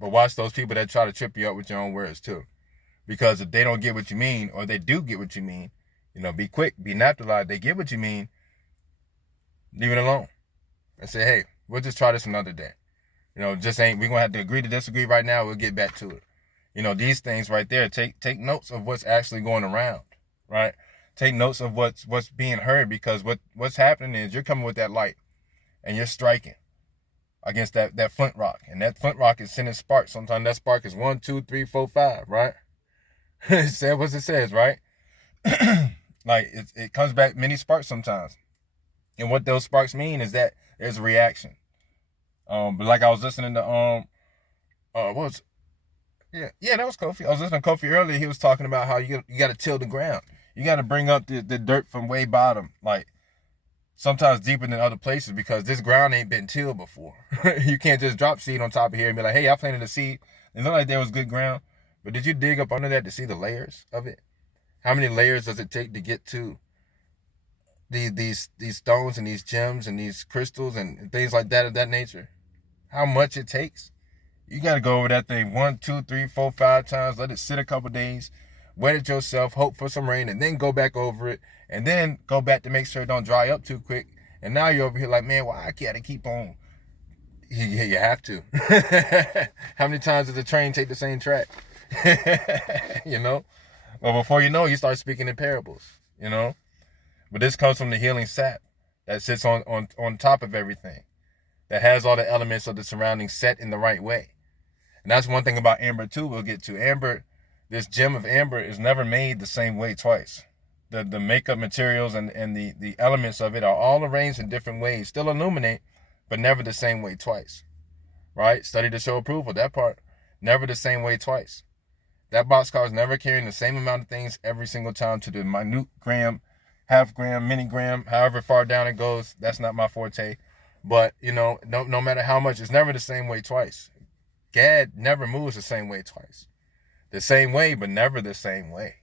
But watch those people that try to trip you up with your own words too. Because if they don't get what you mean, or they do get what you mean, be quick, be naturalized. They get what you mean, leave it alone. And say, hey, we'll just try this another day. Just ain't, we're going to have to agree to disagree right now. We'll get back to it. These things right there, take notes of what's actually going around, right? Take notes of what's being heard, because what's happening is you're coming with that light and you're striking against that flint rock. And that flint rock is sending sparks. Sometimes that spark is 1, 2, 3, 4, 5, right? It says what it says, right? Like, it comes back many sparks sometimes. And what those sparks mean is that there's a reaction. But like I was listening to that was Kofi. I was listening to Kofi earlier. He was talking about how you got to till the ground. You got to bring up the dirt from way bottom, like sometimes deeper than other places, because this ground ain't been tilled before. You can't just drop seed on top of here and be like, hey, I planted a seed. It looked like there was good ground, but did you dig up under that to see the layers of it? How many layers does it take to get to these stones and these gems and these crystals and things like that of that nature? How much it takes? You got to go over that thing 1, 2, 3, 4, 5 times. Let it sit a couple days. Wet it yourself. Hope for some rain. And then go back over it. And then go back to make sure it don't dry up too quick. And now you're over here like, man, why I got to keep on? You have to. How many times does the train take the same track? You know? Well, before you know, you start speaking in parables, you know? But this comes from the healing sap that sits on top of everything, that has all the elements of the surroundings set in the right way. And that's one thing about amber, too, we'll get to. Amber, this gem of amber is never made the same way twice. The makeup materials and the elements of it are all arranged in different ways, still illuminate, but never the same way twice, right? Study to show approval, that part, never the same way twice. That boxcar is never carrying the same amount of things every single time to the minute gram, half gram, mini gram, however far down it goes. That's not my forte. But, you know, no matter how much, it's never the same way twice. Gad never moves the same way twice. The same way, but never the same way.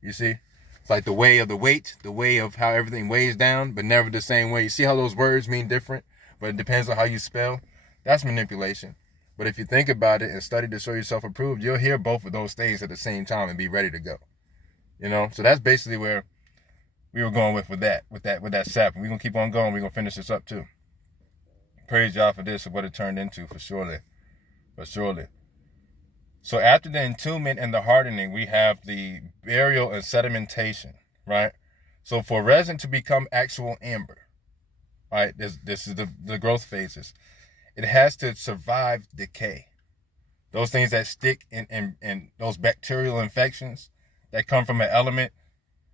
You see? It's like the way of the weight, the way of how everything weighs down, but never the same way. You see how those words mean different, but it depends on how you spell? That's manipulation. But if you think about it and study to show yourself approved, you'll hear both of those things at the same time and be ready to go. You know? So that's basically where we were going with that sap. And we're going to keep on going. We're going to finish this up too. Praise y'all for this and what it turned into, for surely. For surely. So after the entombment and the hardening, we have the burial and sedimentation, right? So for resin to become actual amber, right, this is the growth phases. It has to survive decay. Those things that stick in those bacterial infections that come from an element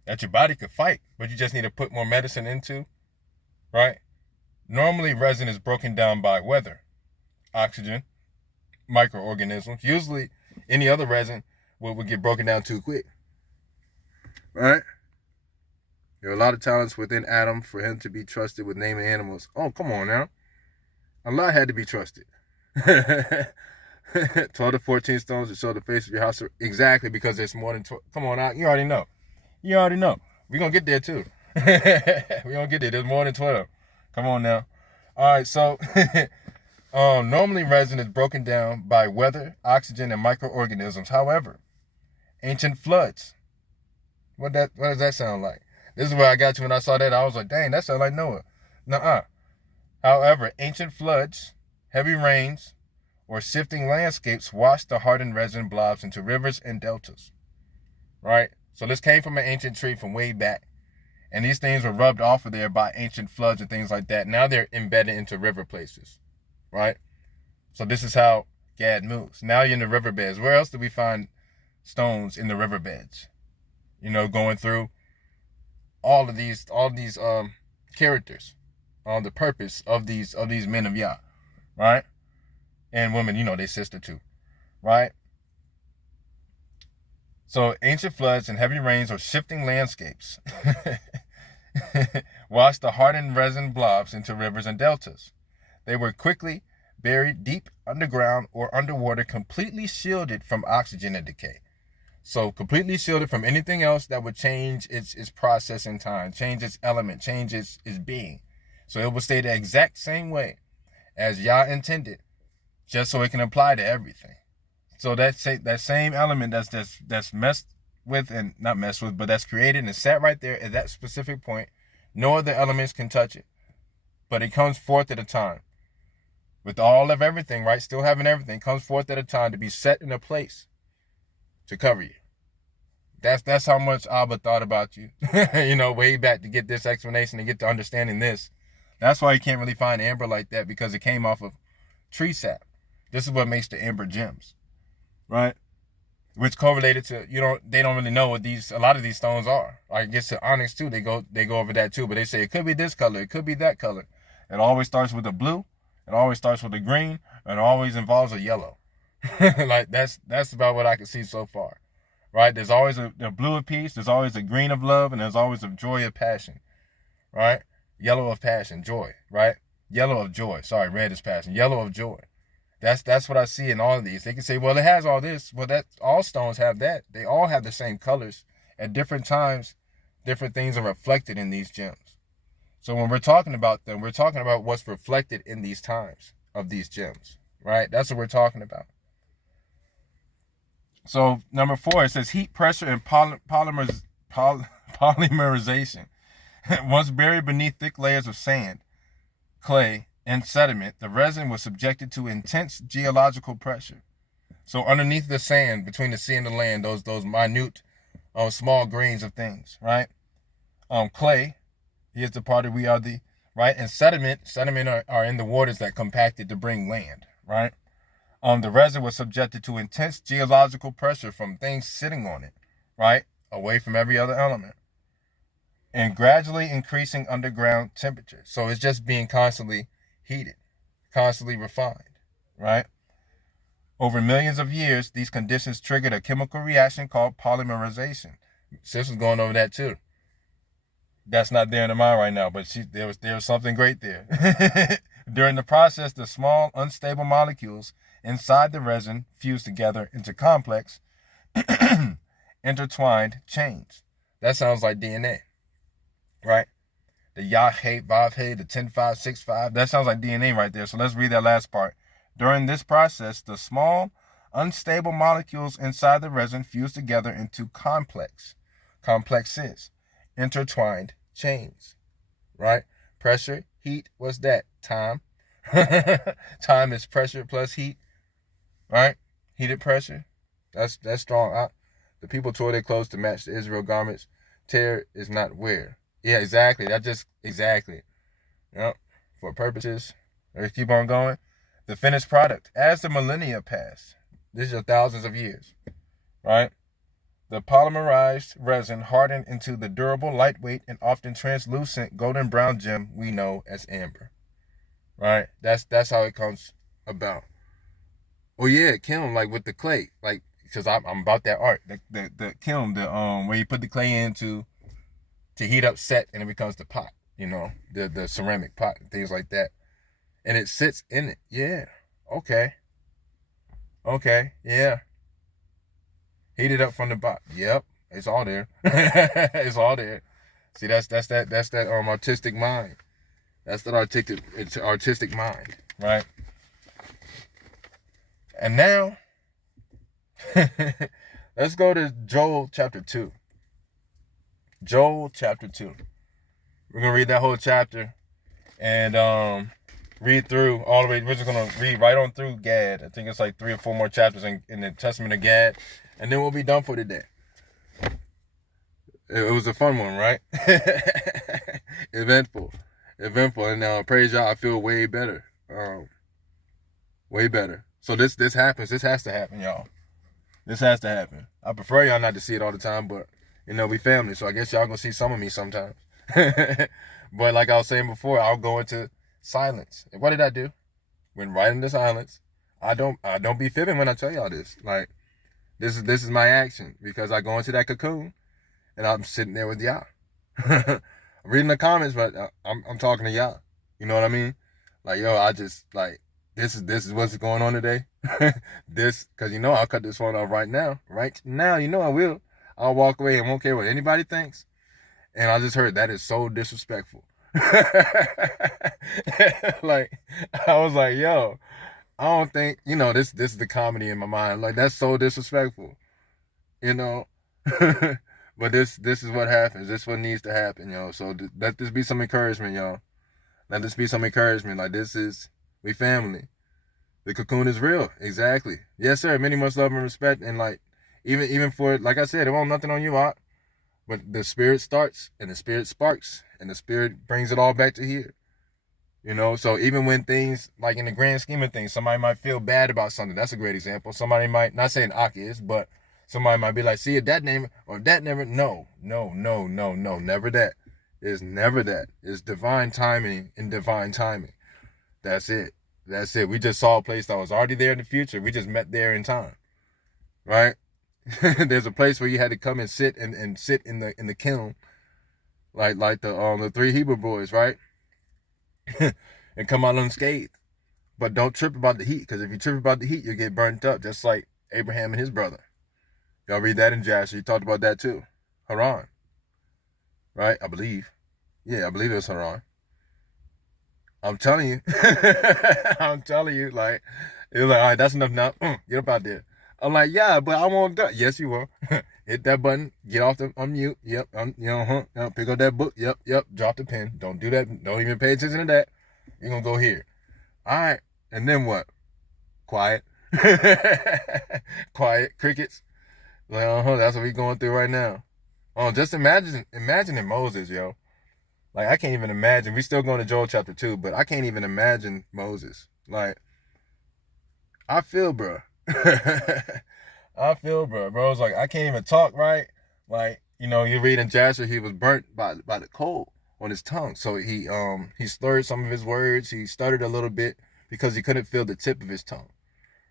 that your body could fight, but you just need to put more medicine into, right? Normally, resin is broken down by weather, oxygen, microorganisms. Usually, any other resin would get broken down too quick, right? There are a lot of talents within Adam for him to be trusted with naming animals. Oh, come on now. Allah had to be trusted. 12 to 14 stones to show the face of your house. Exactly, because there's more than 12. Come on now. You already know. We're going to get there too. We're going to get there. There's more than 12. Come on now. All right, so normally resin is broken down by weather, oxygen, and microorganisms. However, ancient floods. What does that sound like? This is where I got to when I saw that. I was like, dang, that sounds like Noah. Nuh-uh. However, ancient floods, heavy rains, or shifting landscapes wash the hardened resin blobs into rivers and deltas. Right? So this came from an ancient tree from way back. And these things were rubbed off of there by ancient floods and things like that. Now they're embedded into river places. Right? So this is how Gad moves. Now you're in the riverbeds. Where else do we find stones in the riverbeds? You know, going through all these characters, the purpose of these men of Yah, right? And women, you know, they sister too, right? So ancient floods and heavy rains or shifting landscapes washed the hardened resin blobs into rivers and deltas. They were quickly buried deep underground or underwater, completely shielded from oxygen and decay. So completely shielded from anything else that would change its processing time, change its element, change its being. So it will stay the exact same way as Yah intended, just so it can apply to everything. So that same element that's messed with, and not messed with, but that's created and sat right there at that specific point, no other elements can touch it. But it comes forth at a time. With all of everything, right? Still having everything, comes forth at a time to be set in a place to cover you. That's how much Abba thought about you, you know, way back to get this explanation and get to understanding this. That's why you can't really find amber like that, because it came off of tree sap. This is what makes the amber gems, right? Which correlated to, they don't really know what a lot of these stones are. Like, it gets to onyx too. They go over that too, but they say it could be this color, it could be that color. It always starts with a blue, it always starts with a green, and it always involves a yellow. Like, that's about what I can see so far. Right? There's always a blue of peace, there's always a green of love, and there's always a joy of passion. Right? Yellow of passion, joy, right? Yellow of joy. Sorry, red is passion. Yellow of joy. That's what I see in all of these. They can say, well, it has all this. Well, all stones have that. They all have the same colors. At different times, different things are reflected in these gems. So when we're talking about them, we're talking about what's reflected in these times of these gems, right? That's what we're talking about. So number 4, it says heat, pressure, and polymerization. Once buried beneath thick layers of sand, clay, and sediment, the resin was subjected to intense geological pressure. So underneath the sand, between the sea and the land, those minute, small grains of things, right? Clay, here's the part of we are the, right? And sediment are in the waters that compacted to bring land, right? The resin was subjected to intense geological pressure from things sitting on it, right? Away from every other element. And gradually increasing underground temperature. So it's just being constantly heated, constantly refined, right? Over millions of years, these conditions triggered a chemical reaction called polymerization. Sis was going over that too. That's not there in the mind right now, but there was something great there. During the process, the small, unstable molecules inside the resin fused together into complex, intertwined chains. That sounds like DNA, right? The Yah-He, Vav-He, the 10-5-6-5. That sounds like DNA right there. So let's read that last part. During this process, the small, unstable molecules inside the resin fuse together into complexes, intertwined chains, right? Pressure, heat, what's that? Time. Time is pressure plus heat, right? Heated pressure. That's strong. The people tore their clothes to match the Israel garments. Tear is not wear. Yeah, exactly. Exactly. Yep. For purposes. Let's keep on going. The finished product. As the millennia passed, this is thousands of years, right? The polymerized resin hardened into the durable, lightweight, and often translucent golden brown gem we know as amber, right? That's how it comes about. Oh yeah, kiln, like with the clay, like, because I'm about that art. The kiln, where you put the clay in to heat up, set, and it becomes the pot, the ceramic pot and things like that. And it sits in it. Yeah. Okay. Yeah. Heat it up from the bottom. Yep. It's all there. It's all there. See, that's that artistic mind. That's that artistic mind, right? And now, let's go to Joel chapter 2. Joel chapter 2. We're gonna read that whole chapter and read through all the way. We're just going to read right on through Gad. I think it's like 3 or 4 more chapters in the Testament of Gad. And then we'll be done for today. It was a fun one, right? Eventful. And praise y'all, I feel way better. Way better. So this happens. This has to happen, y'all. This has to happen. I prefer y'all not to see it all the time, but, we family. So I guess y'all going to see some of me sometimes. But like I was saying before, I'll go into silence. And what did I do? Went right into silence. I don't be fibbing when I tell y'all this. Like, this is my action, because I go into that cocoon and I'm sitting there with y'all. I'm reading the comments, but I'm talking to y'all. You know what I mean? Like, yo, I just like this is what's going on today. Because I'll cut this one off right now. Right now, I will. I'll walk away and won't care what anybody thinks. And I just heard that is so disrespectful. Like, I was like, yo, I don't think, this is the comedy in my mind. Like, that's so disrespectful, But this is what happens. This is what needs to happen, yo. So let this be some encouragement, y'all. Let this be some encouragement. Like, we family. The cocoon is real. Exactly. Yes, sir. Many must love and respect. And like, even for, like I said, it won't nothing on you, but the spirit starts and the spirit sparks and the spirit brings it all back to here. So even when things, like in the grand scheme of things, somebody might feel bad about something. That's a great example. Somebody might, not saying Ak is, but somebody might be like, see, if that name or that never, no, never that. It's never that. It's divine timing and divine timing. That's it. We just saw a place that was already there in the future. We just met there in time, right? There's a place where you had to come and sit and sit in the kiln, like the 3 Hebrew boys, right? And come out unscathed. But don't trip about the heat, because if you trip about the heat, you'll get burnt up, just like Abraham and his brother. Y'all read that in Jasher. You talked about that too. Haran. Right? I believe. Yeah, I believe it was Haran. I'm telling you. Like, it was like, all right, that's enough now. Get up out there. I'm like, yeah, but I won't die. Yes, you will. Hit that button. Get off the unmute. Yep. Pick up that book. Yep. Drop the pen. Don't do that. Don't even pay attention to that. You're going to go here. All right. And then what? Quiet. Quiet. Crickets. Like, that's what we going through right now. Oh, just imagining Moses, yo. Like, I can't even imagine. We still going to Joel chapter 2, but I can't even imagine Moses. Like, I feel, bro. I feel, bro. Bro's like, I can't even talk right. Like, you read in Jasher, he was burnt by the coal on his tongue. So he slurred some of his words. He stuttered a little bit because he couldn't feel the tip of his tongue.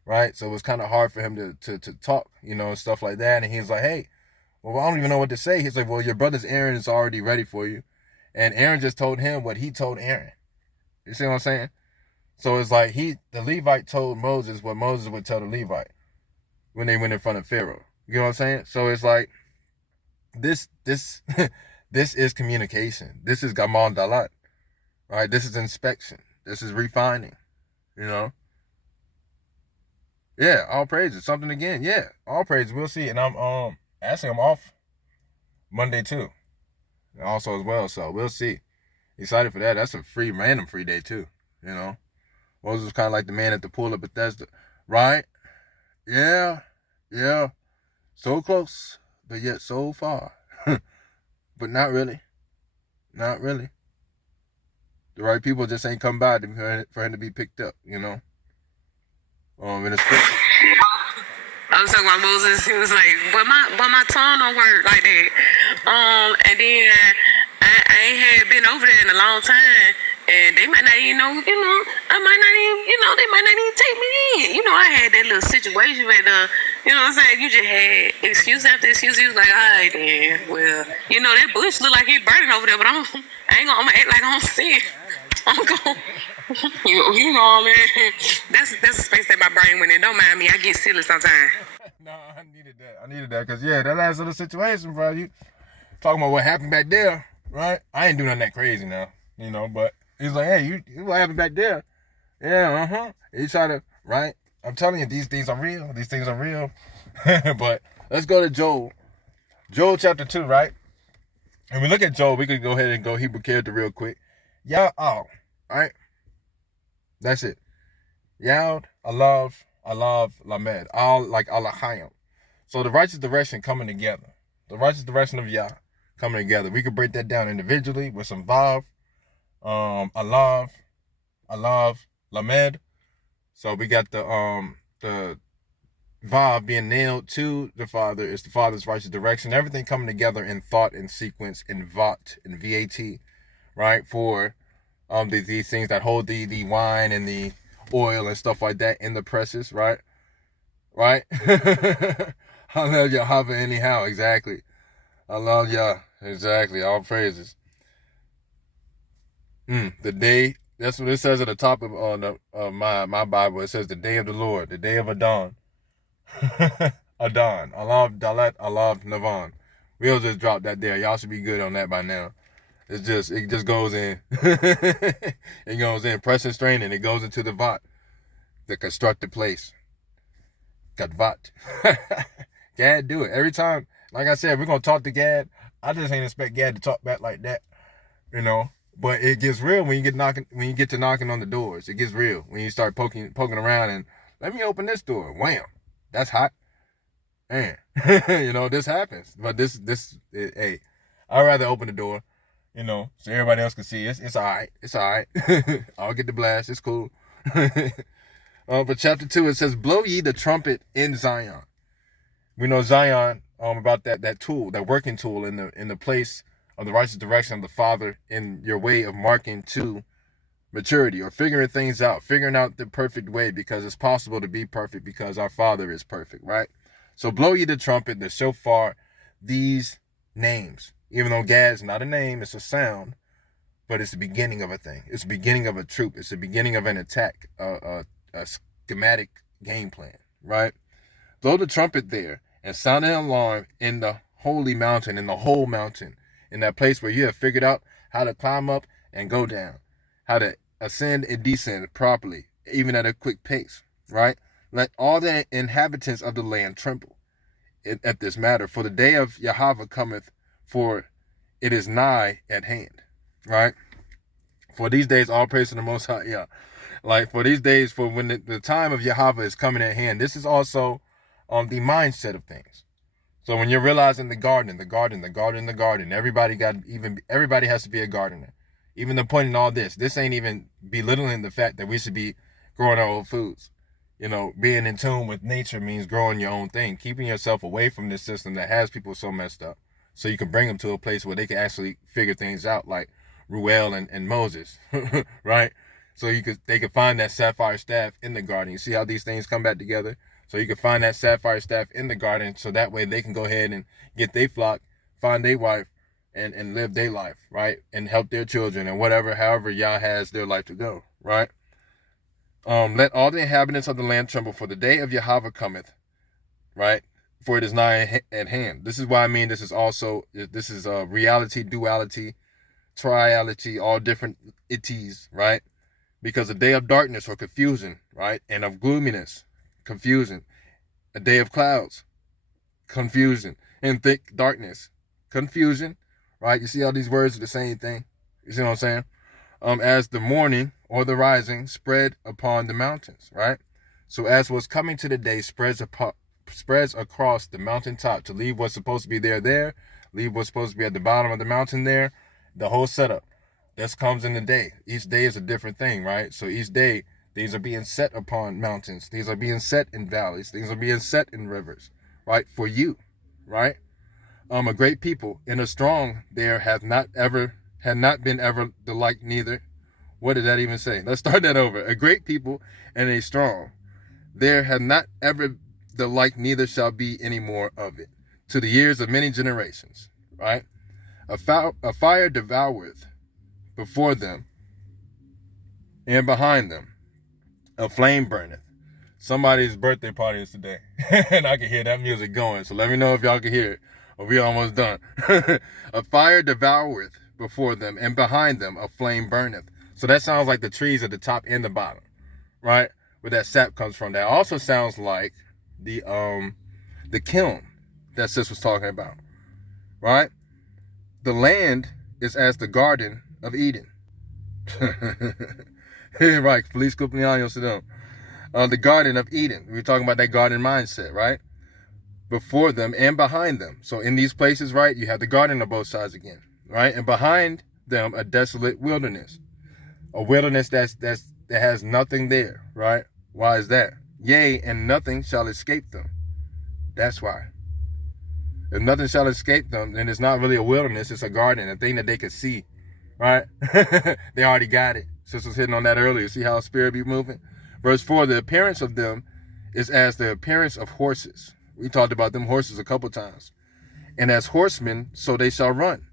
Right? So it was kind of hard for him to talk, stuff like that. And he's like, hey, well, I don't even know what to say. He's like, well, your brother's Aaron is already ready for you. And Aaron just told him what he told Aaron. You see what I'm saying? So it's like the Levite told Moses what Moses would tell the Levite when they went in front of Pharaoh. You know what I'm saying? So it's like this this is communication. This is Gamal Dalat. Right? This is inspection. This is refining. Yeah, all praises. Something again. Yeah, all praises. We'll see. And I'm off Monday too. Also as well. So we'll see. Excited for that. That's a random free day too. Moses was kind of like the man at the pool of Bethesda. Right? Yeah. So close, but yet so far. But not really. Not really. The right people just ain't come by for him to be picked up, In the scripture. I was talking about Moses. He was like, but my tongue don't work like that. And then I ain't had been over there in a long time. And they might not even know, I might not even, they might not even take me in. I had that little situation where what I'm saying? You just had excuse after excuse. You was like, all right, then. Well, that bush look like it burning over there, but I'm gonna act like I don't see it. I'm going, I mean? That's the space that my brain went in. Don't mind me. I get silly sometimes. No, I needed that. Because, that last little situation, bro. You talking about what happened back there, right? I ain't doing nothing that crazy now, but he's like, hey, what happened back there? Yeah, He try to, right? I'm telling you, these things are real. These things are real. But let's go to Joel. Joel chapter 2, right? And we look at Joel, we could go ahead and go Hebrew character real quick. Ya'al, right? That's it. Ya'al, Alav, Lamed. All like Alahayim. So the righteous direction coming together. The righteous direction of Yah coming together. We could break that down individually with some Vav. Alav, Lamed. So we got the Vav being nailed to the Father. It's the Father's righteous direction. Everything coming together in thought and sequence in Vat and VAT, right? For these things that hold the wine and the oil and stuff like that in the presses, right? Right? I love Yahweh anyhow, exactly. I love Yah, exactly. All praises. The day. That's what it says at the top of my Bible. It says the day of the Lord, the day of Adon. Adon. I love Dalat, I love Navan. We'll just drop that there. Y'all should be good on that by now. It just goes in. It goes in. Press and strain, and it goes into the Vat. The constructed place. Vat. Gad do it. Every time, like I said, we're going to talk to Gad. I just ain't expect Gad to talk back like that. But it gets real when you get to knocking on the doors. It gets real when you start poking around and let me open this door. Wham, that's hot. Man, this happens. But hey, I'd rather open the door, so everybody else can see. It's all right. It's all right. I'll get the blast. It's cool. But chapter 2, it says, "Blow ye the trumpet in Zion." We know Zion about that tool, that working tool in the place of the righteous direction of the Father in your way of marking to maturity or figuring things out, figuring out the perfect way, because it's possible to be perfect because our Father is perfect, right? So blow ye the trumpet, the shofar, these names. Even though Gad's not a name, it's a sound, but it's the beginning of a thing. It's the beginning of a troop. It's the beginning of an attack, a schematic game plan, right? Blow the trumpet there and sound an alarm in the holy mountain, in the whole mountain, in that place where you have figured out how to climb up and go down, how to ascend and descend properly, even at a quick pace, right? Let all the inhabitants of the land tremble at this matter, for the day of Yahweh cometh, for it is nigh at hand, right? For these days, all praise to the Most High, yeah. Like for these days, for when the time of Yahweh is coming at hand, this is also the mindset of things. So when you're realizing the garden, everybody has to be a gardener. Even the point in all this ain't even belittling the fact that we should be growing our own foods. You know, being in tune with nature means growing your own thing, keeping yourself away from this system that has people so messed up, so you can bring them to a place where they can actually figure things out, like Ruel and Moses, right? So they could find that sapphire staff in the garden. You see how these things come back together? So you can find that sapphire staff in the garden, so that way they can go ahead and get their flock, find their wife, and live their life, right? And help their children and however Yah has their life to go, right? Let all the inhabitants of the land tremble, for the day of Yahweh cometh, right? For it is nigh at hand. This is why I mean this is reality, duality, triality, all different ities, right? Because a day of darkness or confusion, right? And of gloominess, confusion. A day of clouds, confusion. And thick darkness, confusion, right? You see how these words are the same thing? You see what I'm saying? As the morning or the rising spread upon the mountains, right? So as what's coming to the day spreads across the mountaintop, to leave what's supposed to be there, leave what's supposed to be at the bottom of the mountain there, the whole setup. This comes in the day. Each day is a different thing, right? So each day, things are being set upon mountains. Things are being set in valleys. Things are being set in rivers, right? For you, right? A great people and a strong there had not been ever the like neither. What did that even say? Let's start that over. A great people and a strong there had not ever the like, neither shall be any more of it, to the years of many generations, right? A fire devoureth before them and behind them. A flame burneth. Somebody's birthday party is today, and I can hear that music going, so let me know if y'all can hear it, or we almost done. A fire devoureth before them, and behind them a flame burneth. So that sounds like the trees at the top and the bottom, right? Where that sap comes from. That also sounds like the kiln that Sis was talking about, right? The land is as the Garden of Eden. Right, feliz cumpleaños to them. The Garden of Eden. We're talking about that garden mindset, right? Before them and behind them. So in these places, right, you have the garden on both sides again, right? And behind them, a desolate wilderness. A wilderness that has nothing there, right? Why is that? Yea, and nothing shall escape them. That's why. If nothing shall escape them, then it's not really a wilderness, it's a garden, a thing that they could see, right? They already got it. Sis was hitting on that earlier. See how spirit be moving? Verse 4, the appearance of them is as the appearance of horses. We talked about them horses a couple times. And as horsemen, so they shall run.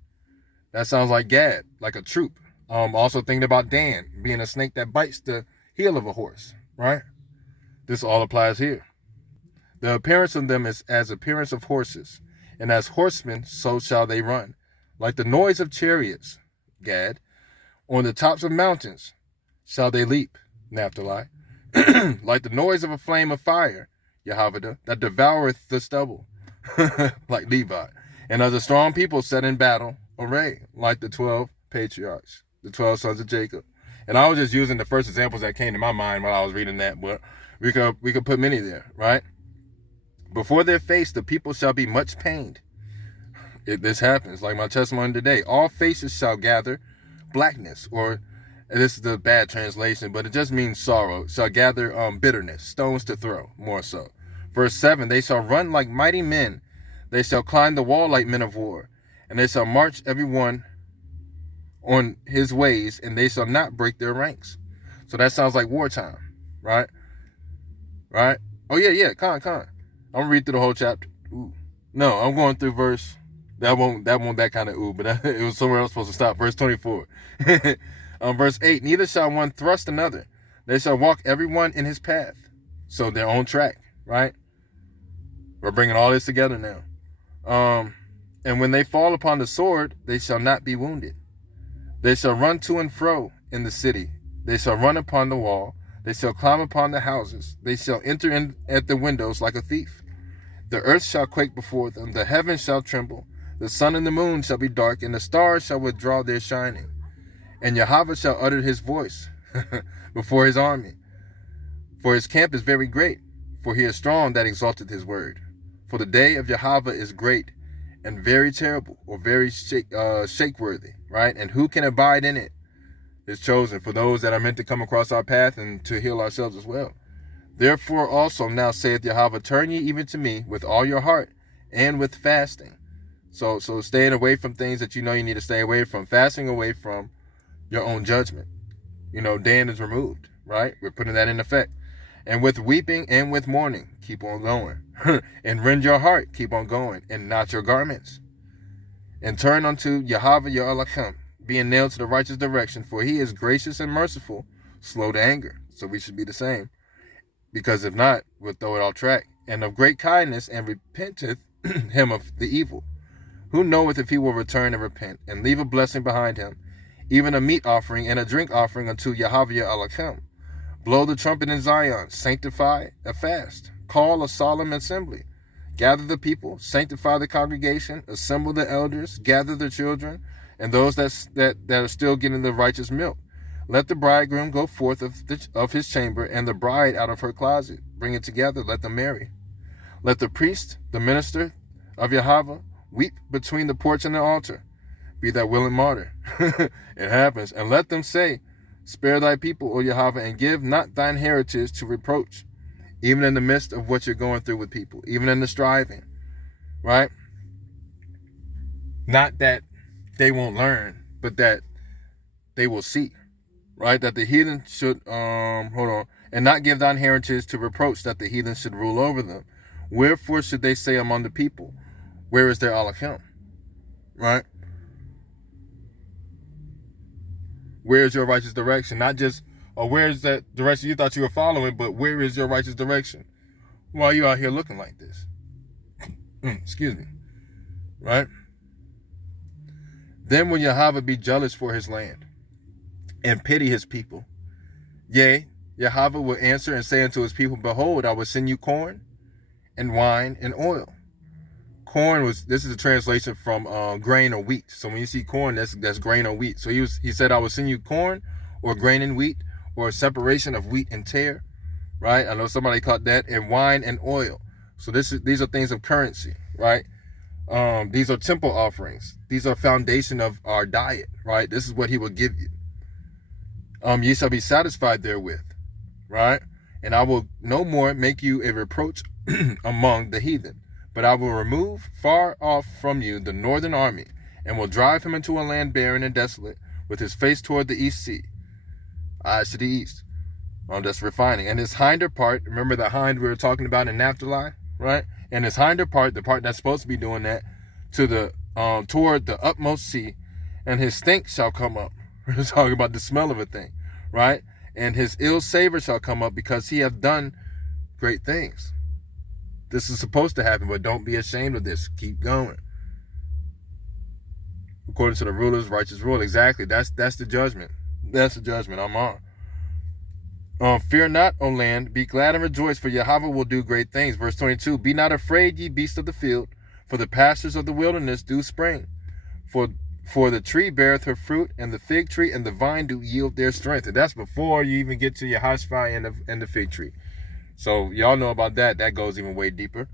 That sounds like Gad, like a troop. Also thinking about Dan, being a snake that bites the heel of a horse, right? This all applies here. The appearance of them is as appearance of horses. And as horsemen, so shall they run. Like the noise of chariots, Gad, on the tops of mountains shall they leap, Naphtali. Like the noise of a flame of fire, Yehovah, that devoureth the stubble, like Levi. And as a strong people set in battle array, like the 12 patriarchs, the 12 sons of Jacob. And I was just using the first examples that came to my mind while I was reading that, but we could put many there, right? Before their face, the people shall be much pained. This happens, like my testimony today. All faces shall gather blackness, or this is the bad translation, but it just means sorrow. Shall gather bitterness, stones to throw, more so. Verse 7, they shall run like mighty men. They shall climb the wall like men of war. And they shall march everyone on his ways, and they shall not break their ranks. So that sounds like wartime, right? Right? Oh, yeah, con. I'm going to read through the whole chapter. Ooh. No, I'm going through verse... That won't that kind of ooh, but it was somewhere else supposed to stop. Verse 24. Verse 8, neither shall one thrust another. They shall walk everyone in his path. So they're on track, right? We're bringing all this together now. And when they fall upon the sword, they shall not be wounded. They shall run to and fro in the city. They shall run upon the wall. They shall climb upon the houses. They shall enter in at the windows like a thief. The earth shall quake before them. The heavens shall tremble. The sun and the moon shall be dark, and the stars shall withdraw their shining. And Yahweh shall utter his voice. before his army. For his camp is very great, for he is strong that exalteth his word. For the day of Jehovah is great and very terrible, or very shake-worthy, right? And who can abide in it is chosen for those that are meant to come across our path and to heal ourselves as well. Therefore also now saith Jehovah, turn ye even to me with all your heart and with fasting. So staying away from things that you know you need to stay away from, fasting away from your own judgment. Dan is removed, right? We're putting that in effect. And with weeping and with mourning, keep on going. And rend your heart, keep on going, and not your garments. And turn unto Jehovah your Elohim, being nailed to the righteous direction, for he is gracious and merciful, slow to anger. So we should be the same. Because if not, we'll throw it off track. And of great kindness, and repenteth him of the evil. Who knoweth if he will return and repent, and leave a blessing behind him, even a meat offering and a drink offering unto Jehovah your Elohim. Blow the trumpet in Zion, sanctify a fast, call a solemn assembly, gather the people, sanctify the congregation, assemble the elders, gather the children, and those that are still getting the righteous milk. Let the bridegroom go forth of his chamber, and the bride out of her closet. Bring it together, let them marry. Let the priest, the minister of Jehovah, weep between the porch and the altar. Be that willing martyr. It happens. And let them say, spare thy people, O Jehovah, and give not thine heritage to reproach, even in the midst of what you're going through with people, even in the striving, right? Not that they won't learn, but that they will see, right? That the heathen should, and not give thine heritage to reproach, that the heathen should rule over them. Wherefore should they say among the people, where is their Elohim, right? Where's your righteous direction? Not just, where's that direction you thought you were following, but where is your righteous direction? Why are you out here looking like this? Excuse me. Right? Then will Jehovah be jealous for his land, and pity his people. Yea, Jehovah will answer and say unto his people, behold, I will send you corn, and wine, and oil. This is a translation from grain or wheat. So when you see corn, that's grain or wheat. So he said, I will send you corn or grain and wheat, or a separation of wheat and tare, right? I know somebody caught that. And wine and oil. So these are things of currency, right? These are temple offerings. These are foundation of our diet, right? This is what he will give you. Ye shall be satisfied therewith, right? And I will no more make you a reproach among the heathen. But I will remove far off from you the northern army, and will drive him into a land barren and desolate, with his face toward the east sea. Eyes to the east. That's refining. And his hinder part, remember the hind we were talking about in Naphtali, right? And his hinder part, the part that's supposed to be doing that, to the toward the utmost sea, and his stink shall come up. We're talking about the smell of a thing, right? And his ill savor shall come up, because he hath done great things. This is supposed to happen, but don't be ashamed of this. Keep going. According to the ruler's righteous rule. Exactly. That's the judgment. That's the judgment. I'm on. Fear not, O land. Be glad and rejoice, for Jehovah will do great things. Verse 22. Be not afraid, ye beasts of the field, for the pastures of the wilderness do spring. For the tree beareth her fruit, and the fig tree and the vine do yield their strength. And that's before you even get to your house fire and the fig tree. So y'all know about that. That goes even way deeper.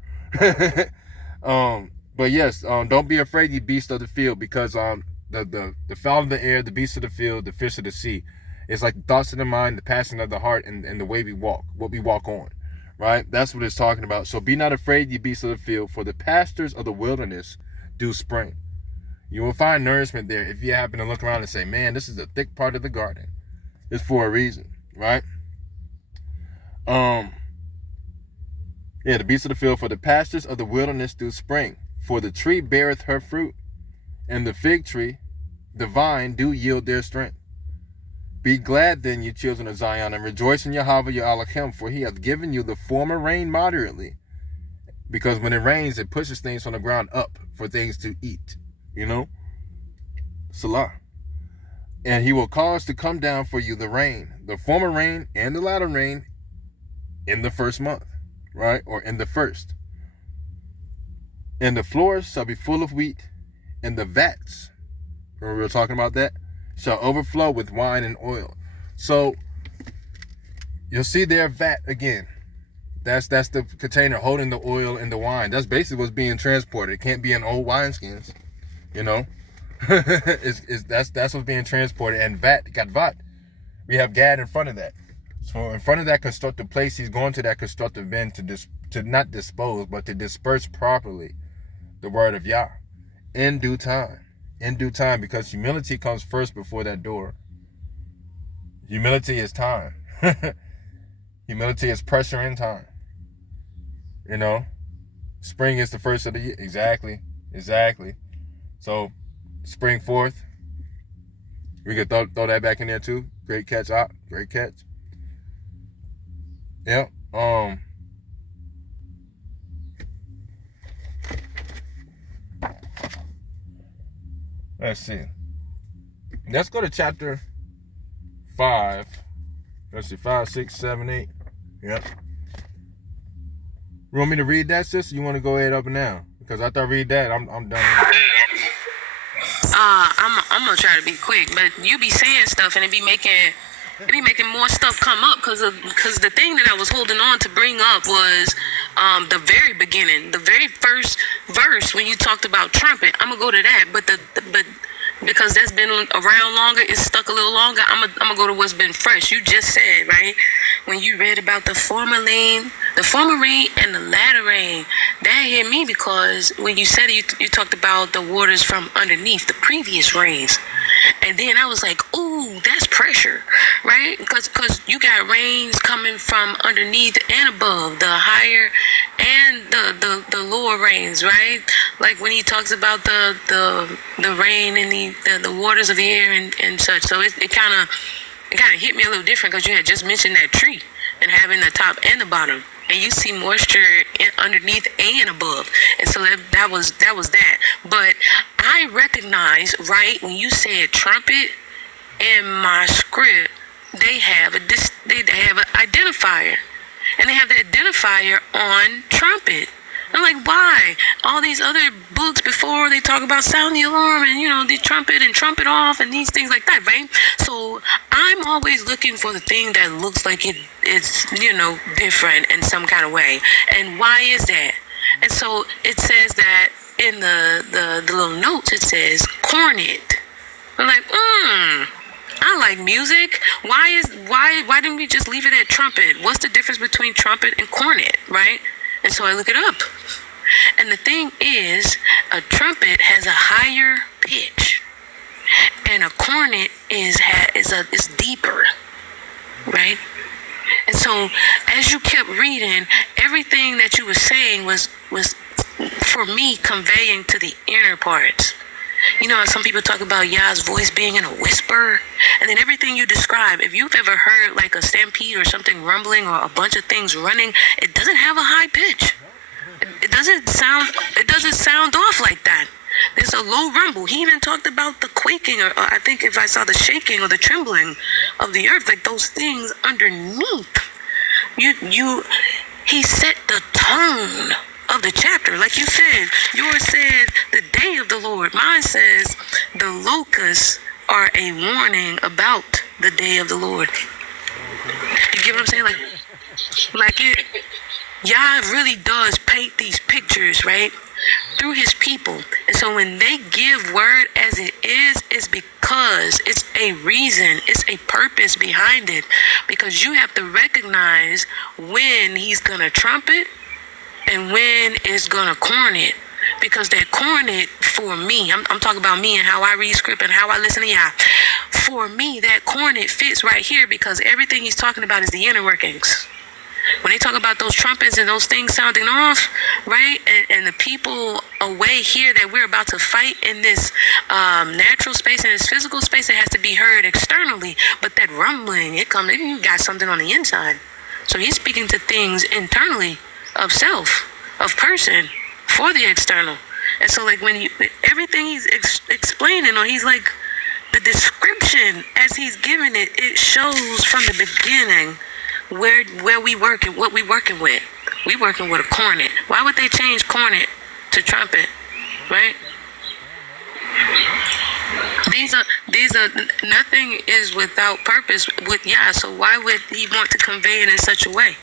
But yes, don't be afraid, ye beasts of the field, because the fowl of the air, the beasts of the field, the fish of the sea, it's like the thoughts of the mind, the passion of the heart, and the way we walk, what we walk on, right? That's what it's talking about. So be not afraid, ye beasts of the field, for the pastures of the wilderness do spring. You will find nourishment there if you happen to look around and say, man, this is a thick part of the garden. It's for a reason, right? Yeah, the beasts of the field, for the pastures of the wilderness do spring. For the tree beareth her fruit, and the fig tree, the vine, do yield their strength. Be glad then, ye children of Zion, and rejoice in Jehovah your Elohim, for he hath given you the former rain moderately. Because when it rains, it pushes things from the ground up for things to eat. You know? Salah. And he will cause to come down for you the rain, the former rain and the latter rain, in the first month. Right? Or in the first. And the floors shall be full of wheat, and the vats, remember we were talking about that, shall overflow with wine and oil. So you'll see their vat again. That's the container holding the oil and the wine. That's basically what's being transported. It can't be in old wineskins, you know. That's what's being transported. And vat. We have Gad in front of that. So in front of that constructive place, he's going to that constructive bin to not dispose, but to disperse properly the word of Yah in due time. In due time, because humility comes first before that door. Humility is time. Humility is pressure in time. You know, spring is the first of the year. Exactly. So, spring forth. We could throw that back in there too. Great catch, Op. Great catch. Yep. Let's see. Let's go to chapter 5. Let's see, 5, 6, 7, 8. Yep. You want me to read that, sis? Or you want to go ahead up and down? Because after I read that, I'm done. I'm gonna try to be quick, but you be saying stuff and it be making more stuff come up because the thing that I was holding on to bring up was the very beginning, the very first verse when you talked about trumpet. I'm gonna go to that, but because that's been around longer, it's stuck a little longer. I'm gonna go to what's been fresh. You just said, right, when you read about the former rain and the latter rain, that hit me because when you said it, you talked about the waters from underneath the previous rains. And then I was like, ooh, that's pressure, right? Because you got rains coming from underneath and above, the higher and the lower rains, right? Like when he talks about the rain and the waters of the air and such. So it kind of hit me a little different because you had just mentioned that tree and having the top and the bottom. And you see moisture underneath and above. And so that was that. But I recognize, right, when you said trumpet in my script, they have an identifier. And they have the identifier on trumpet. I'm like, why? All these other books before, they talk about sound the alarm and, the trumpet and trumpet off and these things like that, right? So I'm always looking for the thing that looks like it's, different in some kind of way. And why is that? And so it says that in the little notes, it says cornet. I'm like, I like music. Why didn't we just leave it at trumpet? What's the difference between trumpet and cornet, right? And so I look it up. And the thing is, a trumpet has a higher pitch. And a cornet is deeper. Right? And so as you kept reading, everything that you were saying was for me conveying to the inner parts. You know how some people talk about Yah's voice being in a whisper? And then everything you describe, if you've ever heard like a stampede or something rumbling or a bunch of things running, it doesn't have a high pitch. It doesn't sound off like that. There's a low rumble. He even talked about the quaking, or I think if I saw the shaking or the trembling of the earth, like those things underneath. He set the tone of the chapter. Like you said, yours said the day of the Lord. Mine says the locusts are a warning about the day of the Lord. You get what I'm saying? Like it, Yah really does paint these pictures, right, through his people. And so when they give word as it is, it's because it's a reason, it's a purpose behind it. Because you have to recognize when he's going to trumpet and when it's gonna cornet. Because that cornet, for me, I'm talking about me and how I read script and how I listen to Yah. For me, that cornet fits right here because everything he's talking about is the inner workings. When they talk about those trumpets and those things sounding off, right? And the people away here that we're about to fight in this natural space and this physical space, it has to be heard externally. But that rumbling, it got something on the inside. So he's speaking to things internally of self, of person, for the external. And so like when everything he's explaining, or he's like, the description as he's giving it, it shows from the beginning where we working, what we working with. We working with a cornet. Why would they change cornet to trumpet, right? these are nothing is without purpose with Yah. So why would he want to convey it in such a way?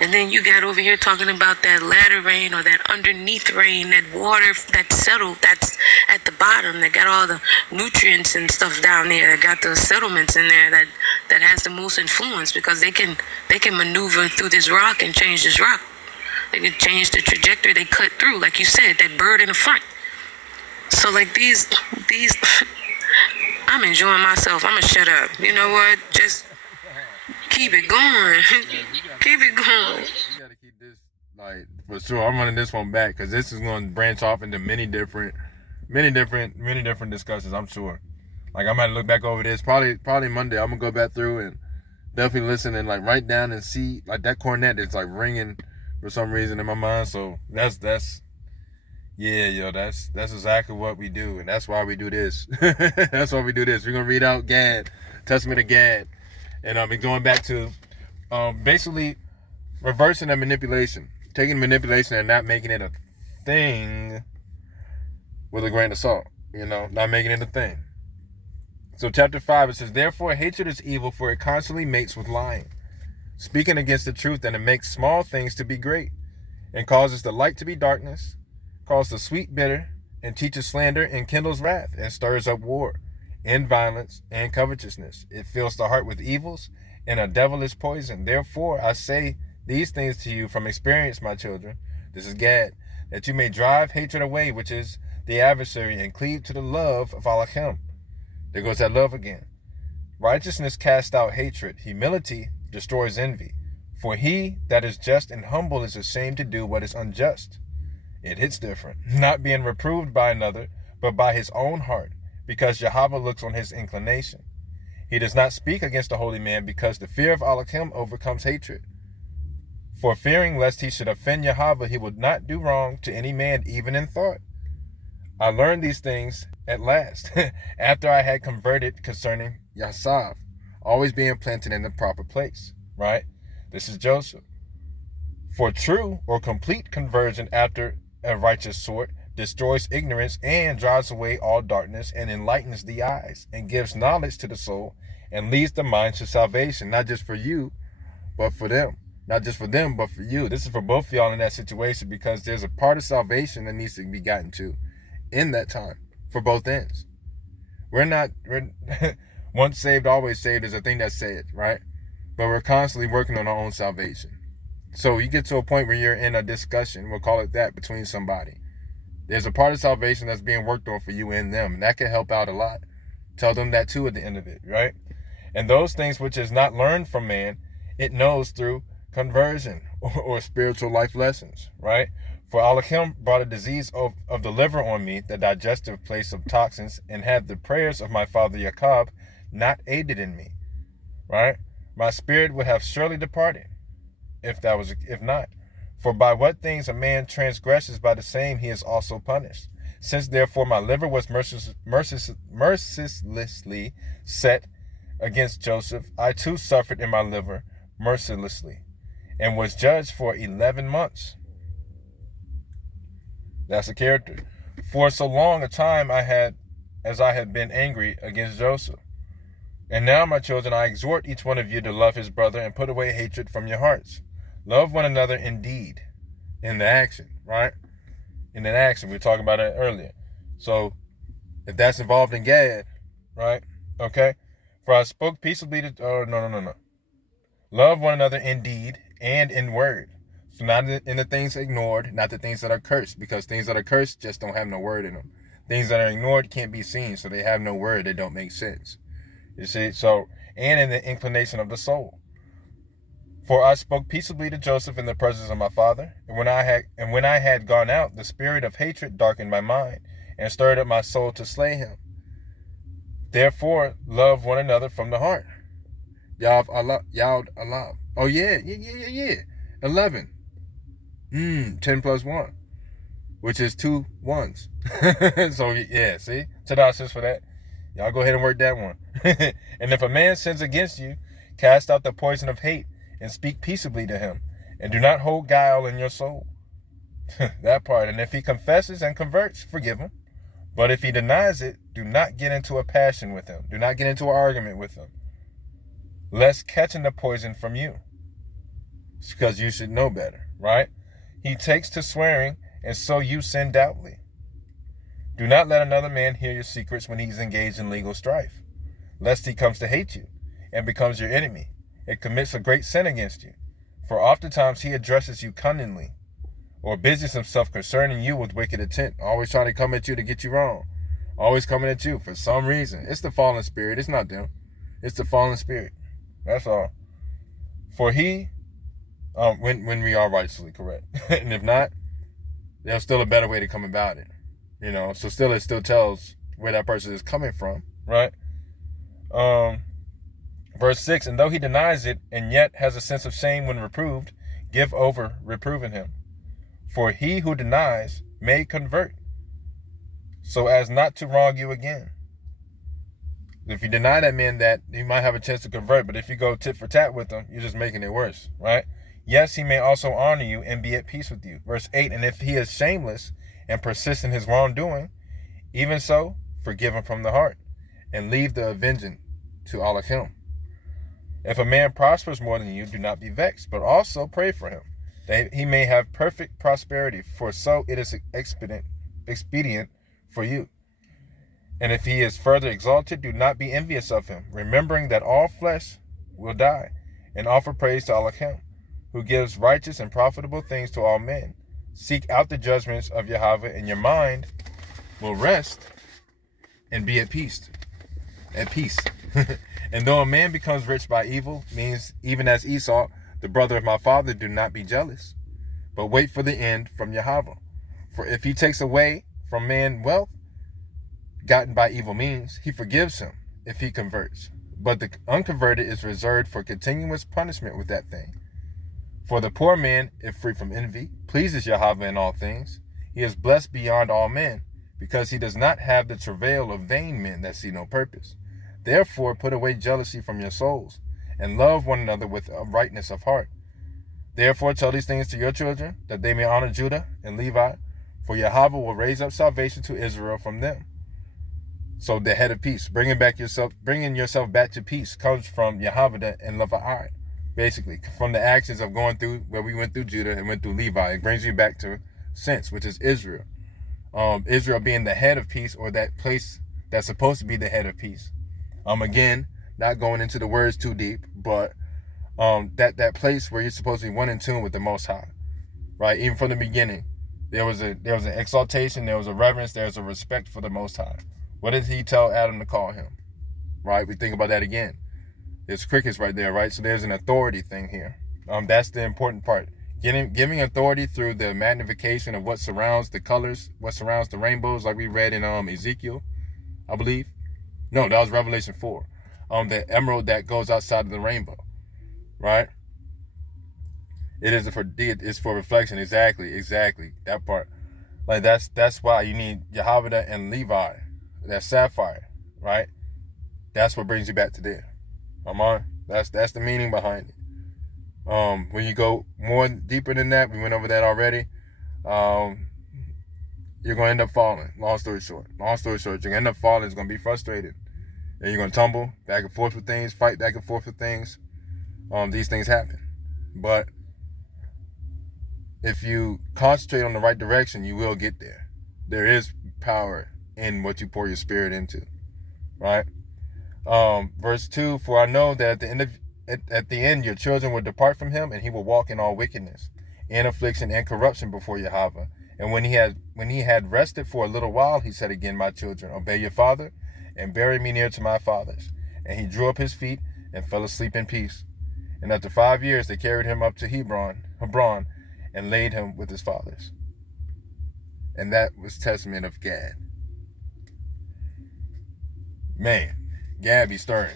And then you got over here talking about that latter rain or that underneath rain, that water that's settled, that's at the bottom, that got all the nutrients and stuff down there, that got the settlements in there, that has the most influence, because they can maneuver through this rock and change this rock. They can change the trajectory they cut through, like you said, that bird in the front. So like these, I'm enjoying myself. I'm gonna shut up. You know what? Just keep it going. Keep it going. We gotta keep this, like, for sure. I'm running this one back because this is going to branch off into many different discussions, I'm sure. Like, I'm going to look back over this probably Monday. I'm gonna go back through and definitely listen and like write down and see, like, that cornet is like ringing for some reason in my mind. So that's exactly what we do, and that's why we do this. That's why we do this. We're gonna read out Gad, Testament of Gad, and I've been going back to basically reversing the manipulation, taking manipulation and not making it a thing with a grain of salt. Not making it a thing. So chapter 5, it says, "Therefore hatred is evil, for it constantly mates with lying, speaking against the truth, and it makes small things to be great, and causes the light to be darkness, calls the sweet bitter, and teaches slander, and kindles wrath, and stirs up war, and violence, and covetousness. It fills the heart with evils, and a devilish poison. Therefore I say these things to you from experience, my children," this is Gad, "that you may drive hatred away, which is the adversary, and cleave to the love of Elohim." There goes that love again. "Righteousness casts out hatred. Humility destroys envy. For he that is just and humble is ashamed to do what is unjust." It hits different. "Not being reproved by another, but by his own heart, because Jehovah looks on his inclination. He does not speak against the holy man, because the fear of Elohim overcomes hatred. For fearing lest he should offend Jehovah, he would not do wrong to any man, even in thought. I learned these things at last, after I had converted concerning Yasav, always being planted in the proper place." Right? This is Joseph. "For true or complete conversion after a righteous sort destroys ignorance and drives away all darkness and enlightens the eyes and gives knowledge to the soul and leads the mind to salvation," not just for you, but for them. Not just for them, but for you. This is for both of y'all in that situation, because there's a part of salvation that needs to be gotten to in that time for both ends. We're once saved, always saved is a thing that's said, right? But we're constantly working on our own salvation. So you get to a point where you're in a discussion, we'll call it that, between somebody. There's a part of salvation that's being worked on for you and them, and that can help out a lot. Tell them that too at the end of it, right? "And those things which is not learned from man, it knows through conversion or spiritual life lessons," right? "For Elohim brought a disease of the liver on me, the digestive place of toxins, and had the prayers of my father Jacob not aided in me," right? "My spirit would have surely departed, if not. For by what things a man transgresses, by the same he is also punished. Since therefore my liver was mercilessly set against Joseph, I too suffered in my liver mercilessly, and was judged for 11 months. That's a character. "For so long a time I had been angry against Joseph. And now, my children, I exhort each one of you to love his brother and put away hatred from your hearts. Love one another indeed." In the action, right? In an action. We were talking about it earlier. So, if that's involved in Gad, right? Okay? "For I spoke peaceably to..." Oh, no. "Love one another in deed and in word." So not in the things ignored, not the things that are cursed, because things that are cursed just don't have no word in them. Things that are ignored can't be seen, so they have no word, they don't make sense. You see? So, and in the inclination of the soul. "For I spoke peaceably to Joseph in the presence of my father, and when I had gone out, the spirit of hatred darkened my mind, and stirred up my soul to slay him. Therefore, love one another from the heart." Yav Allah. Oh, yeah. 11. 10 plus 1, which is 2 ones. So, yeah, see? Tadasis for that. Y'all go ahead and work that one. "And if a man sins against you, cast out the poison of hate, and speak peaceably to him, and do not hold guile in your soul." That part. "And if he confesses and converts, forgive him. But if he denies it, do not get into a passion with him. Do not get into an argument with him, lest catching the poison from you. It's because you should know better, right? He takes to swearing, and so you sin doubtly. Do not let another man hear your secrets when he's engaged in legal strife, lest he comes to hate you and becomes your enemy and commits a great sin against you. For oftentimes he addresses you cunningly, or busies himself concerning you with wicked intent, always trying to come at you to get you wrong, always coming at you for some reason. It's the fallen spirit. It's not them. It's the fallen spirit. That's all. For he, when we are righteously correct, and if not, there's still a better way to come about it. You know, so still it still tells where that person is coming from, right? Verse 6, and though he denies it and yet has a sense of shame when reproved, give over reproving him. For he who denies may convert, so as not to wrong you again. If you deny that man that, he might have a chance to convert, but if you go tit for tat with him, you're just making it worse, right? Yes, he may also honor you and be at peace with you. Verse 8, and if he is shameless and persists in his wrongdoing, even so, forgive him from the heart, and leave the avenging to all of him. If a man prospers more than you, do not be vexed, but also pray for him, that he may have perfect prosperity, for so it is expedient for you. And if he is further exalted, do not be envious of him, remembering that all flesh will die, and offer praise to Allah, who gives righteous and profitable things to all men. Seek out the judgments of Yahweh, and your mind will rest and be at peace. At peace. And though a man becomes rich by evil, means even as Esau, the brother of my father, do not be jealous, but wait for the end from Yahweh. For if he takes away from man wealth gotten by evil means, he forgives him if he converts. But the unconverted is reserved for continuous punishment with that thing. For the poor man, if free from envy, pleases Yahweh in all things. He is blessed beyond all men, because he does not have the travail of vain men that see no purpose. Therefore put away jealousy from your souls, and love one another with uprightness of heart. Therefore tell these things to your children, that they may honor Judah and Levi, for Yahweh will raise up salvation to Israel from them. So the head of peace, bringing yourself back to peace, comes from Yahweh and Levi. Basically, from the actions of going through where we went through Judah and went through Levi, it brings you back to sense, which is Israel. Israel being the head of peace, or that place that's supposed to be the head of peace. Again, not going into the words too deep, but that place where you're supposed to be one in tune with the Most High, right? Even from the beginning, there was an exaltation, there was a reverence, there was a respect for the Most High. What did he tell Adam to call him? Right? We think about that again. There's crickets right there, right? So there's an authority thing here. That's the important part. Giving authority through the magnification of what surrounds the colors, what surrounds the rainbows, like we read in Ezekiel, I believe. No, that was Revelation 4. The emerald that goes outside of the rainbow, right? It's for reflection. Exactly. That part. Like that's why you need Yahweh and Levi, that sapphire, right? That's what brings you back to there. That's the meaning behind it. When you go more deeper than that, we went over that already. You're gonna end up falling. Long story short, you're gonna end up falling. It's gonna be frustrated, and you're gonna tumble back and forth with things, fight back and forth with things. These things happen, but if you concentrate on the right direction, you will get there. There is power in what you pour your spirit into, right? Verse 2, for I know that at the end your children will depart from him, and he will walk in all wickedness, in affliction and corruption before Yahweh. And when he had rested for a little while, he said again, my children, obey your father, and bury me near to my fathers. And he drew up his feet and fell asleep in peace. And after 5 years they carried him up to Hebron, and laid him with his fathers. And that was testament of Gad. Man, Gad be stirring.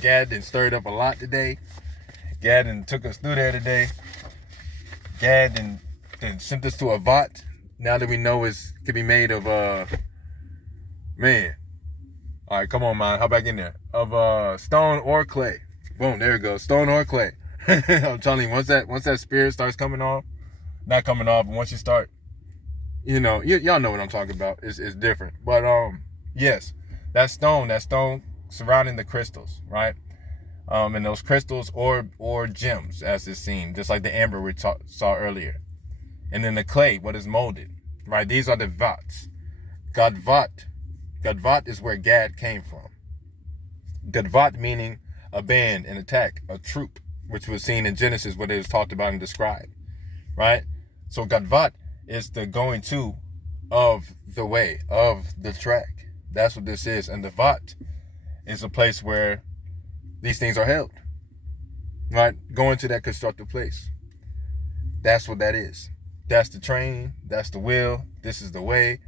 Gad done stirred up a lot today. Gad done took us through there today. Gad done sent us to a vat. Now that we know it could be made of man. All right, come on, man. Hop back in there. Of stone or clay. Boom, there it goes. Stone or clay. I'm telling you, once that spirit starts coming off, not coming off, but once you start, y'all know what I'm talking about. It's different. But Yes, that stone surrounding the crystals, right? And those crystals or gems, as it's seen, just like the amber we saw earlier. And then the clay, what is molded, right? These are the vats. Gadvat is where Gad came from. Gadvat meaning a band, an attack, a troop, which was seen in Genesis where it was talked about and described, right? So Gadvat is the going to of the way, of the track. That's what this is. And the Vat is a place where these things are held, right? Going to that constructive place. That's what that is. That's the train. That's the wheel. This is the way.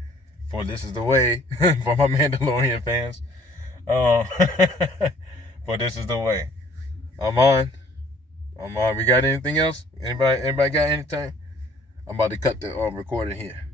This is the way for my Mandalorian fans. For this is the way. I'm on. We got anything else? Anybody got anything? I'm about to cut the recording here.